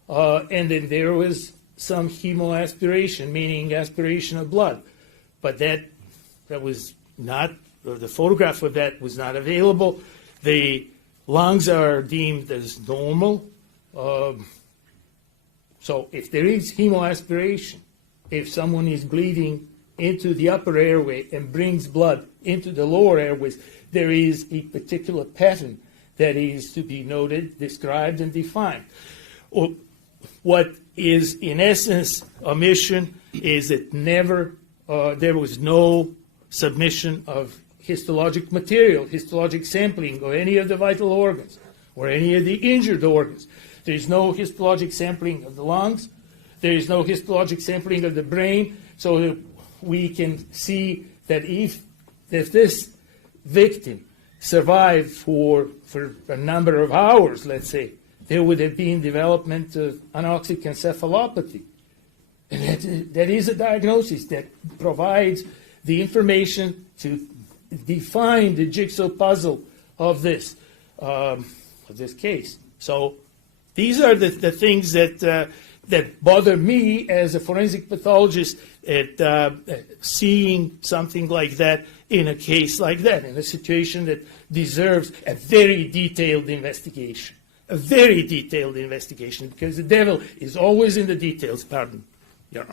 and then there was some hemoaspiration, meaning aspiration of blood, but that was not, the photograph of that was not available. The lungs are deemed as normal. So if there is hemoaspiration, if someone is bleeding into the upper airway and brings blood into the lower airways, there is a particular pattern that is to be noted, described, and defined. What is, in essence, omission is that there was no submission of histologic material, histologic sampling of any of the vital organs or any of the injured organs. There is no histologic sampling of the lungs. There is no histologic sampling of the brain, so that we can see that if this victim survived for a number of hours, let's say, there would have been development of anoxic encephalopathy. And that is a diagnosis that provides the information to define the jigsaw puzzle of this case. So these are the things that bother me as a forensic pathologist at seeing something like that in a case like that, in a situation that deserves a very detailed investigation. A very detailed investigation, because the devil is always in the details. Pardon, Your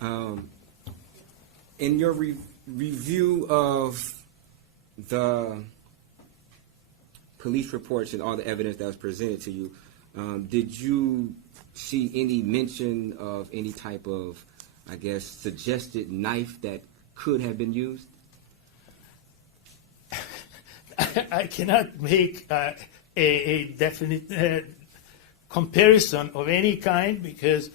Honor. In your review of the police reports and all the evidence that was presented to you, did you see any mention of any type of, I guess, suggested knife that could have been used? I cannot make a definite comparison of any kind, because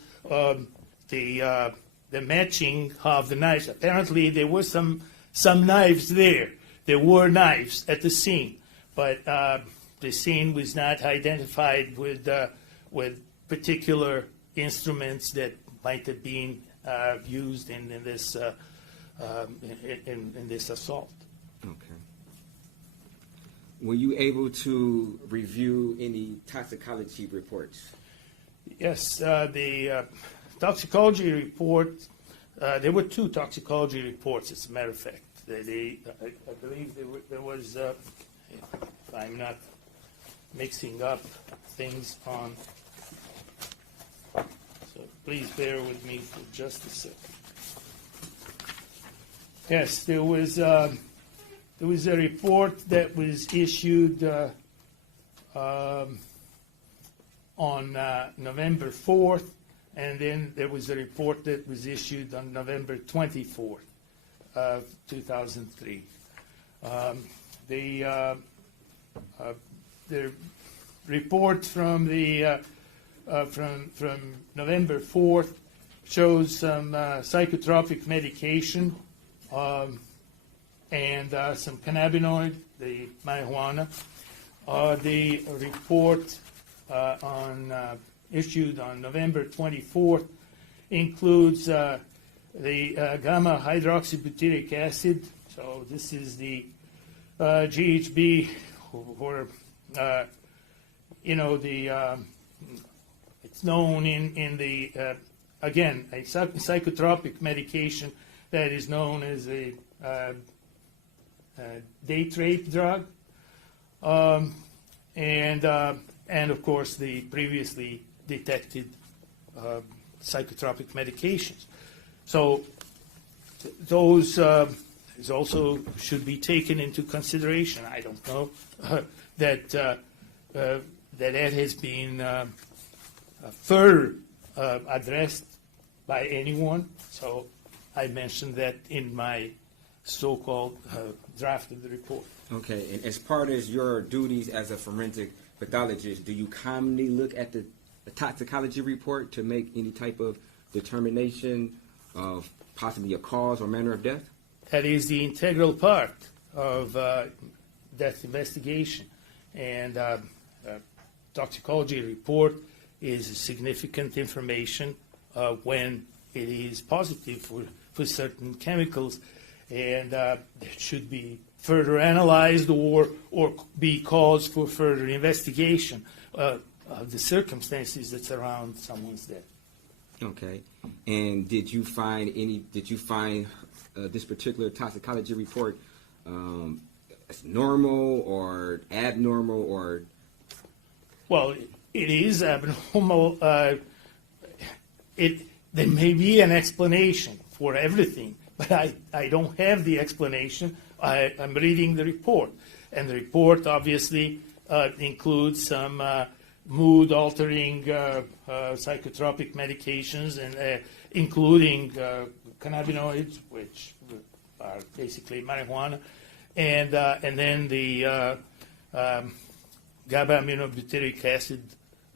the matching of the knives. Apparently, there were some knives there. There were knives at the scene, but the scene was not identified with particular instruments that might have been used in this assault. Okay. Were you able to review any toxicology reports? Yes, the toxicology report, there were 2 toxicology reports, as a matter of fact. I believe there was, if I'm not mixing up things on, so please bear with me for just a second. Yes, there was a report that was issued on November 4th, and then there was a report that was issued on November 24th of 2003. The report from November 4th shows some psychotropic medication and some cannabinoid, the marijuana. The report issued on November 24th includes the gamma hydroxybutyric acid. So this is the GHB, or it's known in the again, a psychotropic medication that is known as a date rape drug, and of course the previously detected psychotropic medications. So those also should be taken into consideration. I don't know that has been further addressed by anyone. So I mentioned that in my so-called draft of the report. Okay, and as part of your duties as a forensic pathologist, do you commonly look at the toxicology report to make any type of determination of possibly a cause or manner of death? That is the integral part of death investigation, and toxicology report is significant information when it is positive for certain chemicals, and it should be further analyzed or be cause for further investigation of the circumstances that surround someone's death. Okay, and did you find this particular toxicology report as normal or abnormal, or? Well, it is abnormal. There may be an explanation for everything, but I don't have the explanation. I'm reading the report, and the report obviously includes some mood-altering psychotropic medications, and including cannabinoids, which are basically marijuana, and then the GABA-aminobutyric acid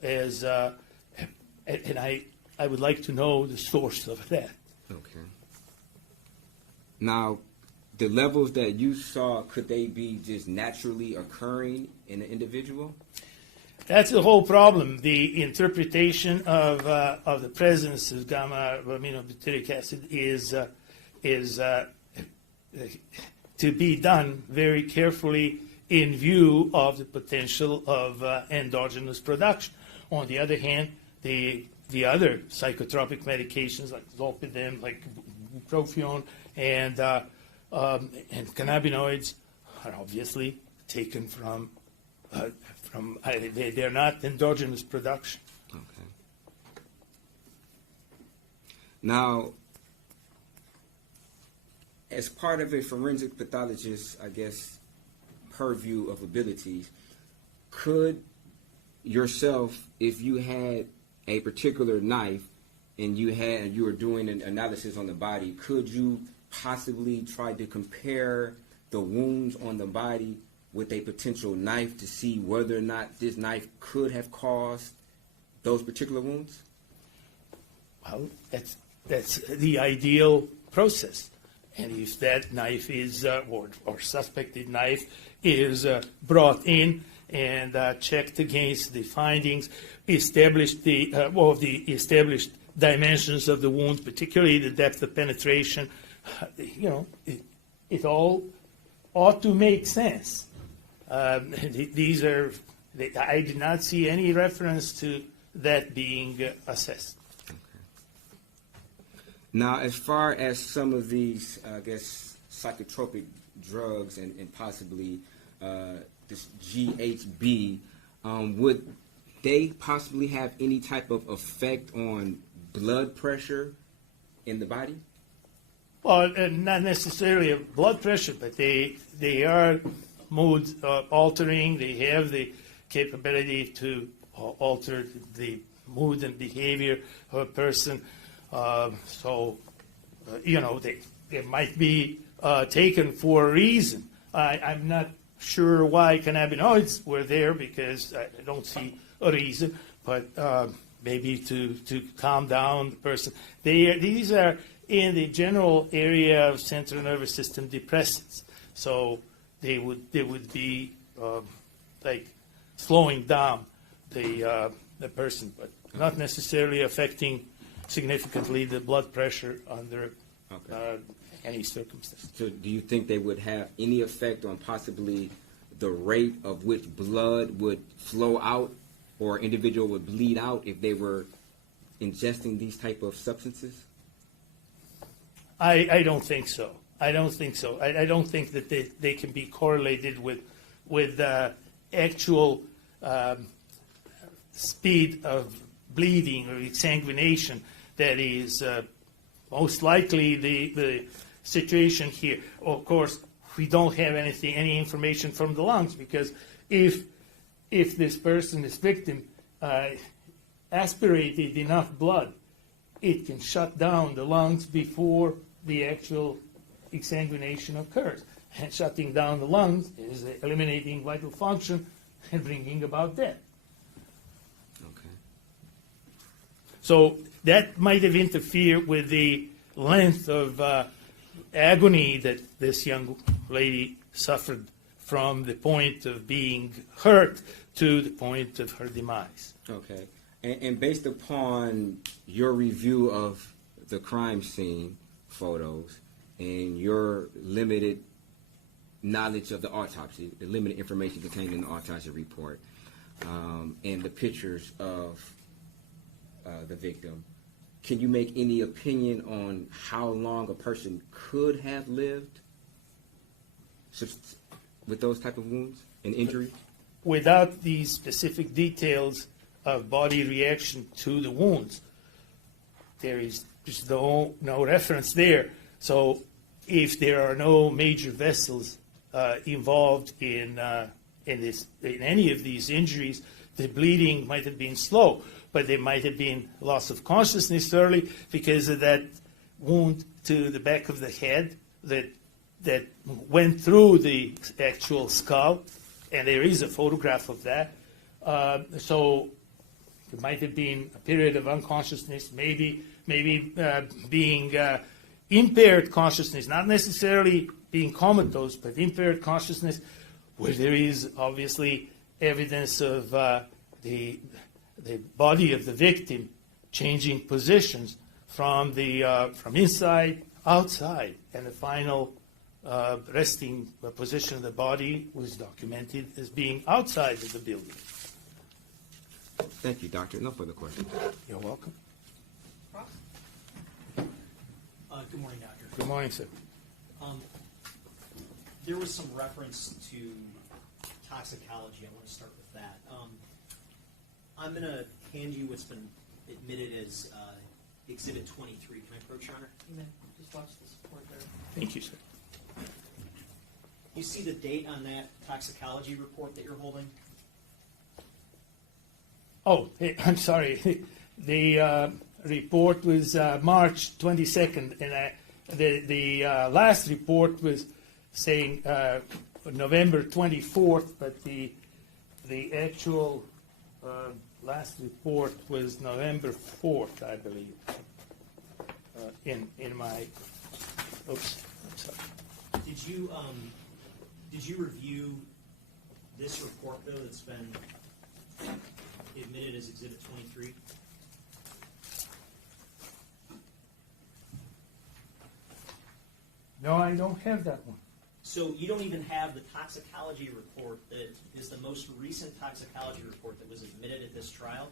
as, and I would like to know the source of that. Okay. Now, the levels that you saw, could they be just naturally occurring in an individual? That's the whole problem. The interpretation of the presence of gamma-aminobutyric acid is to be done very carefully in view of the potential of endogenous production. On the other hand, the other psychotropic medications like zolpidem, like bupropion, and cannabinoids are obviously taken from they're not endogenous production. Okay. Now, as part of a forensic pathologist, I guess, purview of abilities, could yourself, if you had a particular knife and you were doing an analysis on the body, could you possibly try to compare the wounds on the body with a potential knife to see whether or not this knife could have caused those particular wounds? Well, that's the ideal process. And if that knife is, or suspected knife is brought in and checked against the findings, established the established dimensions of the wound, particularly the depth of penetration, it all ought to make sense. These are, I did not see any reference to that being assessed. Okay. Now, as far as some of these, I guess, psychotropic drugs and possibly this GHB, would they possibly have any type of effect on blood pressure in the body? Well, not necessarily a blood pressure, but they are mood altering. They have the capability to alter the mood and behavior of a person. They might be taken for a reason. I'm not sure why cannabinoids were there because I don't see a reason, but maybe to calm down the person. These are in the general area of central nervous system depressants. So they would be like slowing down the person, but not necessarily affecting significantly the blood pressure under any circumstance. So do you think they would have any effect on possibly the rate of which blood would flow out or an individual would bleed out if they were ingesting these type of substances? I don't think so. I don't think that they can be correlated with actual speed of bleeding or exsanguination. That is most likely the situation here. Of course, we don't have any information from the lungs, because if this person, this victim, aspirated enough blood, it can shut down the lungs before the actual exsanguination occurs. And shutting down the lungs is eliminating vital function and bringing about death. Okay. So that might have interfered with the length of agony that this young lady suffered from the point of being hurt to the point of her demise. Okay. And based upon your review of the crime scene photos and your limited knowledge of the autopsy, the limited information contained in the autopsy report, and the pictures of the victim, can you make any opinion on how long a person could have lived with those type of wounds and injuries? Without these specific details of body reaction to the wounds, there is just no reference there. So if there are no major vessels involved in any of these injuries, the bleeding might have been slow, but there might have been loss of consciousness early because of that wound to the back of the head that went through the actual skull, and there is a photograph of that. So it might have been a period of unconsciousness, maybe being impaired consciousness, not necessarily being comatose, but impaired consciousness, where there is obviously evidence of the body of the victim changing positions from inside outside, and the final resting position of the body was documented as being outside of the building. Thank you, doctor. No further questions. You're welcome. Good morning, Doctor. Good morning, sir. There was some reference to toxicology. I want to start with that. I'm going to hand you what's been admitted as Exhibit 23. Can I approach, Your Honor? You may just watch the support there. Thank you, sir. You see the date on that toxicology report that you're holding? Oh, hey, I'm sorry. The report was March 22nd, and the last report was saying November 24th, but the actual last report was November 4th, I believe. In my, oops, I'm sorry. Did you review this report though that's been admitted as Exhibit 23? No, I don't have that one. So you don't even have the toxicology report that is the most recent toxicology report that was admitted at this trial?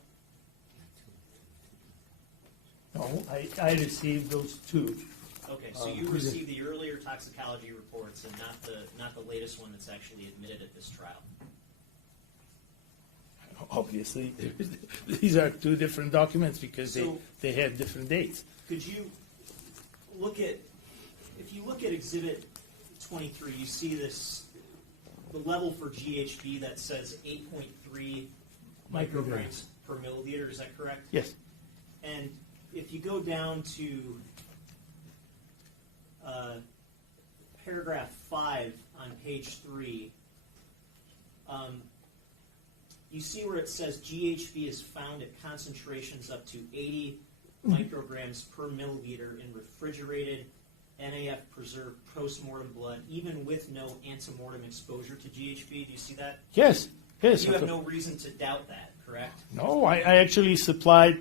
No, I received those two. Okay, so you received the earlier toxicology reports and not the latest one that's actually admitted at this trial. Obviously, these are two different documents because they have different dates. Could you look at, if you look at Exhibit 23, you see this, the level for GHB that says 8.3 micrograms per milliliter, is that correct? Yes. And if you go down to paragraph 5 on page 3, you see where it says GHB is found at concentrations up to 80 micrograms per milliliter in refrigerated NAF preserved postmortem blood, even with no antemortem exposure to GHB. Do you see that? Yes. Yes. You have no reason to doubt that, correct? No, I actually supplied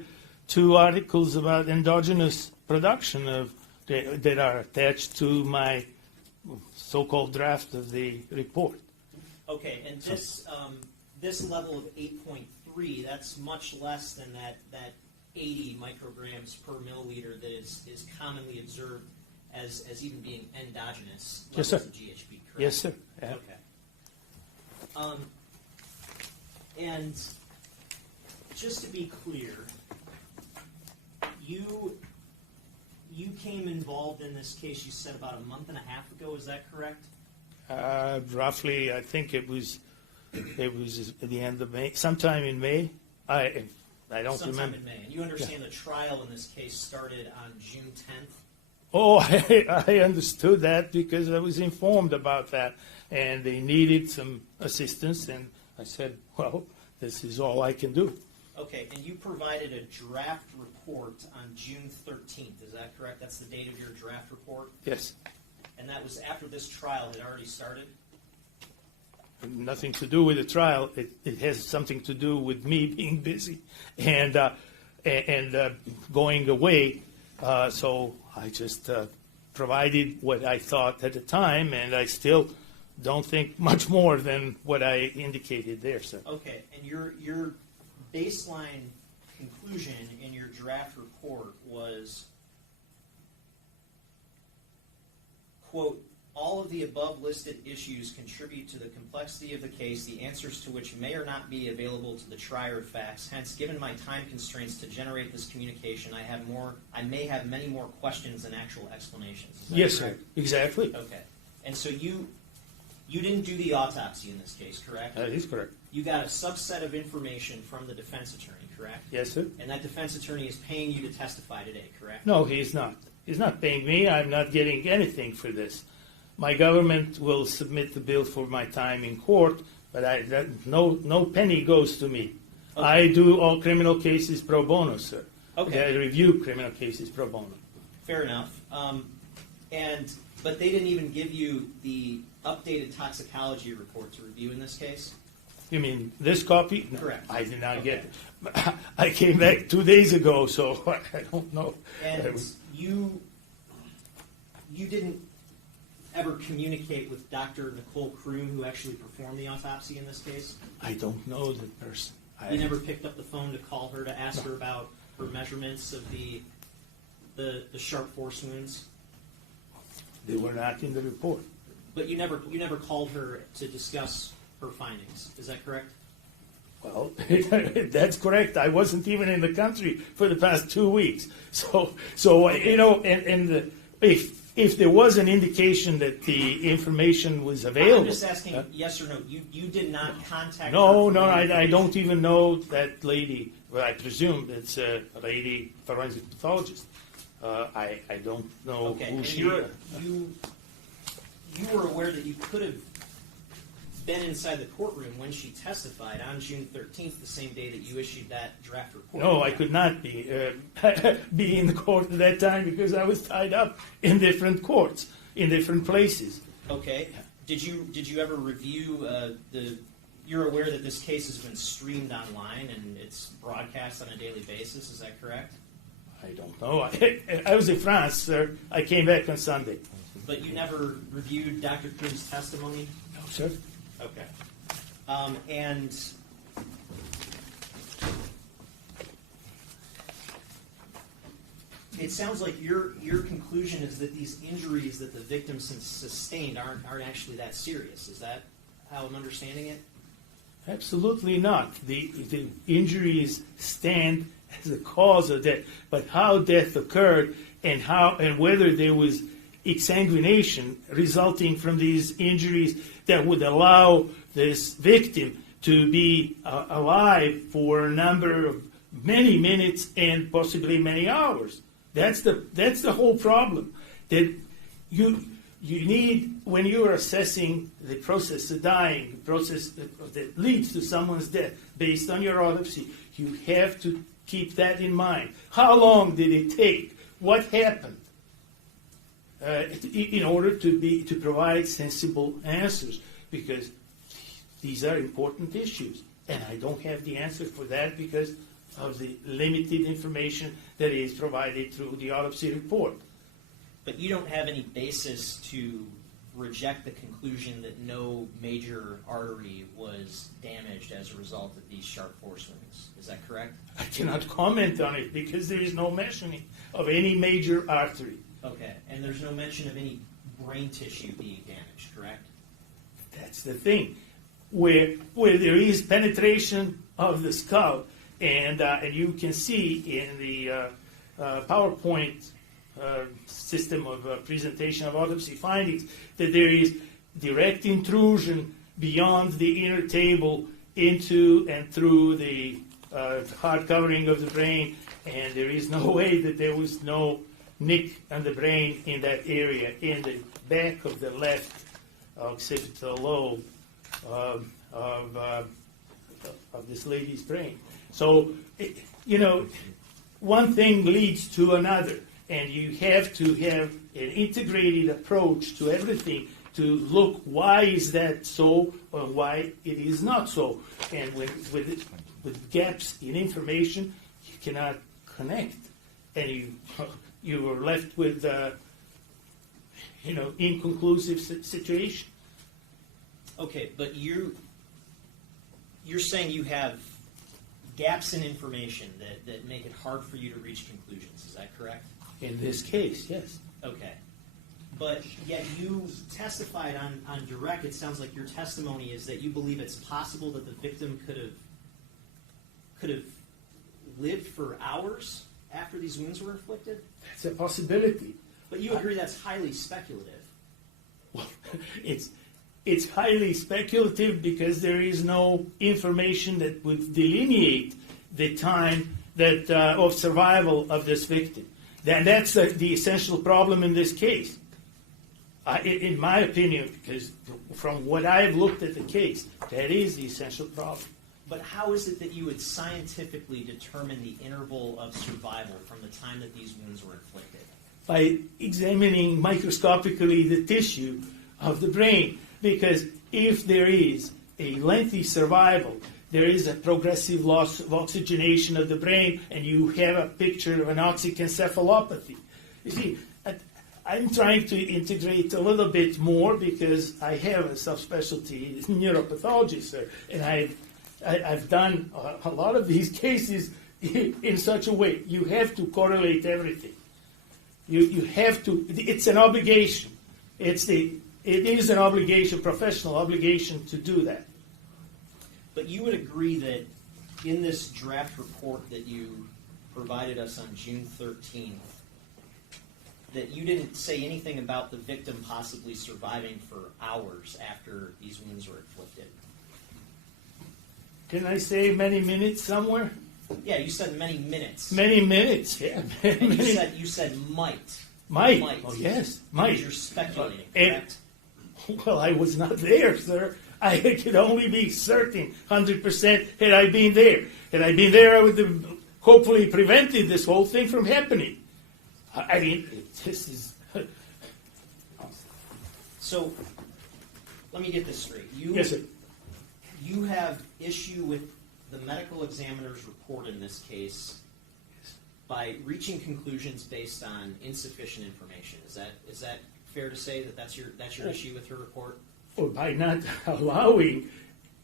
2 articles about endogenous production that are attached to my so-called draft of the report. Okay, and this level of 8.3, that's much less than that 80 micrograms per milliliter that is commonly observed as even being endogenous levels of GHB, correct? Yes, sir. Okay. And just to be clear, you came involved in this case, you said about a month and a half ago, is that correct? Roughly, I think it was at the end of May, sometime in May. I don't Sometime remember. in May. And you understand the trial in this case started on June 10th? Oh, I understood that because I was informed about that, and they needed some assistance, and I said, well, this is all I can do. Okay, and you provided a draft report on June 13th, is that correct? That's the date of your draft report? Yes. And that was after this trial had already started? Nothing to do with the trial. It has something to do with me being busy and going away. So I just provided what I thought at the time, and I still don't think much more than what I indicated there, sir. Okay, and your baseline conclusion in your draft report was, quote, all of the above listed issues contribute to the complexity of the case, the answers to which may or not be available to the trier of facts. Hence, given my time constraints to generate this communication, I may have many more questions than actual explanations. Is that Yes, correct? sir. Exactly. Okay. And so you didn't do the autopsy in this case, correct? That is correct. You got a subset of information from the defense attorney, correct? Yes, sir. And that defense attorney is paying you to testify today, correct? No, he's not. He's not paying me. I'm not getting anything for this. My government will submit the bill for my time in court, but no penny goes to me. Okay. I do all criminal cases pro bono, sir. Okay. I review criminal cases pro bono. Fair enough. But they didn't even give you the updated toxicology report to review in this case? You mean this copy? No, Correct. I did not Okay. get it. I came back 2 days ago, so I don't know. And you didn't ever communicate with Dr. Nicole Kroon, who actually performed the autopsy in this case? I don't know the person. You never picked up the phone to call her to ask her about her measurements of the sharp force wounds? They were not in the report. But you never called her to discuss her findings. Is that correct? Well, that's correct. I wasn't even in the country for the past 2 weeks. So you know, if there was an indication that the information was available. I'm just asking yes or no. You did not contact No, her? no, I don't even know that lady. Well, I presume it's a lady forensic pathologist. I don't know Okay, who and she you is. were aware that you could have been inside the courtroom when she testified on June 13th, the same day that you issued that draft report. No, I could not be in the court at that time because I was tied up in different courts, in different places. Okay. Did you ever review You're aware that this case has been streamed online and it's broadcast on a daily basis. Is that correct? I don't know. I was in France, sir. I came back on Sunday. But you never reviewed Dr. Kroon's testimony? No, sir. Okay. And it sounds like your conclusion is that these injuries that the victim sustained aren't actually that serious. Is that how I'm understanding it? Absolutely not. The injuries stand as a cause of death, but how death occurred and whether there was exsanguination resulting from these injuries that would allow this victim to be alive for a number of many minutes and possibly many hours. That's the whole problem. That you need, when you are assessing the process of dying, the process that leads to someone's death, based on your autopsy, you have to keep that in mind. How long did it take? What happened? In order to provide sensible answers, because these are important issues, and I don't have the answer for that because of the limited information that is provided through the autopsy report. But you don't have any basis to reject the conclusion that no major artery was damaged as a result of these sharp force wounds. Is that correct? I cannot comment on it because there is no mentioning of any major artery. Okay, and there's no mention of any brain tissue being damaged, correct? That's the thing. Where there is penetration of the skull, and you can see in the PowerPoint system of presentation of autopsy findings that there is direct intrusion beyond the inner table into and through the hard covering of the brain, and there is no way that there was no nick on the brain in that area, in the back of the left occipital lobe of this lady's brain. So, one thing leads to another, and you have to have an integrated approach to everything to look why is that so or why it is not so. And with gaps in information, you cannot connect, and you are left with inconclusive situation. Okay, but you're saying you have gaps in information that make it hard for you to reach conclusions. Is that correct? In this case, yes. Okay. But yet you testified on direct. It sounds like your testimony is that you believe it's possible that the victim could have lived for hours after these wounds were inflicted? That's a possibility. But you agree that's highly speculative. Well, it's highly speculative because there is no information that would delineate the time that of survival of this victim. That's the essential problem in this case. In my opinion, because from what I've looked at the case, that is the essential problem. But how is it that you would scientifically determine the interval of survival from the time that these wounds were inflicted? By examining microscopically the tissue of the brain. Because if there is a lengthy survival, there is a progressive loss of oxygenation of the brain, and you have a picture of an oxykencephalopathy. You see, I'm trying to integrate a little bit more because I have a subspecialty neuropathology, sir, and I've done a lot of these cases in such a way. You have to correlate everything. You have to. It's an obligation. It is an obligation, professional obligation, to do that. But you would agree that in this draft report that you provided us on June 13th, that you didn't say anything about the victim possibly surviving for hours after these wounds were inflicted. Can I say many minutes somewhere? Yeah, you said many minutes. Many minutes, yeah. And you said might. Might. Oh, yes, might. Because you're speculating, correct? Well, I was not there, sir. I could only be certain, 100%, had I been there. Had I been there, I would have hopefully prevented this whole thing from happening. I mean, this is... So, let me get this straight. Yes, sir. You have issue with the medical examiner's report in this case by reaching conclusions based on insufficient information. Is that fair to say that that's your issue with her report? Or by not allowing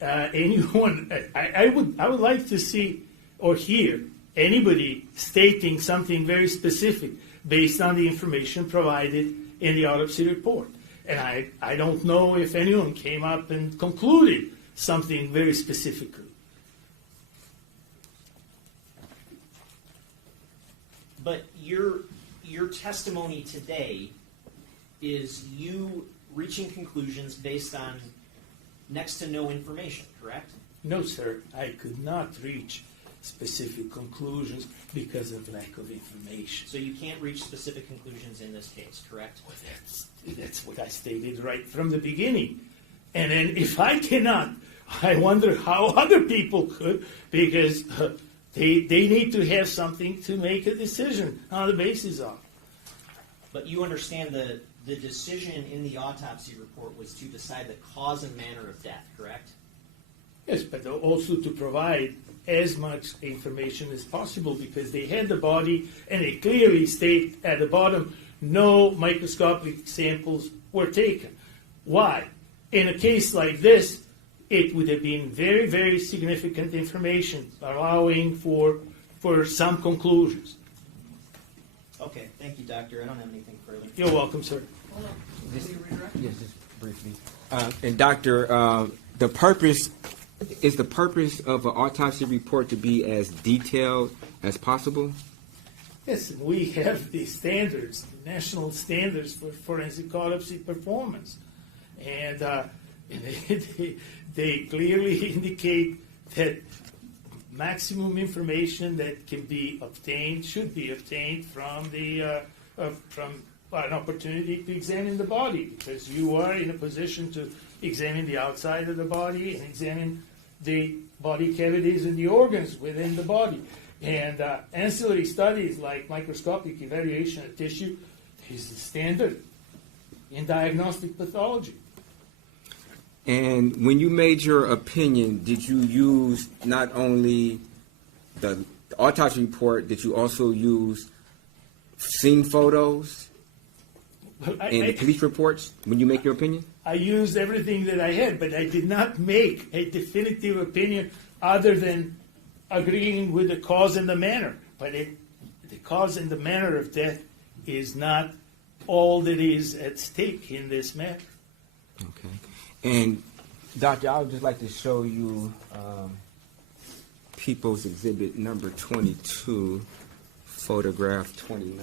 anyone... I would like to see or hear anybody stating something very specific based on the information provided in the autopsy report. And I don't know if anyone came up and concluded something very specifically. But your testimony today is you reaching conclusions based on next to no information, correct? No, sir. I could not reach specific conclusions because of lack of information. So you can't reach specific conclusions in this case, correct? Well, that's what I stated right from the beginning. And then if I cannot, I wonder how other people could, because they need to have something to make a decision on the basis of. But you understand the decision in the autopsy report was to decide the cause and manner of death, correct? Yes, but also to provide as much information as possible, because they had the body and they clearly state at the bottom no microscopic samples were taken. Why? In a case like this, it would have been very, very significant information, allowing for some conclusions. Okay, thank you, doctor. I don't have anything further. You're welcome, sir. Hold on. Just- Will you redirect? Yes, just briefly. And doctor, the purpose of an autopsy report to be as detailed as possible? Yes, and we have the standards, the national standards for forensic autopsy performance. And they clearly indicate that maximum information that can be obtained should be obtained from an opportunity to examine the body, because you are in a position to examine the outside of the body and examine the body cavities and the organs within the body. And ancillary studies like microscopic evaluation of tissue is the standard in diagnostic pathology. And when you made your opinion, did you use not only the autopsy report, did you also use scene photos and the police reports when you make your opinion? I used everything that I had, but I did not make a definitive opinion other than agreeing with the cause and the manner. But the cause and the manner of death is not all that is at stake in this matter. Okay. And, Doctor, I would just like to show you People's Exhibit number 22, photograph 29.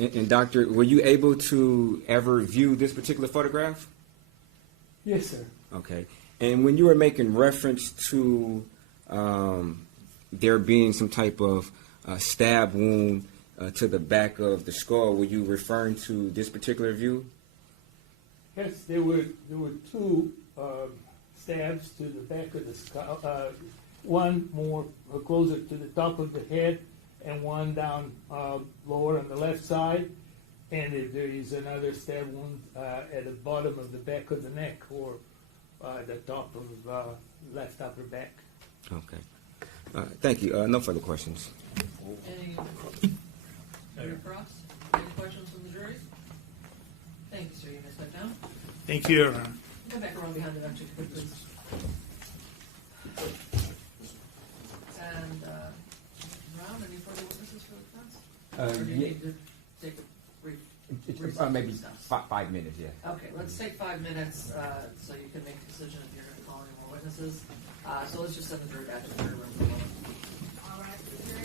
And Doctor, were you able to ever view this particular photograph? Yes, sir. Okay. And when you were making reference to there being some type of stab wound to the back of the skull. Were you referring to this particular view? Yes, there were two stabs to the back of the skull. One more closer to the top of the head, and one down lower on the left side. And there is another stab wound at the bottom of the back of the neck, or the top of left upper back. Okay. Thank you. No further questions. Any, Dr. Frost, any questions from the jury? Thank you, sir. You may step down. Thank you, Your Honor. Come back around behind the bench, if you could, please. And, Brown, any further witnesses for the defense? Or do you Yeah. need to take a brief recess? Maybe Discuss? 5 minutes, yeah. Okay, let's take 5 minutes, so you can make a decision if you're gonna call any more witnesses. So let's just send the jury back to the jury room for a moment. All right, the jury.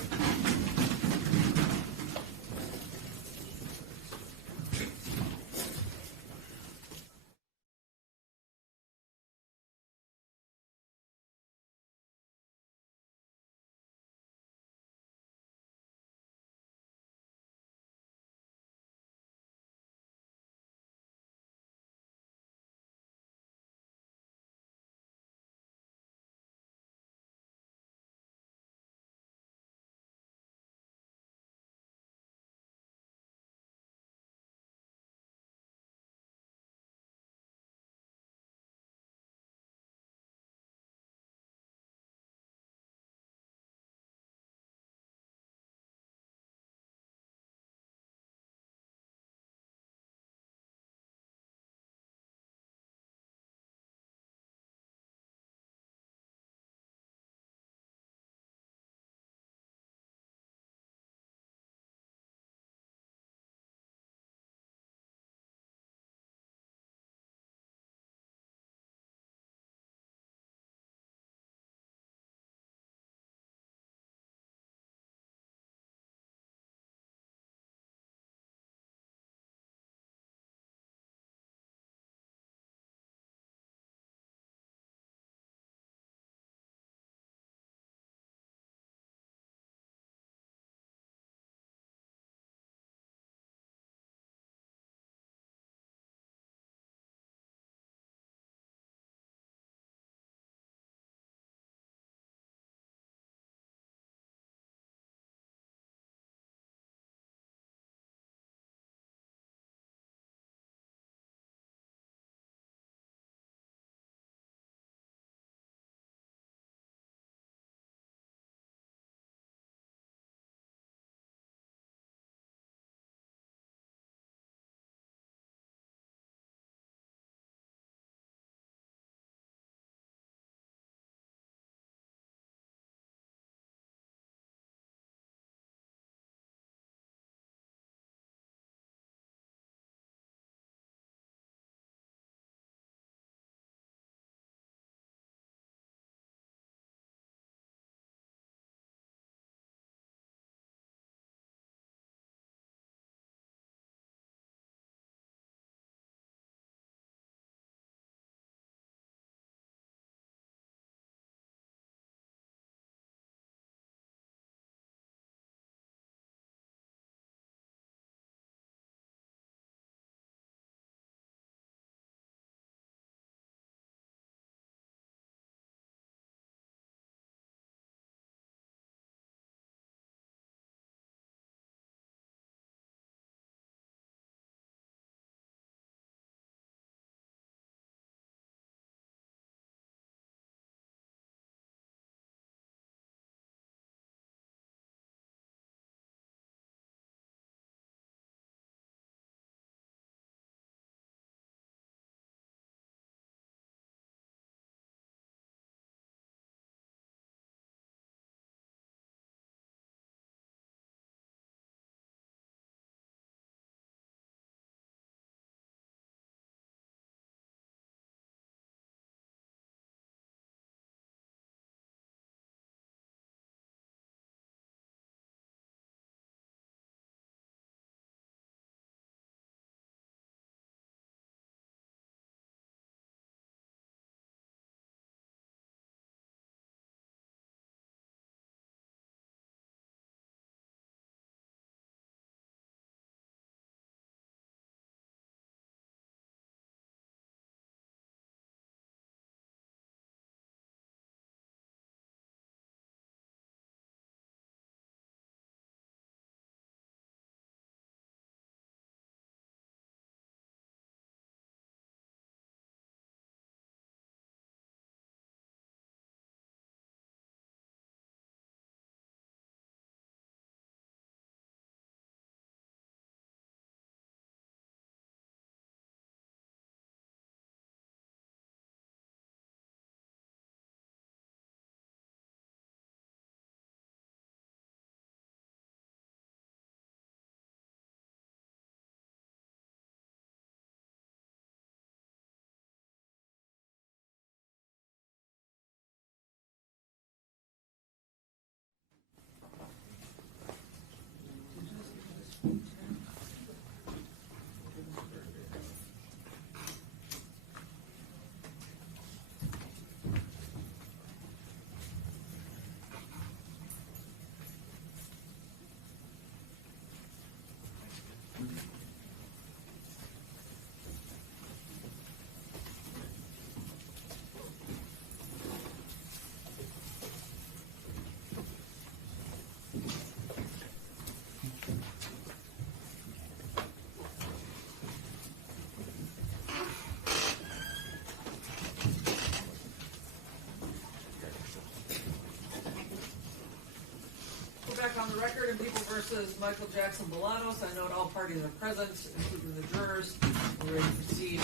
on the record in People versus Michael Jackson-Bolanos. I note all parties are present, including the jurors. We're ready to proceed.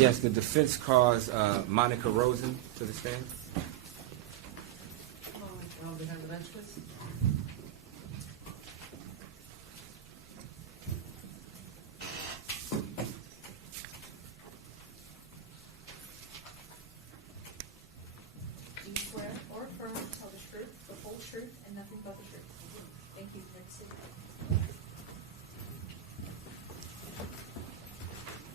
Yes, the defense calls Monica Rosen to the stand. Come on behind the bench, please. Do you swear or affirm to tell the truth, the whole truth, and nothing but the truth? Thank you. Next to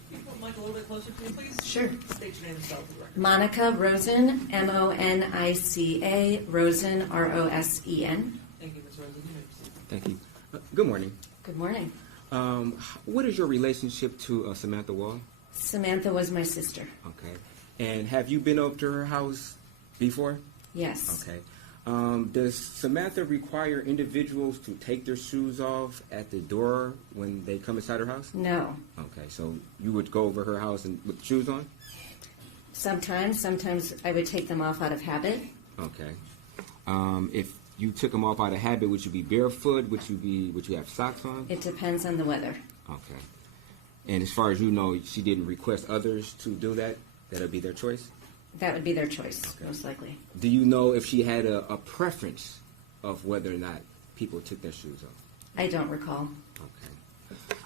Can you put Mike a little bit closer to you, please? Sure. State your name and spell for the record. Monica Rosen, Monica, Rosen, Rosen. Thank you, Ms. Rosen. You may proceed. Thank you. Good morning. Good morning. What is your relationship to Samantha Woll? Samantha was my sister. Okay. And have you been over to her house before? Yes. Okay. Does Samantha require individuals to take their shoes off at the door when they come inside her house? No. Okay, so you would go over her house and with shoes on? Sometimes I would take them off out of habit. Okay. If you took them off out of habit, would you be barefoot? Would you have socks on? It depends on the weather. Okay. And as far as you know, she didn't request others to do that? That'll be their choice? That would be their choice, Okay. most likely. Do you know if she had a preference of whether or not people took their shoes off? I don't recall.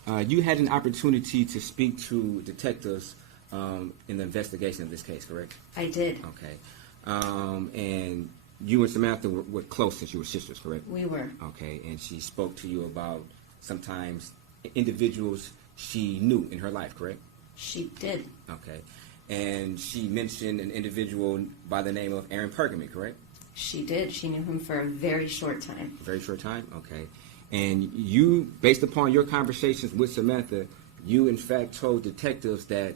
Okay. You had an opportunity to speak to detectives in the investigation of this case, correct? I did. Okay. And you and Samantha were close since you were sisters, correct? We were. Okay. And she spoke to you about sometimes individuals she knew in her life, correct? She did. Okay. And she mentioned an individual by the name of Aaron Pergament, correct? She did. She knew him for a very short time. Very short time? Okay. And you, based upon your conversations with Samantha, you in fact told detectives that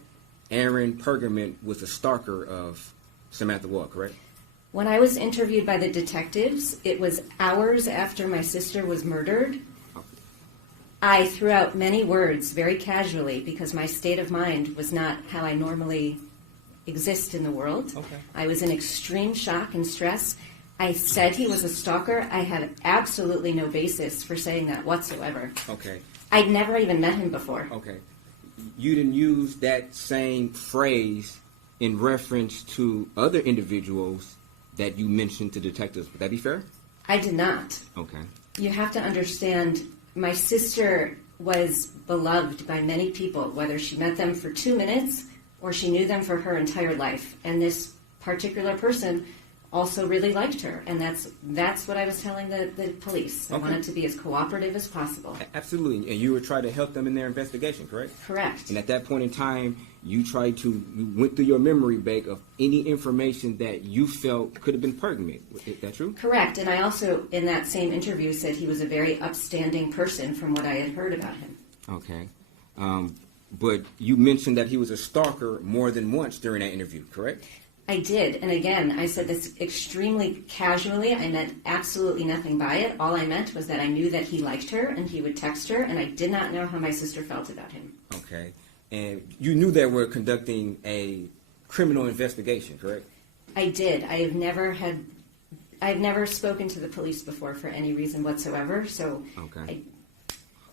Aaron Pergament was a stalker of Samantha Woll, correct? When I was interviewed by the detectives, it was hours after my sister was murdered. I threw out many words very casually because my state of mind was not how I normally exist in the world. Okay. I was in extreme shock and stress. I said he was a stalker. I had absolutely no basis for saying that whatsoever. Okay. I'd never even met him before. Okay. You didn't use that same phrase in reference to other individuals that you mentioned to detectives. Would that be fair? I did not. Okay. You have to understand, my sister was beloved by many people, whether she met them for 2 minutes or she knew them for her entire life. And this particular person also really liked her. And that's what I was telling the police. I Okay. wanted to be as cooperative as possible. Absolutely. And you were trying to help them in their investigation, correct? Correct. And at that point in time, you went through your memory bank of any information that you felt could have been pertinent. Is that true? Correct. And I also, in that same interview, said he was a very upstanding person from what I had heard about him. Okay. But you mentioned that he was a stalker more than once during that interview, correct? I did. And again, I said this extremely casually. I meant absolutely nothing by it. All I meant was that I knew that he liked her and he would text her, and I did not know how my sister felt about him. Okay. And you knew they were conducting a criminal investigation, correct? I did. I've never spoken to the police before for any reason whatsoever. So, Okay.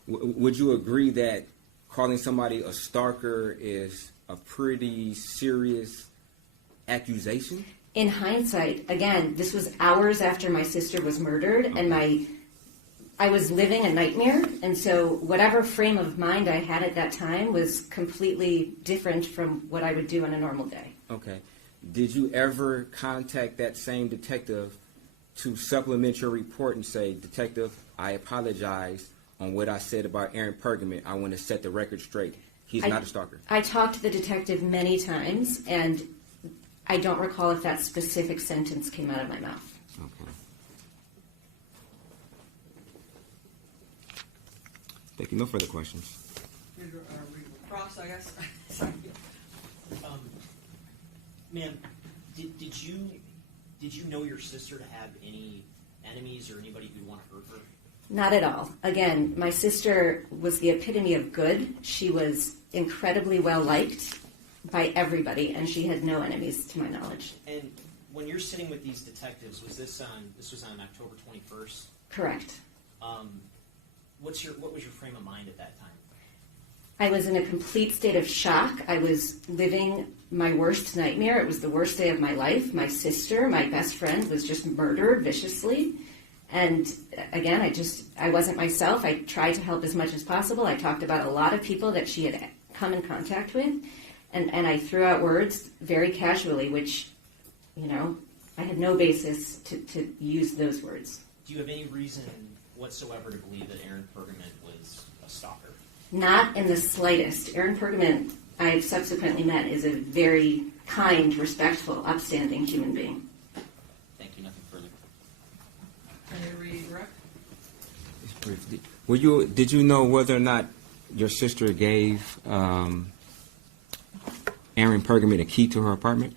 Would you agree that calling somebody a stalker is a pretty serious accusation? in hindsight, again, this was hours after my sister was murdered, and I was living a nightmare, and so whatever frame of mind I had at that time was completely different from what I would do on a normal day. Okay. Did you ever contact that same detective to supplement your report and say, Detective, I apologize on what I said about Aaron Pergament. I want to set the record straight. He's not a stalker. I talked to the detective many times, and I don't recall if that specific sentence came out of my mouth. Okay. Thank you. No further questions. Cross, I guess. Ma'am, did you know your sister to have any enemies or anybody who'd want to hurt her? Not at all. Again, my sister was the epitome of good. She was incredibly well liked by everybody, and she had no enemies to my knowledge. And when you're sitting with these detectives, was this on October 21st? Correct. What was your frame of mind at that time? I was in a complete state of shock. I was living my worst nightmare. It was the worst day of my life. My sister, my best friend, was just murdered viciously. And again, I wasn't myself. I tried to help as much as possible. I talked about a lot of people that she had come in contact with. And I threw out words very casually, which, I had no basis to use those words. Do you have any reason whatsoever to believe that Aaron Pergament was a stalker? Not in the slightest. Aaron Pergament, I've subsequently met, is a very kind, respectful, upstanding human being. Thank you. Nothing further. Can you redirect? Just briefly. Did you know whether or not your sister gave Aaron Pergament a key to her apartment?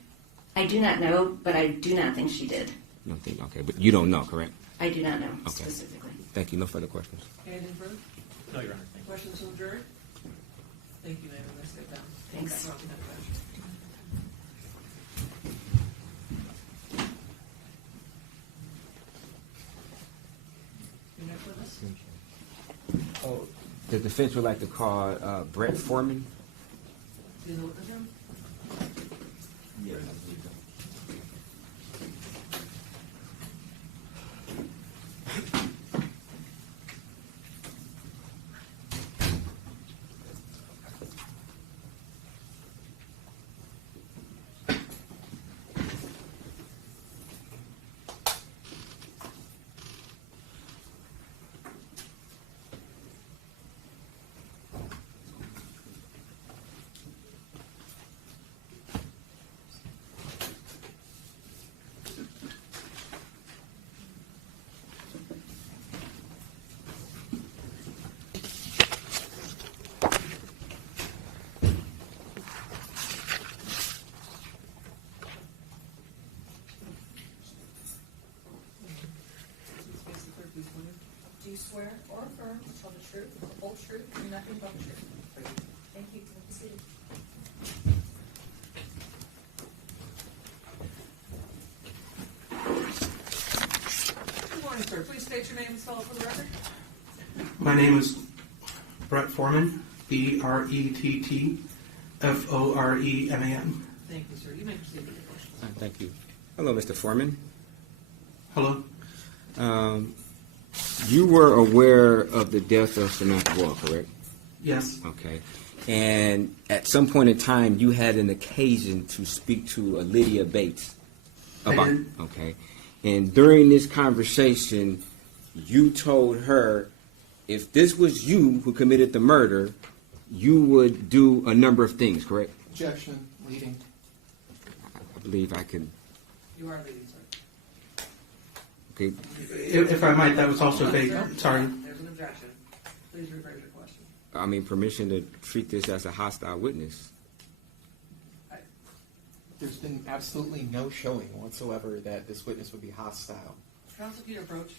I do not know, but I do not think she did. You don't think? Okay, but you don't know, correct? I do not know Okay. specifically. Thank you. No further questions. Anything further? No, Your Honor. Thank you. Questions from the jury? Thank you, ma'am. Let's get down. Thanks. Back up in that fashion. Your next witness? Oh, the defense would like to call Brett Foreman. Do you know witness him? Yeah, I believe so. Do you swear or affirm to tell the truth, the whole truth, and nothing but the truth? Thank you. Have a seat. Good morning, sir. Please state your name and spell it for the record. My name is Brett Foreman, BRETTFOREMAN. Thank you, sir. You may proceed with your questions. Thank you. Hello, Mr. Foreman. Hello? You were aware of the death of Samantha Woll, correct? Yes. Okay. And at some point in time, you had an occasion to speak to Lydia Bates. I did. Okay. And during this conversation, you told her if this was you who committed the murder, you would do a number of things, correct? Objection, leading. I believe I can. You are leading, sir. Okay. If I might, that was also vague. Sorry. There's an objection. Please rephrase your question. I mean, permission to treat this as a hostile witness. There's been absolutely no showing whatsoever that this witness would be hostile. Counsel, can you approach?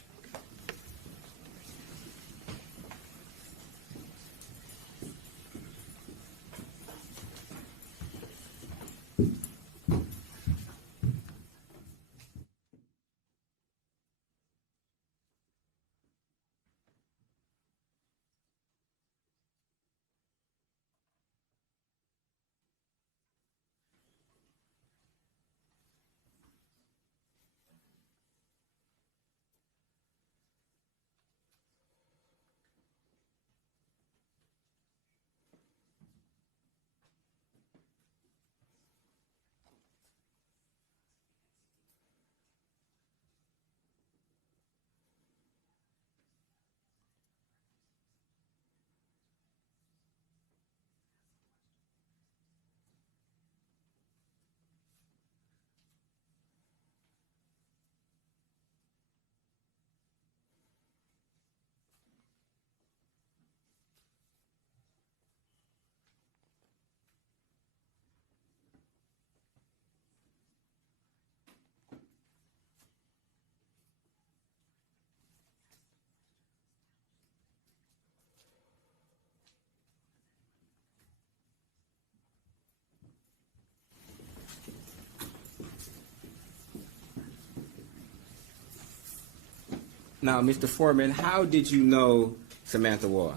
Now, Mr. Foreman, how did you know Samantha Woll?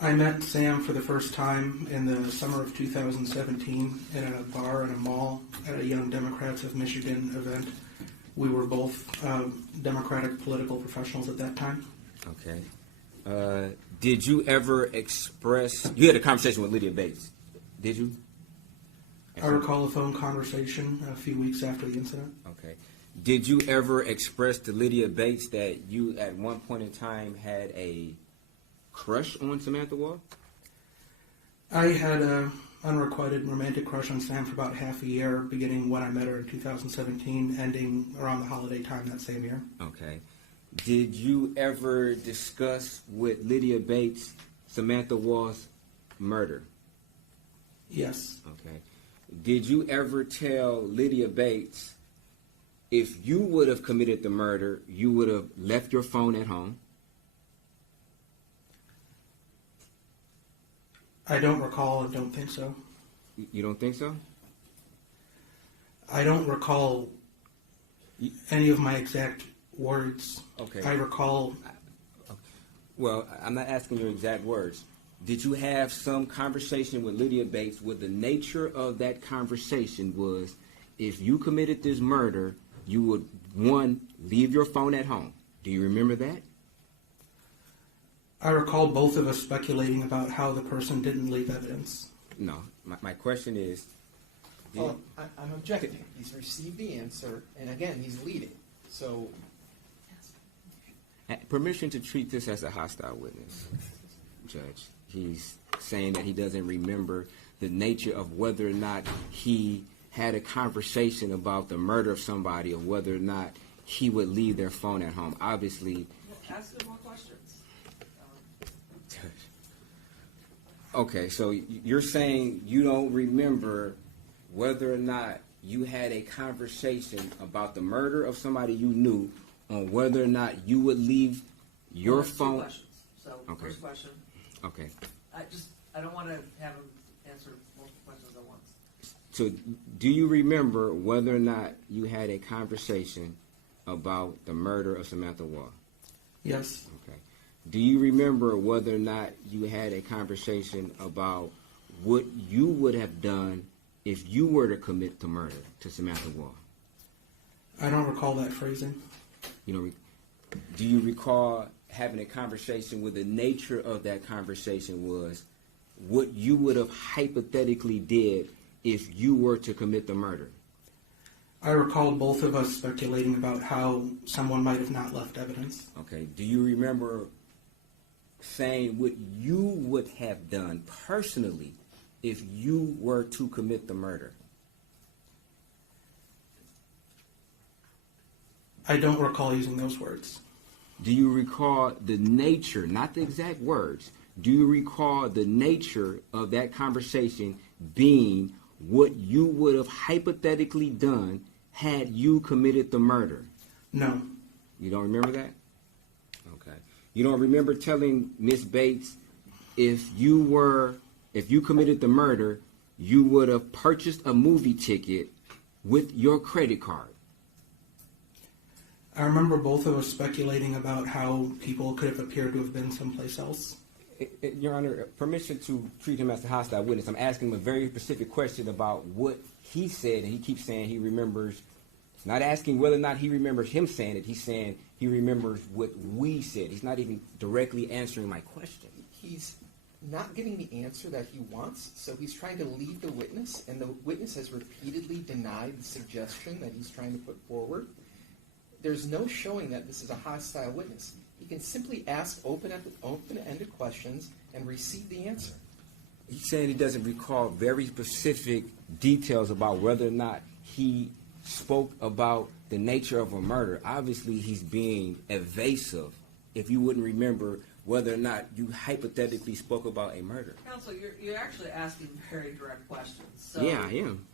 I met Sam for the first time in the summer of 2017 in a bar in a mall at a Young Democrats of Michigan event. We were both Democratic political professionals at that time. Okay. Did you ever express, you had a conversation with Lydia Bates, did you? I recall a phone conversation a few weeks after the incident. Okay. Did you ever express to Lydia Bates that you at one point in time had a crush on Samantha Woll? I had an unrequited romantic crush on Sam for about half a year, beginning when I met her in 2017, ending around the holiday time that same year. Okay. Did you ever discuss with Lydia Bates Samantha Woll's murder? Yes. Okay. Did you ever tell Lydia Bates if you would have committed the murder, you would have left your phone at home? I don't recall and don't think so. You don't think so? I don't recall any of my exact words. Okay. I recall. Well, I'm not asking your exact words. Did you have some conversation with Lydia Bates where the nature of that conversation was if you committed this murder, you would, one, leave your phone at home? Do you remember that? I recall both of us speculating about how the person didn't leave evidence. No. My question is... Oh, I'm objecting. He's received the answer, and again, he's leading. So, Permission to treat this as a hostile witness, Judge. He's saying that he doesn't remember the nature of whether or not he had a conversation about the murder of somebody or whether or not he would leave their phone at home. Obviously... Ask him more questions. Okay, so you're saying you don't remember whether or not you had a conversation about the murder of somebody you knew on whether or not you would leave your Well, that's phone... Two questions. So, Okay. First question. Okay. I don't want to have him answer multiple questions at once. So do you remember whether or not you had a conversation about the murder of Samantha Woll? Yes. Okay. Do you remember whether or not you had a conversation about what you would have done if you were to commit the murder to Samantha Woll? I don't recall that phrasing. Do you recall having a conversation where the nature of that conversation was what you would have hypothetically did if you were to commit the murder? I recall both of us speculating about how someone might have not left evidence. Okay. Do you remember saying what you would have done personally if you were to commit the murder? I don't recall using those words. Do you recall the nature, not the exact words, do you recall the nature of that conversation being what you would have hypothetically done had you committed the murder? No. You don't remember that? Okay. You don't remember telling Miss Bates if you committed the murder, you would have purchased a movie ticket with your credit card? I remember both of us speculating about how people could have appeared to have been someplace else. Your Honor, permission to treat him as a hostile witness. I'm asking him a very specific question about what he said, and he keeps saying he remembers. Not asking whether or not he remembers him saying it. He's saying he remembers what we said. He's not even directly answering my question. he's not getting the answer that he wants, so he's trying to lead the witness, and the witness has repeatedly denied the suggestion that he's trying to put forward. There's no showing that this is a hostile witness. He can simply ask open-ended questions and receive the answer. He's saying he doesn't recall very specific details about whether or not he spoke about the nature of a murder. Obviously, he's being evasive if you wouldn't remember whether or not you hypothetically spoke about a murder. Counsel, you're actually asking very direct questions. So Yeah, I am.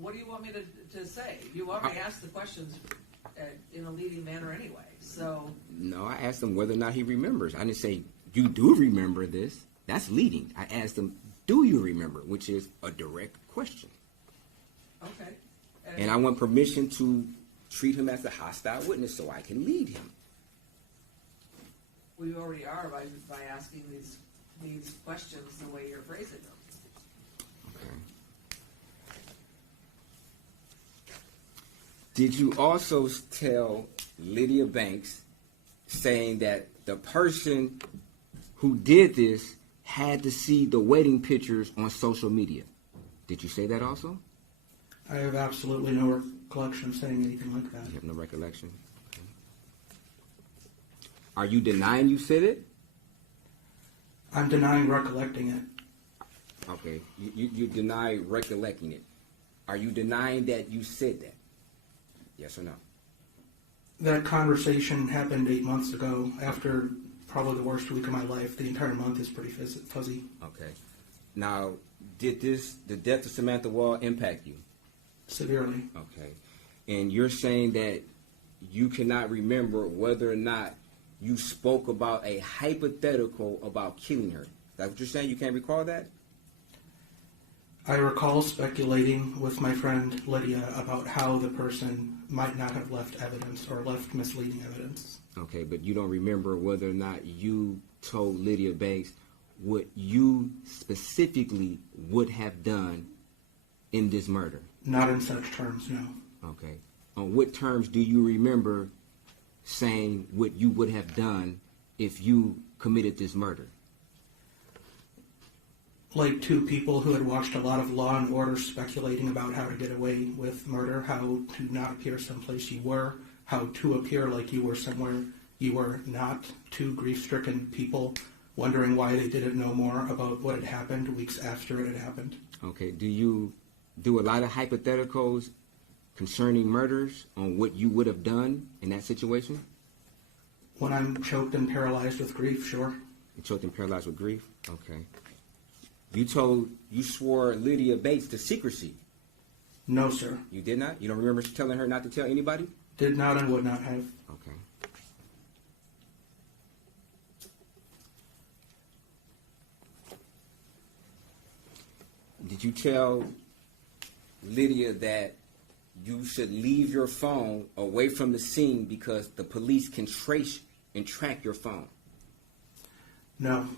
What do you want me to say? You already asked the questions in a leading manner anyway. So No, I asked him whether or not he remembers. I didn't say, you do remember this. That's leading. I asked him, do you remember? Which is a direct question. okay, And I want permission to treat him as a hostile witness so I can lead him. We already are by asking these questions the way you're phrasing them. Okay. Did you also tell Lydia Banks, saying that the person who did this had to see the wedding pictures on social media? Did you say that also? I have absolutely no recollection of saying anything like that. You have no recollection? Okay. Are you denying you said it? I'm denying recollecting it. Okay. You deny recollecting it. Are you denying that you said that? Yes or no? That conversation happened 8 months ago, after probably the worst week of my life. The entire month is pretty fuzzy. Okay. Now, did the death of Samantha Woll impact you? Severely. Okay. And you're saying that you cannot remember whether or not you spoke about a hypothetical about killing her. Is that what you're saying? You can't recall that? I recall speculating with my friend Lydia about how the person might not have left evidence or left misleading evidence. Okay, but you don't remember whether or not you told Lydia Banks what you specifically would have done in this murder? Not in such terms, no. Okay. On what terms do you remember saying what you would have done if you committed this murder? Like two people who had watched a lot of Law and Order speculating about how to get away with murder, how to not appear someplace you were, how to appear like you were somewhere you were not. Two grief-stricken people wondering why they didn't know more about what had happened weeks after it had happened. Okay. Do you do a lot of hypotheticals concerning murders on what you would have done in that situation? When I'm choked and paralyzed with grief, sure. You choked and paralyzed with grief? Okay. You swore Lydia Bates to secrecy. No, sir. You did not? You don't remember telling her not to tell anybody? Did not and would not have. Okay. Did you tell Lydia that you should leave your phone away from the scene because the police can trace and track your phone? No.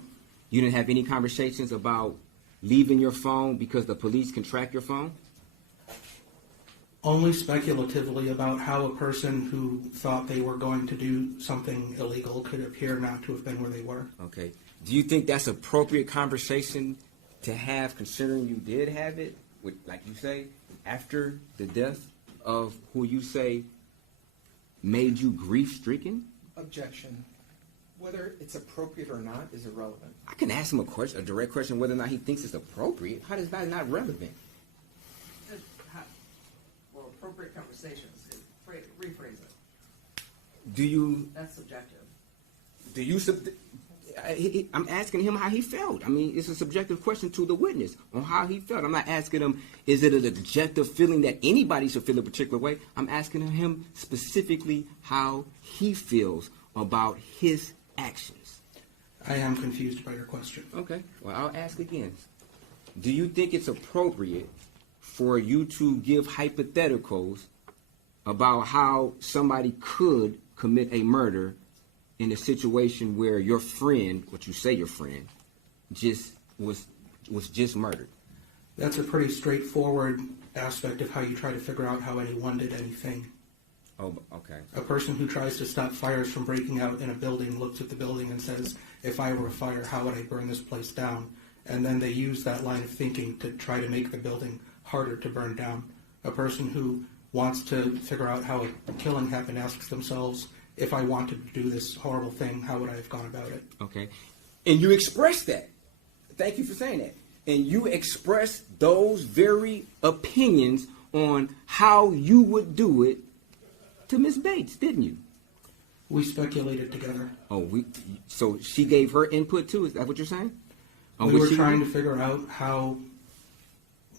You didn't have any conversations about leaving your phone because the police can track your phone? Only speculatively about how a person who thought they were going to do something illegal could appear not to have been where they were. Okay. Do you think that's appropriate conversation to have, considering you did have it, with, like you say, after the death of who you say made you grief-stricken? Objection. Whether it's appropriate or not is irrelevant. I can ask him a direct question whether or not he thinks it's appropriate. How is that not relevant? Well, appropriate conversations. Rephrase it. Do you... That's subjective. Do you... I'm asking him how he felt. I mean, it's a subjective question to the witness on how he felt. I'm not asking him, is it an objective feeling that anybody should feel a particular way? I'm asking him specifically how he feels about his actions. I am confused by your question. Okay. Well, I'll ask again. Do you think it's appropriate for you to give hypotheticals about how somebody could commit a murder in a situation where your friend, what you say your friend, just was just murdered? That's a pretty straightforward aspect of how you try to figure out how anyone did anything. Oh, okay. A person who tries to stop fires from breaking out in a building looks at the building and says, if I were a fire, how would I burn this place down? And then they use that line of thinking to try to make the building harder to burn down. A person who wants to figure out how a killing happened asks themselves, if I wanted to do this horrible thing, how would I have gone about it? Okay. And you expressed that. Thank you for saying that. And you expressed those very opinions on how you would do it to Miss Bates, didn't you? We speculated together. Oh, so she gave her input too? Is that what you're saying? We were trying to figure out how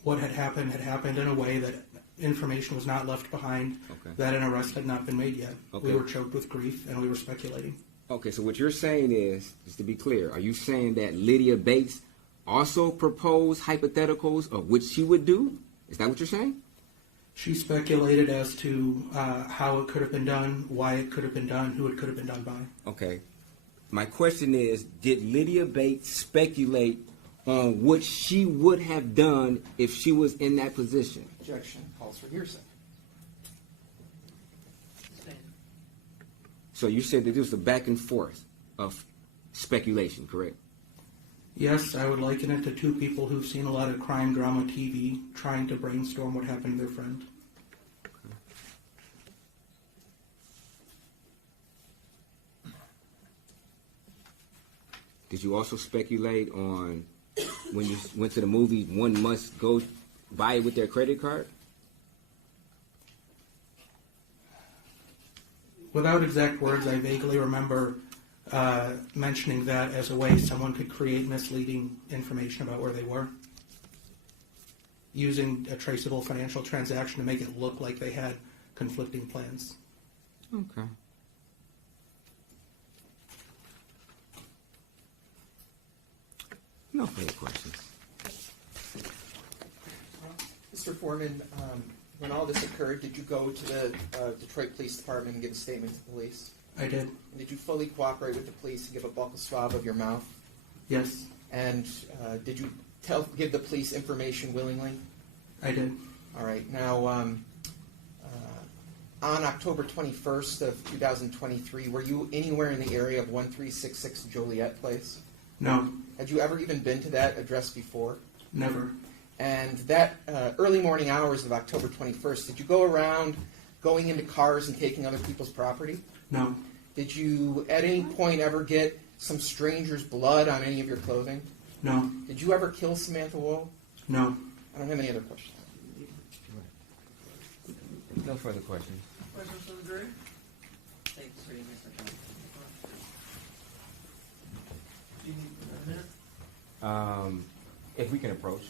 what had happened in a way that information was not left behind, okay, that an arrest had not been made yet. Okay. We were choked with grief, and we were speculating. Okay, so what you're saying is, just to be clear, are you saying that Lydia Bates also proposed hypotheticals of which she would do? Is that what you're saying? She speculated as to how it could have been done, why it could have been done, who it could have been done by. Okay. My question is, did Lydia Bates speculate on what she would have done if she was in that position? Objection calls for hearsay. So you said that this was a back and forth of speculation, correct? Yes, I would liken it to two people who've seen a lot of crime drama TV trying to brainstorm what happened to their friend. Did you also speculate on when you went to the movies, one must go buy it with their credit card? Without exact words, I vaguely remember mentioning that as a way someone could create misleading information about where they were, using a traceable financial transaction to make it look like they had conflicting plans. Okay. No further questions. Mr. Foreman, when all this occurred, did you go to the Detroit Police Department and give a statement to the police? I did. And did you fully cooperate with the police and give a buccal swab of your mouth? Yes, And did you give the police information willingly? I did. All right. Now, on October 21st of 2023, were you anywhere in the area of 1366 Joliet Place? No, Had you ever even been to that address before? never. And that early morning hours of October 21st, did you go around going into cars and taking other people's property? No, Did you at any point ever get some stranger's blood on any of your clothing? no, Did you ever kill Samantha Woll? no. I don't have any other questions. No further questions. Questions from the jury? Thank you, sir. You may step down. Do you need a minute? If we can approach.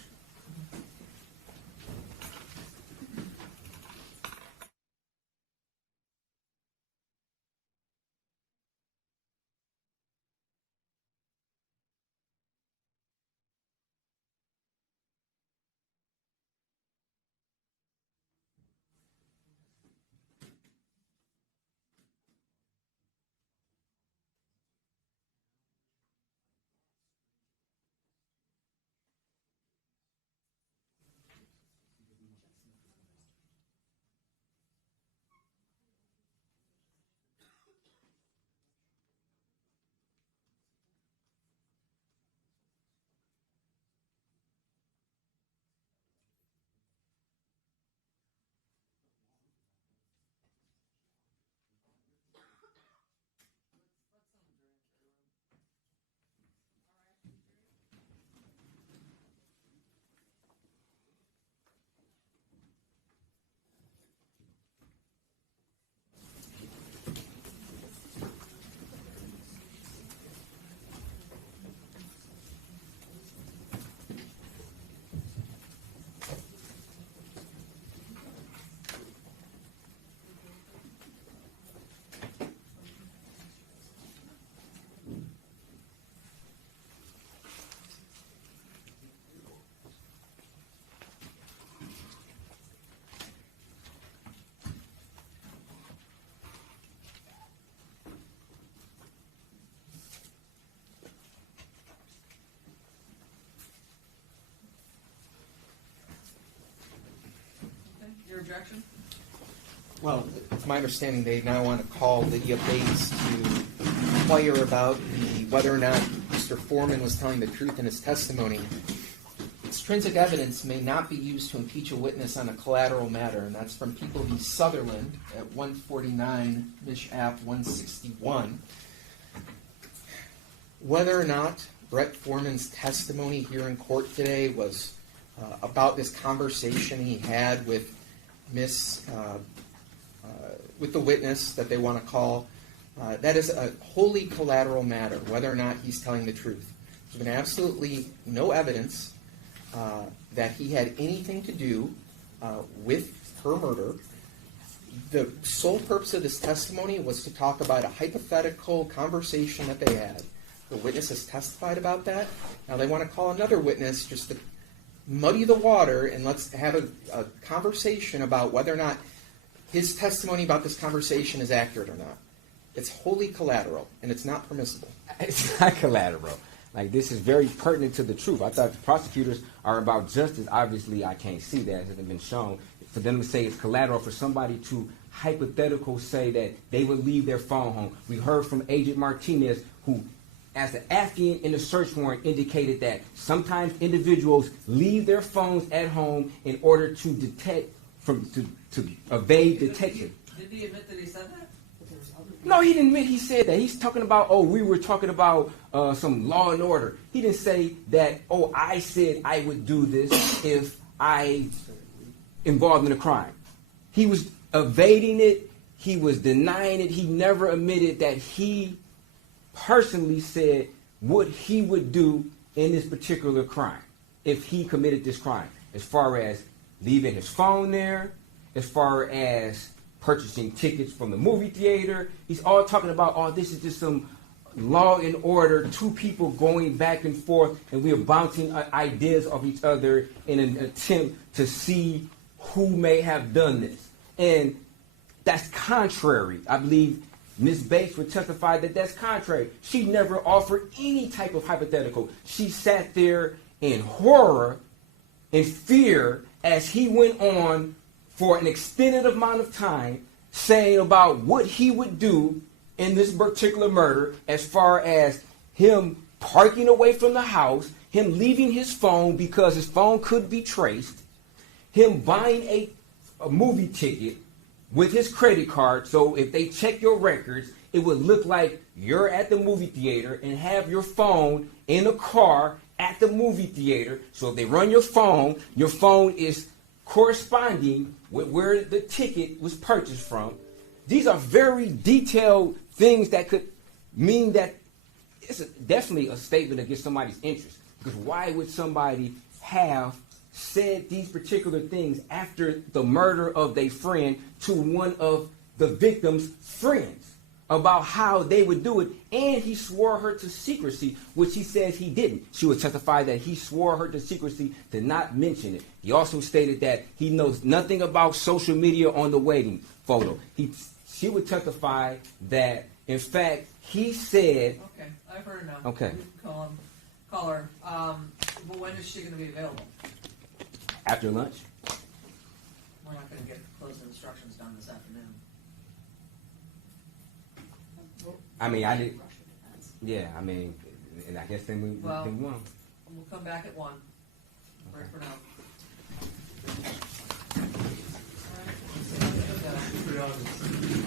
Okay. Your objection? Well, it's my understanding they now want to call Lydia Bates to inquire about whether or not Mr. Foreman was telling the truth in his testimony. Extrinsic evidence may not be used to impeach a witness on a collateral matter, and that's from People v. Sutherland at 149, Mich. App 161. Whether or not Brett Foreman's testimony here in court today was about this conversation he had with with the witness that they want to call, that is a wholly collateral matter, whether or not he's telling the truth. There's been absolutely no evidence that he had anything to do with her murder. The sole purpose of this testimony was to talk about a hypothetical conversation that they had. The witness has testified about that. Now they want to call another witness just to muddy the water and let's have a conversation about whether or not his testimony about this conversation is accurate or not. It's wholly collateral, and it's not permissible. It's not collateral. Like, this is very pertinent to the truth. I thought the prosecutors are about justice. Obviously, I can't see that. It hasn't been shown. For them to say it's collateral, for somebody to hypothetical say that they would leave their phone home. We heard from Agent Martinez, who, as an Afghan in the search warrant, indicated that sometimes individuals leave their phones at home in order to detect, to evade detection. Did he admit that he said that? No, he didn't admit he said that. He's talking about, we were talking about some law and order. He didn't say that, I said I would do this if I involved in a crime. He was evading it. He was denying it. He never admitted that he personally said what he would do in this particular crime if he committed this crime, as far as leaving his phone there, as far as purchasing tickets from the movie theater. He's all talking about, this is just some law and order, two people going back and forth, and we are bouncing ideas off each other in an attempt to see who may have done this. And that's contrary. I believe Ms. Bates would testify that that's contrary. She never offered any type of hypothetical. She sat there in horror and fear as he went on for an extended amount of time, saying about what he would do in this particular murder, as far as him parking away from the house, him leaving his phone because his phone could be traced, him buying a movie ticket with his credit card, so if they check your records, it would look like you're at the movie theater and have your phone in a car at the movie theater. So if they run your phone is corresponding with where the ticket was purchased from. These are very detailed things that could mean that it's definitely a statement against somebody's interest. Because why would somebody have said these particular things after the murder of their friend to one of the victim's friends about how they would do it? And he swore her to secrecy, which he says he didn't. She would testify that he swore her to secrecy to not mention it. He also stated that he knows nothing about social media on the wedding photo. She would testify that, in fact, he said... Okay, I've heard it now. Okay. Call her. But when is she going to be available? After lunch. We're not going to get closing instructions done this afternoon. I mean, I did... Yeah, I mean, and I guess then we won. We'll come back at 1. Break for now. All right.